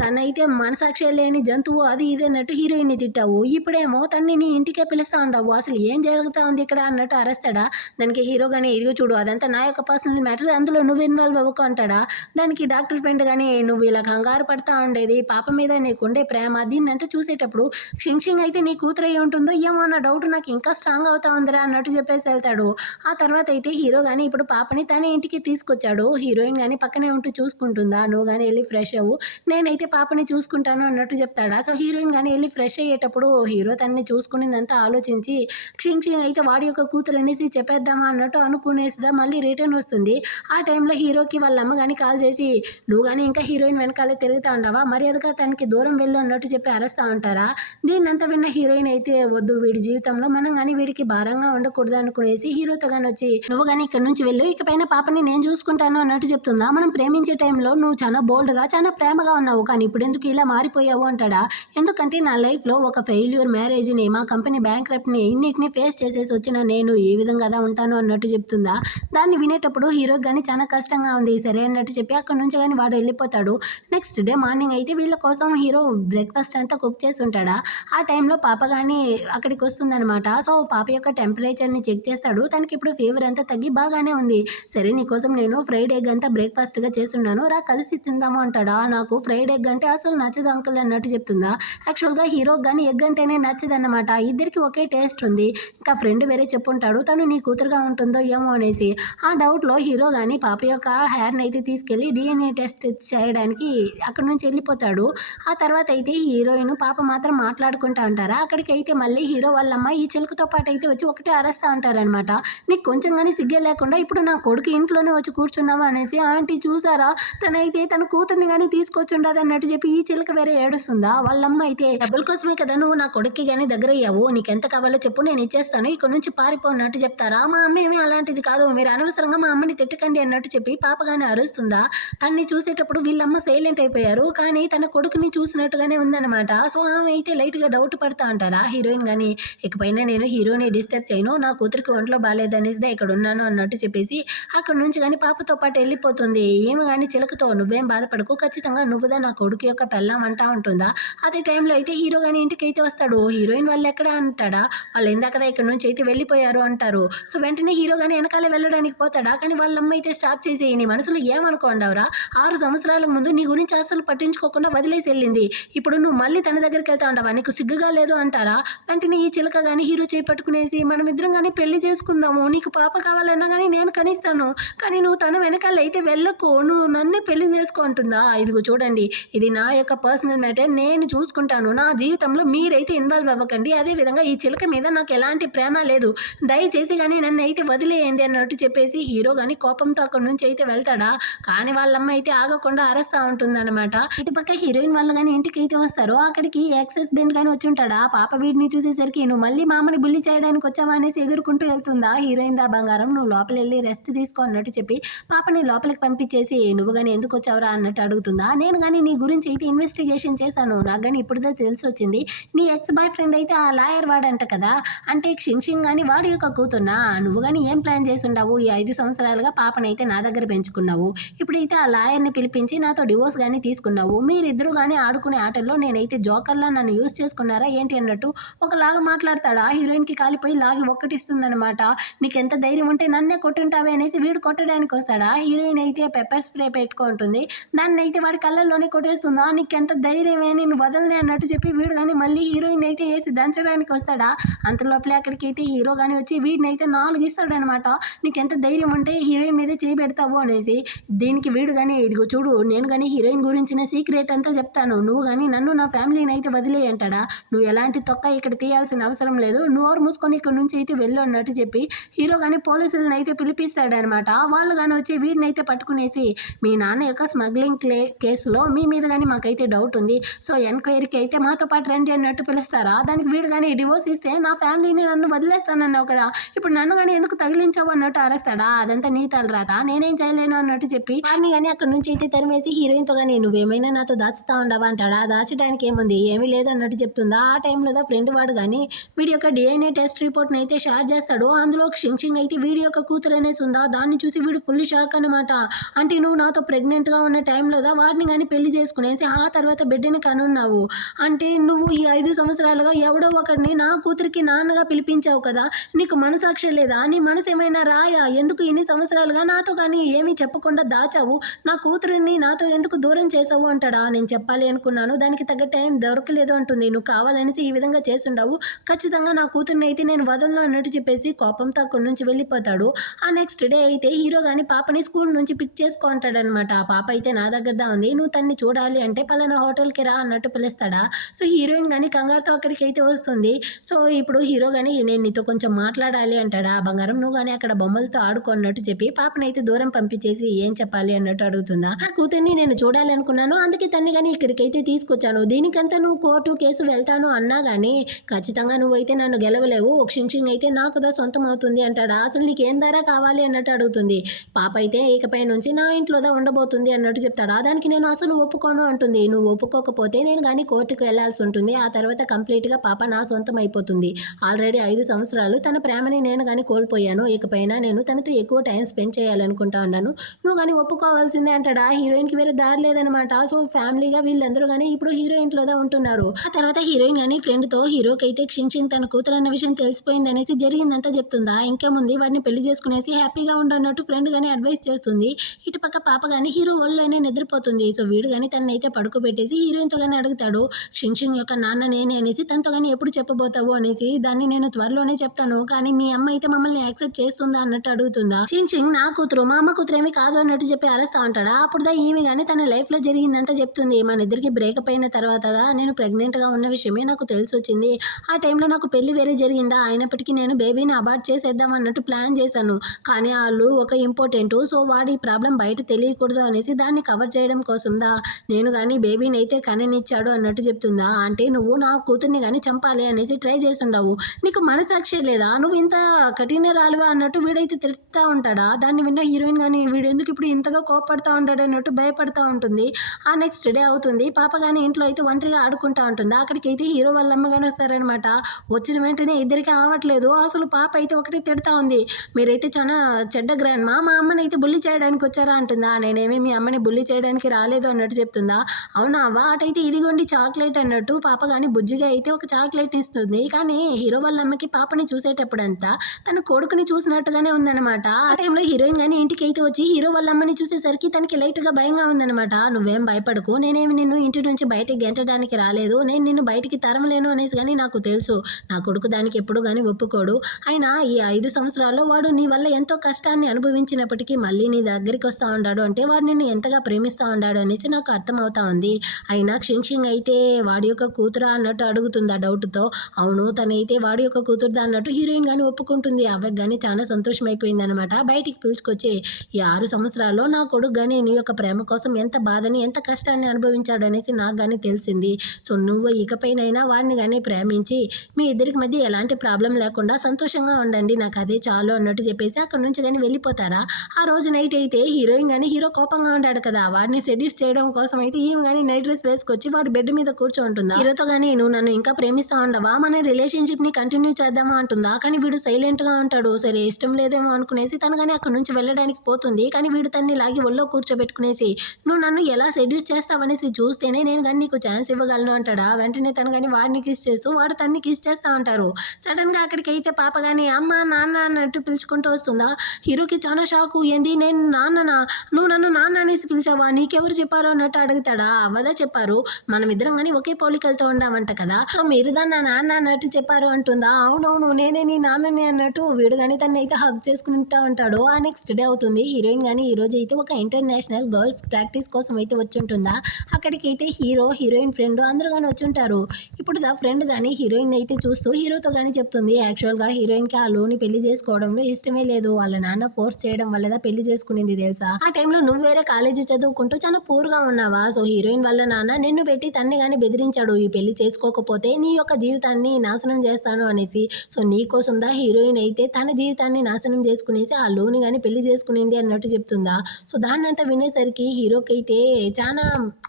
తనైతే మనసాక్షి లేని జంతువు అది ఇది అన్నట్టు హీరోయిన్ని తిట్టావు, ఇప్పుడేమో తన్ని నీ ఇంటికే పిలుస్తా ఉండవు, అసలు ఏం జరుగుతా ఉంది ఇక్కడ అన్నట్టు అరుస్తాడా. దానికి హీరో కానీ, ఇదిగో చూడు అదంతా నా యొక్క పర్సనల్ మ్యాటర్, అందులో నువ్వు ఇన్వాల్వ్ అవ్వకు అంటాడా. దానికి డాక్టర్ ఫ్రెండ్ కానీ, నువ్వు ఇలా కంగారు పడతా ఉండేది పాప మీద నీకుండే ప్రేమ, దీన్నంతా చూసేటప్పుడు క్షింగ్ అయితే నీ కూతురు అయ్యి ఉంటుందో ఏమో అన్న డౌట్ నాకు ఇంకా స్ట్రాంగ్ అవుతా ఉందిరా అన్నట్టు చెప్పేసి వెళ్తాడు. ఆ తర్వాత అయితే హీరో కానీ ఇప్పుడు పాపని తన ఇంటికి తీసుకొచ్చాడు. హీరోయిన్ కానీ పక్కనే ఉంటూ చూసుకుంటుందా, నువ్వు కానీ వెళ్ళి ఫ్రెష్ అవ్వు, నేనైతే పాపని చూసుకుంటాను అన్నట్టు చెప్తాడా. సో హీరోయిన్ కానీ వెళ్ళి ఫ్రెష్ అయ్యేటప్పుడు హీరో తనని చూసుకునేదంతా ఆలోచించి, క్షింగ్ అయితే వాడి యొక్క కూతురు అనేసి చెప్పేద్దామా అన్నట్టు అనుకునేసిదా మళ్ళీ రిటర్న్ వస్తుంది. ఆ టైంలో హీరోకి వాళ్ళ అమ్మ కానీ కాల్ చేసి, నువ్వు కానీ ఇంకా హీరోయిన్ వెనకాలే తిరుగుతా ఉండవా, మర్యాదగా తనకి దూరం వెళ్ళు అన్నట్టు చెప్పి అరుస్తా ఉంటారా. దీన్నంతా విన్న హీరోయిన్ అయితే, వద్దు వీడి జీవితంలో మనం కానీ వీడికి భారంగా ఉండకూడదు అనుకునేసి హీరోతో కానీ వచ్చి, నువ్వు కానీ ఇక్కడ నుంచి వెళ్ళు, ఇకపైన పాపని నేను చూసుకుంటాను అన్నట్టు చెప్తుందా. మనం ప్రేమించే టైంలో నువ్వు చాలా బోల్డ్గా చాలా ప్రేమగా ఉన్నావు, కానీ ఇప్పుడు ఎందుకు ఇలా మారిపోయావు అంటాడా. ఎందుకంటే నా లైఫ్లో ఒక ఫెయిల్యూర్ మ్యారేజ్ని, మా కంపెనీ బ్యాంక్రప్ట్ని ఇన్నిటిని ఫేస్ చేసేసి వచ్చిన నేను ఈ విధంగా ఉంటాను అన్నట్టు చెప్తుందా. దాన్ని వినేటప్పుడు హీరోకి కానీ చాలా కష్టంగా ఉంది. సరే అన్నట్టు చెప్పి అక్కడ నుంచి కానీ వాడు వెళ్ళిపోతాడు. నెక్స్ట్ డే మార్నింగ్ అయితే వీళ్ళ కోసం హీరో బ్రేక్ఫాస్ట్ అంతా కుక్ చేసి ఉంటాడా. ఆ టైంలో పాప కానీ అక్కడికి వస్తుందనమాట. సో పాప యొక్క టెంపరేచర్ని చెక్ చేస్తాడు. తనకి ఇప్పుడు ఫీవర్ అంతా తగ్గి బాగానే ఉంది. సరే నీకోసం నేను ఫ్రైడ్ ఎగ్ అంతా బ్రేక్ఫాస్ట్గా చేస్తున్నాను, రా కలిసి తిందాము అంటాడా. నాకు ఫ్రైడ్ ఎగ్ అంటే అసలు అస్సలు నచ్చదు అంకుల్ అన్నట్టు చెప్తుందా. యాక్చువల్గా హీరోకి కానీ ఎగ్ అంటేనే నచ్చదన్నమాట. ఇద్దరికి ఒకే టేస్ట్ ఉంది. ఇంకా ఫ్రెండ్ వేరే చెప్పుంటాడు తను నీ కూతురుగా ఉంటుందో ఏమో అనేసి. ఆ డౌట్లో హీరో కానీ పాప యొక్క హెయిర్ని అయితే తీసుకెళ్ళి DNA టెస్ట్ చేయడానికి అక్కడ నుంచి వెళ్ళిపోతాడు. ఆ తర్వాత అయితే హీరోయిన్ పాప మాత్రం మాట్లాడుకుంటా ఉంటారా. అక్కడికైతే మళ్ళీ హీరో వాళ్ళమ్మ ఈ చిలుకతో పాటు అయితే వచ్చి ఒకటే అరస్తా ఉంటారనమాట. నీకు కొంచెం కానీ సిగ్గే లేకుండా ఇప్పుడు నా కొడుకు ఇంట్లోనే వచ్చి కూర్చున్నావా అనేసి. ఆంటీ చూసారా తనైతే తన కూతుర్ని కానీ తీసుకొచ్చి ఉండదు అన్నట్టు చెప్పి ఈ చిలుక వేరే ఏడుస్తుందా. వాళ్ళమ్మ అయితే డబ్బుల కోసమే కదా నువ్వు నా కొడుక్కి కానీ దగ్గర అయ్యావు, నీకెంత కావాలో చెప్పు నేను ఇచ్చేస్తాను, ఇక్కడ నుంచి పారిపోన్నట్టు చెప్తారా. మా అమ్మ ఏమీ అలాంటిది కాదు, మీరు అనవసరంగా మా అమ్మని తిట్టకండి అన్నట్టు చెప్పి పాప కానీ అరుస్తుందా. తన్ని చూసేటప్పుడు వీళ్ళమ్మ సైలెంట్ అయిపోయారు, కానీ తన కొడుకుని చూసినట్టుగానే ఉందన్నమాట. సో ఆమె అయితే లైట్గా డౌట్ పడతా అంటారా హీరోయిన్ కానీ. ఇకపైన నేను హీరోని డిస్టర్బ్ చేయను, నా కూతురికి ఒంట్లో బాగాలేదనేసిదే ఇక్కడ ఉన్నాను అన్నట్టు చెప్పేసి అక్కడ నుంచి కానీ పాపతో పాటు వెళ్ళిపోతుంది. ఏమి కానీ చిలకతో నువ్వేం బాధపడకు, ఖచ్చితంగా నువ్వుదా నా కొడుకు యొక్క పెళ్ళాం అంటా ఉంటుందా. అదే టైంలో అయితే హీరో కానీ ఇంటికి అయితే వస్తాడు. హీరోయిన్ వాళ్ళు ఎక్కడ అంటాడా, వాళ్ళు ఇందాకదా ఇక్కడ నుంచి అయితే వెళ్ళిపోయారు అంటారు. సో వెంటనే హీరో కానీ వెనకాలే వెళ్ళడానికి పోతాడా, కానీ వాళ్ళమ్మ అయితే స్టాప్ చేసి నీ మనసులో ఏమనుకోండవరా, 6 సంవత్సరాల ముందు నీ గురించి అసలు పట్టించుకోకుండా వదిలేసి వెళ్ళింది, ఇప్పుడు నువ్వు మళ్ళీ తన దగ్గరికి వెళ్తా ఉండవా, నీకు సిగ్గుగా లేదు అంటారా. వెంటనే ఈ చిలక కానీ హీరో చేయి పట్టుకునేసి మనం ఇద్దరం కానీ పెళ్లి చేసుకుందాము, నీకు పాప కావాలన్నా కానీ నేను కనిస్తాను, కానీ నువ్వు తన వెనకాల అయితే వెళ్ళకు, నువ్వు నన్నే పెళ్లి చేసుకో అంటుందా. ఇదిగో చూడండి, ఇది నా యొక్క పర్సనల్ మ్యాటర్, నేను చూసుకుంటాను, నా జీవితంలో మీరైతే ఇన్వాల్వ్ అవ్వకండి, అదేవిధంగా ఈ చిలక మీద నాకు ఎలాంటి ప్రేమ లేదు, దయచేసి కానీ నన్ను అయితే వదిలేయండి అన్నట్టు చెప్పేసి హీరో కానీ కోపంతో అక్కడి నుంచి అయితే వెళ్తాడా. కానీ వాళ్ళమ్మ అయితే ఆగకుండా అరస్తా ఉంటుందన్నమాట. ఇటుపక్క హీరోయిన్ వాళ్ళు కానీ ఇంటికి అయితే వస్తారు. అక్కడికి ఎక్స్ హస్బెండ్ కానీ వచ్చి ఉంటాడా. పాప వీడిని చూసేసరికి నువ్వు మళ్ళీ మామని బుల్లి చేయడానికి వచ్చావా అనేసి ఎగురుకుంటూ వెళ్తుందా. హీరోయిన్ దా బంగారం నువ్వు లోపల వెళ్ళి రెస్ట్ తీసుకో అన్నట్టు చెప్పి పాపని లోపలికి పంపించేసి నువ్వు కానీ ఎందుకు వచ్చావురా అన్నట్టు అడుగుతుందా. నేను కానీ నీ గురించి అయితే ఇన్వెస్టిగేషన్ చేశాను, నాకు కానీ ఇప్పుడుదే తెలిసి వచ్చింది, నీ ఎక్స్ బాయ్ ఫ్రెండ్ అయితే ఆ లాయర్ వాడంట కదా, అంటే క్షింగ్ కానీ వాడి యొక్క కూతున్నా, నువ్వు కానీ ఏం ప్లాన్ చేసి ఉండవు, ఈ 5 సంవత్సరాలుగా పాపనైతే నా దగ్గర పెంచుకున్నావు, ఇప్పుడైతే ఆ లాయర్ని పిలిపించి నాతో డివోర్స్ కానీ తీసుకున్నావు, మీరిద్దరూ కానీ ఆడుకునే ఆటల్లో నేనైతే జోకర్లా నన్ను యూజ్ చేసుకున్నారా ఏంటి అన్నట్టు ఒకలాగా మాట్లాడతాడా. హీరోయిన్కి కాలిపోయి లాగి ఒక్కటిస్తుందనమాట. నీకెంత ధైర్యం ఉంటే నన్నే కొట్టుంటావే అనేసి వీడు కొట్టడానికి వస్తాడా. హీరోయిన్ అయితే పెప్పర్ స్ప్రే పెట్టుకుంటుంది, దాన్ని అయితే వాడి కళ్ళల్లోనే కొట్టేస్తుందా. నీకెంత ధైర్యమే నేను వదలనే అన్నట్టు చెప్పి వీడు కానీ మళ్ళీ హీరోయిన్ అయితే వేసి దంచడానికి వస్తాడా. అంతలోపలే అక్కడికి అయితే హీరో కానీ వచ్చి వీడిని అయితే 4 ఇస్తాడనమాట. నీకెంత ధైర్యం ఉంటే హీరోయిన్ మీదే చేయి పెడతావు అనేసి. దీనికి వీడు కానీ ఇదిగో చూడు నేను కానీ హీరోయిన్ గురించిన సీక్రెట్ అంతా చెప్తాను, నువ్వు కానీ నన్ను నా ఫ్యామిలీని అయితే వదిలే అంటాడా. నువ్వు ఎలాంటి తొక్క ఇక్కడ తీయాల్సిన అవసరం లేదు, నోరు మూసుకొని ఇక్కడ నుంచి అయితే వెళ్ళు అన్నట్టు చెప్పి హీరో కానీ పోలీసులను అయితే పిలిపిస్తాడనమాట. వాళ్ళు కానీ వచ్చి వీడిని అయితే పట్టుకునేసి మీ నాన్న యొక్క స్మగ్లింగ్ కేసులో మీ మీద కానీ మాకైతే డౌట్ ఉంది, సో ఎంక్వైరీకి అయితే మాతో పాటు రండి అన్నట్టు పిలుస్తారా. దానికి వీడు కానీ డివోర్స్ ఇస్తే నా ఫ్యామిలీని నన్ను వదిలేస్తానన్నావు కదా, ఇప్పుడు నన్ను కానీ ఎందుకు తగిలించావు అన్నట్టు అరేస్తాడా. అదంతా నీ తలరాత, నేనేం చేయలేను అన్నట్టు చెప్పి వాడిని కానీ అక్కడ నుంచి అయితే తరిమేసి హీరోయిన్తో కానీ నువ్వేమైనా నాతో దాచుతా ఉండవా అంటాడా. దాచడానికి ఏముంది, ఏమీ లేదు అన్నట్టు చెప్తుందా. ఆ టైంలో ఫ్రెండ్ వాడు కానీ వీడి యొక్క DNA టెస్ట్ రిపోర్ట్ని అయితే షేర్ చేస్తాడు. అందులో క్షింగ్ అయితే వీడి యొక్క కూతురు అనేసి ఉందా. దాన్ని చూసి వీడు ఫుల్ షాక్ అనమాట. అంటే నువ్వు నాతో ప్రెగ్నెంట్గా ఉన్న టైంలో వాడిని కానీ పెళ్లి చేసుకునేసి ఆ తర్వాత బిడ్డని కనున్నావు, అంటే నువ్వు ఈ 5 సంవత్సరాలుగా ఎవడో ఒకడిని నా కూతురికి నాన్నగా పిలిపించావు కదా, నీకు మనసాక్షి లేదా, నీ మనసు ఏమైనా రాయా, ఎందుకు ఇన్ని సంవత్సరాలుగా నాతో కానీ ఏమీ చెప్పకుండా దాచావు, నా కూతురిని నాతో ఎందుకు దూరం చేసావు అంటాడా. నేను చెప్పాలి అనుకున్నాను, దానికి తగ్గ టైం దొరకలేదు అంటుంది, నువ్వు కావాలనేసి ఈ విధంగా చేసుండవు, ఖచ్చితంగా నా కూతుర్ని అయితే నేను వదలను అన్నట్టు చెప్పేసి కోపంతో అక్కడి నుంచి వెళ్ళిపోతాడు. ఆ నెక్స్ట్ డే అయితే హీరో కానీ పాపని స్కూల్ నుంచి పిక్ చేసుకో అంటాడనమాట. ఆ పాప అయితే నా దగ్గర ఉంది, నువ్వు తన్ని చూడాలి అంటే పలానా హోటల్కి రా అన్నట్టు పిలుస్తాడా. సో హీరోయిన్ కానీ కంగారుతో అక్కడికి అయితే వస్తుంది. సో ఇప్పుడు హీరో కానీ నేను నీతో కొంచెం మాట్లాడాలి అంటాడా. బంగారం నువ్వు కానీ అక్కడ బొమ్మలతో ఆడుకున్నట్టు చెప్పి పాపని అయితే దూరం పంపించేసి ఏం చెప్పాలి అన్నట్టు అడుగుతుందా. నా కూతుర్ని నేను చూడాలి అనుకున్నాను, అందుకే తన్ని కానీ ఇక్కడికైతే తీసుకొచ్చాను, దీనికంతా నువ్వు కోర్టు కేసు వెళ్తాను అన్నా కానీ ఖచ్చితంగా నువ్వైతే నన్ను గెలవలేవు, క్షింగ్ అయితే నాకుదా సొంతం అవుతుంది అంటాడా. అసలు నీకేం ధర కావాలి అన్నట్టు అడుగుతుంది. పాప అయితే ఇకపై నుంచి నా ఇంట్లోదా ఉండబోతుంది అన్నట్టు చెప్తాడా. దానికి నేను అసలు ఒప్పుకోను అంటుంది. నువ్వు ఒప్పుకోకపోతే నేను కానీ కోర్టుకు వెళ్లాల్సి ఉంటుంది, ఆ తర్వాత కంప్లీట్గా పాప నా సొంతం అయిపోతుంది. ఆల్రెడీ 5 సంవత్సరాలు తన ప్రేమని నేను కానీ కోల్పోయాను, ఇకపైన నేను తనతో ఎక్కువ టైం స్పెండ్ చేయాలనుకుంటా ఉన్నాను, నువ్వు కానీ ఒప్పుకోవాల్సిందే అంటాడా. హీరోయిన్కి వేరే దారి లేదనమాట. సో ఫ్యామిలీగా వీళ్ళందరూ కానీ ఇప్పుడు హీరో ఇంట్లోదా ఉంటున్నారు. ఆ తర్వాత హీరోయిన్ కానీ ఫ్రెండ్తో హీరోకి అయితే క్షింగ్ తన కూతురు అన్న విషయం తెలిసిపోయింది అనేసి జరిగిందంతా చెప్తుందా. ఇంకేముంది వాడిని పెళ్లి చేసుకునేసి హ్యాపీగా ఉండన్నట్టు ఫ్రెండ్ కానీ అడ్వైస్ చేస్తుంది. ఇటుపక్క పాప కానీ హీరో ఒళ్ళోనే నిద్రపోతుంది. సో వీడు కానీ తనైతే పడుకోబెట్టేసి హీరోయిన్‌తో గాని అడుగుతాడు. షింగ్ యొక్క నాన్న నేనే అనేసి. తనతో గాని ఎప్పుడు చెప్పబోతావు అనేసి. దాన్ని నేను త్వరలోనే చెప్తాను. కానీ మీ అమ్మ అయితే మమ్మల్ని యాక్సెప్ట్ చేస్తుందా అన్నట్టు అడుగుతుందా. షింగ్ నా కూతురు మా అమ్మ కూతురేమి కాదు అన్నట్టు చెప్పి అరుస్తా ఉంటాడా. అప్పుడు ఈమె గాని తన లైఫ్‌లో జరిగిందంతా చెప్తుంది. మన ఇద్దరికి బ్రేకప్ అయిన తర్వాత నేను ప్రెగ్నెంట్‌గా ఉన్న విషయమే నాకు తెలిసొచ్చింది. ఆ టైంలో నాకు పెళ్లి వేరే జరిగిందా. అయినప్పటికీ నేను బేబీని అబార్ట్ చేసేద్దాం అన్నట్టు ప్లాన్ చేశాను. కానీ ఆళ్ళు ఒక ఇంపార్టెంటు. సో వాడి ప్రాబ్లమ్ బయట తెలియకూడదు అనేసి దాన్ని కవర్ చేయడం కోసందా నేను గాని బేబీని అయితే కననిచ్చాడు అన్నట్టు చెప్తుందా. అంటే నువ్వు నా కూతుర్ని గాని చంపాలి అనేసి ట్రై చేసుండవు. నీకు మనసాక్షి లేదా. నువ్వు ఇంత కఠినరాలువా అన్నట్టు వీడైతే తిడుతా ఉంటాడా. దాన్ని విన్న హీరోయిన్ గాని వీడెందుకు ఇప్పుడు ఇంతగా కోపడతా ఉంటాడు అన్నట్టు భయపడతా ఉంటుంది. ఆ నెక్స్ట్ డే అవుతుంది. పాప గాని ఇంట్లో అయితే ఒంటరిగా ఆడుకుంటా ఉంటుంది. అక్కడికైతే హీరో వాళ్ళ అమ్మ గాని వస్తారనమాట. వచ్చిన వెంటనే ఇద్దరికి అవ్వట్లేదు. అసలు పాప అయితే ఒకటే తిడతా ఉంది. మీరైతే చాలా చెడ్డ గ్రాండ్ మా అమ్మనైతే బుల్లి చేయడానికి వచ్చారా అంటుందా. నేనేమి మీ అమ్మని బుల్లి చేయడానికి రాలేదు అన్నట్టు చెప్తుందా. అవునా అవ్వ అటైతే ఇదిగోండి చాక్లెట్ అన్నట్టు పాప గాని బుజ్జిగా అయితే ఒక చాక్లెట్ ఇస్తుంది. కానీ హీరో వాళ్ళ అమ్మకి పాపని చూసేటప్పుడంతా తన కొడుకుని చూసినట్టుగానే ఉందన్నమాట. ఆ టైంలో హీరోయిన్ గాని ఇంటికి అయితే వచ్చి హీరో వాళ్ళ అమ్మని చూసేసరికి తనకి లైట్ గా భయంగా ఉందన్నమాట. నువ్వేం భయపడకు. నేనేమి నిన్ను ఇంటి నుంచి బయటకి గెంటడానికి రాలేదు. నేను నిన్ను బయటికి తరమలేను అనేసి గానీ నాకు తెలుసు. నా కొడుకు దానికి ఎప్పుడు గానీ ఒప్పుకోడు. అయినా ఈ 5 సంవత్సరాల్లో వాడు నీ వల్ల ఎంతో కష్టాన్ని అనుభవించినప్పటికీ మళ్ళీ నీ దగ్గరికి వస్తా ఉన్నాడు అంటే వాడు నిన్ను ఎంతగా ప్రేమిస్తా ఉన్నాడు అనేసి నాకు అర్థమవుతా ఉంది. అయినా షింగ్ అయితే వాడి యొక్క కూతురా అన్నట్టు అడుగుతుందా డౌట్‌తో. అవును తనైతే వాడి యొక్క కూతురుదా అన్నట్టు హీరోయిన్ గాని ఒప్పుకుంటుంది. అవ్వకి గాని చాలా సంతోషం అయిపోయిందనమాట. బయటికి పిలుచుకొచ్చి ఈ 6 సంవత్సరాల్లో నా కొడుకు గాని నీ యొక్క ప్రేమ కోసం ఎంత బాధని ఎంత కష్టాన్ని అనుభవించాడు అనేసి నాకు గాని తెలిసింది. సో నువ్వు ఇకపైనైనా వాడిని గాని ప్రేమించి మీ ఇద్దరికి మధ్య ఎలాంటి ప్రాబ్లం లేకుండా సంతోషంగా ఉండండి. నాకు అదే చాలు అన్నట్టు చెప్పేసి అక్కడి నుంచి గాని వెళ్ళిపోతారా. ఆ రోజు నైట్ అయితే హీరోయిన్ గాని హీరో కోపంగా ఉంటాడు కదా. వాడిని సెడ్యూస్ చేయడం కోసం అయితే ఈమె గాని నైట్ డ్రెస్ వేసుకొచ్చి వాడి బెడ్ మీద కూర్చోంటుందా. హీరోతో గాని నువ్వు నన్ను ఇంకా ప్రేమిస్తా ఉండవా మన రిలేషన్షిప్ ని కంటిన్యూ చేద్దామా అంటుందా. కానీ వీడు సైలెంట్ గా ఉంటాడు. సరే ఇష్టం లేదేమో అనుకునేసి తను గాని అక్కడి నుంచి వెళ్ళడానికి పోతుంది. కానీ వీడు తన్ని లాగి ఒళ్ళో కూర్చోబెట్టుకునేసి నువ్వు నన్ను ఎలా సెడ్యూస్ చేస్తావనేసి చూస్తేనే నేను కానీ నీకు ఛాన్స్ ఇవ్వగలను అంటాడా. వెంటనే తను కానీ వాడిని కిస్ చేస్తూ వాడు తన్ని కిస్ చేస్తా ఉంటారు. సడన్ గా అక్కడికి అయితే పాప కానీ అమ్మ నాన్న అన్నట్టు పిలుచుకుంటూ వస్తుందా. హీరోకి చాలా షాకు. ఏంది నేను నాన్ననా, నువ్వు నన్ను నాన్న అనేసి పిలిచావా, నీకెవరు చెప్పారు అన్నట్టు అడుగుతాడా. అవ్వదా చెప్పారు, మనం ఇద్దరం కానీ ఒకే పోలికలతో ఉండామంట కదా, సో మీరు దాన్ని నాన్న అన్నట్టు చెప్పారు అంటుందా. అవునవును నేనే నీ నాన్నని అన్నట్టు వీడు కానీ తను అయితే హగ్ చేసుకుంటా ఉంటాడు. ఆ నెక్స్ట్ డే అవుతుంది. హీరోయిన్ కానీ ఈ రోజు అయితే ఒక ఇంటర్నేషనల్ గర్ల్ ప్రాక్టీస్ కోసం అయితే వచ్చి ఉంటుందా. అక్కడికి అయితే హీరో హీరోయిన్ ఫ్రెండ్ అందరూ కానీ వచ్చి ఉంటారు. ఇప్పుడు దా ఫ్రెండ్ కానీ హీరోయిన్ అయితే చూస్తూ హీరోతో కానీ చెప్తుంది, యాక్చువల్గా హీరోయిన్కి ఆ లోని పెళ్లి చేసుకోవడంలో ఇష్టమే లేదు. వాళ్ళ నాన్న ఫోర్స్ చేయడం వల్లదా పెళ్లి చేసుకునింది తెలుసా. ఆ టైంలో నువ్వు వేరే కాలేజీ చదువుకుంటూ చాలా పూర్గా ఉన్నావా. సో హీరోయిన్ వాళ్ళ నాన్న నిన్ను పెట్టి తన్ని కానీ బెదిరించాడు, ఈ పెళ్లి చేసుకోకపోతే నీ యొక్క జీవితాన్ని నాశనం చేస్తాను అనేసి. సో నీ కోసం దా హీరోయిన్ అయితే తన జీవితాన్ని నాశనం చేసుకునేసి ఆ లోని కానీ పెళ్లి చేసుకునింది అన్నట్టు చెప్తుందా. సో దాన్నంతా వినేసరికి హీరోకి అయితే చాలా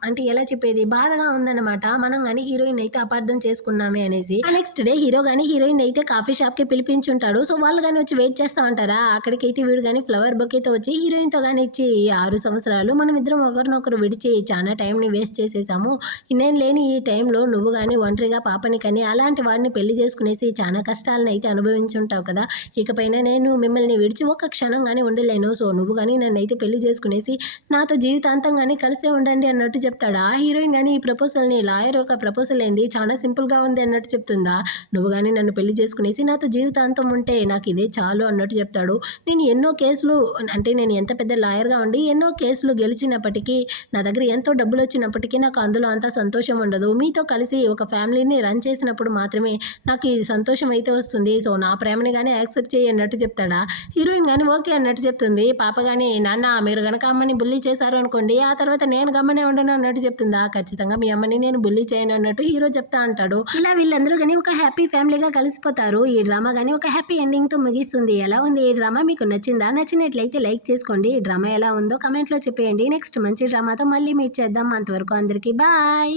అంటే ఎలా చెప్పేది బాధగా ఉందన్నమాట. మనం కానీ హీరోయిన్ అయితే అపార్థం చేసుకున్నామే అనేసి. నెక్స్ట్ డే హీరో కానీ హీరోయిన్ అయితే కాఫీ షాప్ కి పిలిపించుంటాడు. సో వాళ్ళు కానీ వచ్చి వెయిట్ చేస్తా ఉంటారా. అక్కడికైతే వీడు కానీ ఫ్లవర్ బొకేతో వచ్చి హీరోయిన్ తో కానీ ఇచ్చి 6 సంవత్సరాలు మనం ఇద్దరం ఒకరినొకరు విడిచి చాలా టైం ని వేస్ట్ చేసేసాము. నేను లేని ఈ టైంలో నువ్వు కానీ ఒంటరిగా పాపని కానీ అలాంటి వాడిని పెళ్లి చేసుకునేసి చాలా కష్టాలను అయితే అనుభవించుంటావు కదా. ఇకపైన నేను మిమ్మల్ని విడిచి ఒక్క క్షణం కానీ ఉండలేను. సో నువ్వు కానీ నన్ను అయితే పెళ్లి చేసుకునేసి నాతో జీవితాంతం కానీ కలిసే ఉండండి అన్నట్టు చెప్తాడా. హీరోయిన్ కానీ ఈ ప్రపోజల్ని లాయర్ ఒక ప్రపోజల్ ఏంది చాలా సింపుల్ గా ఉంది అన్నట్టు చెప్తుందా. నువ్వు కానీ నన్ను పెళ్లి చేసుకునేసి నాతో జీవితాంతం ఉంటే నాకు ఇదే చాలు అన్నట్టు చెప్తాడు. నేను ఎన్నో కేసులు అంటే నేను ఎంత పెద్ద లాయర్గా ఉండి ఎన్నో కేసులు గెలిచినప్పటికీ నా దగ్గర ఎంతో డబ్బులు వచ్చినప్పటికీ నాకు అందులో అంత సంతోషం ఉండదు. మీతో కలిసి ఒక ఫ్యామిలీని రన్ చేసినప్పుడు మాత్రమే నాకు ఈ సంతోషం అయితే వస్తుంది. సో నా ప్రేమని కానీ యాక్సెప్ట్ చేయి అన్నట్టు చెప్తాడా. హీరోయిన్ కానీ ఓకే అన్నట్టు చెప్తుంది. పాప కానీ నాన్న మీరు గనక అమ్మని బుల్లి చేశారు అనుకోండి ఆ తర్వాత నేను గమ్మనే ఉండను అన్నట్టు చెప్తుందా. ఖచ్చితంగా మీ అమ్మని నేను బుల్లి చేయను అన్నట్టు హీరో చెప్తా అంటాడు. ఇలా వీళ్ళందరూ కానీ ఒక హ్యాపీ ఫ్యామిలీగా కలిసిపోతారు. ఈ డ్రామా కానీ ఒక హ్యాపీ ఎండింగ్ తో ముగిస్తుంది. ఎలా ఉంది ఈ డ్రామా, మీకు నచ్చిందా? నచ్చినట్లయితే లైక్ చేసుకోండి. ఈ డ్రామా ఎలా ఉందో కమెంట్ లో చెప్పేయండి. నెక్స్ట్ మంచి డ్రామాతో మళ్ళీ మీట్ చేద్దాం. అంతవరకు అందరికీ బాయ్.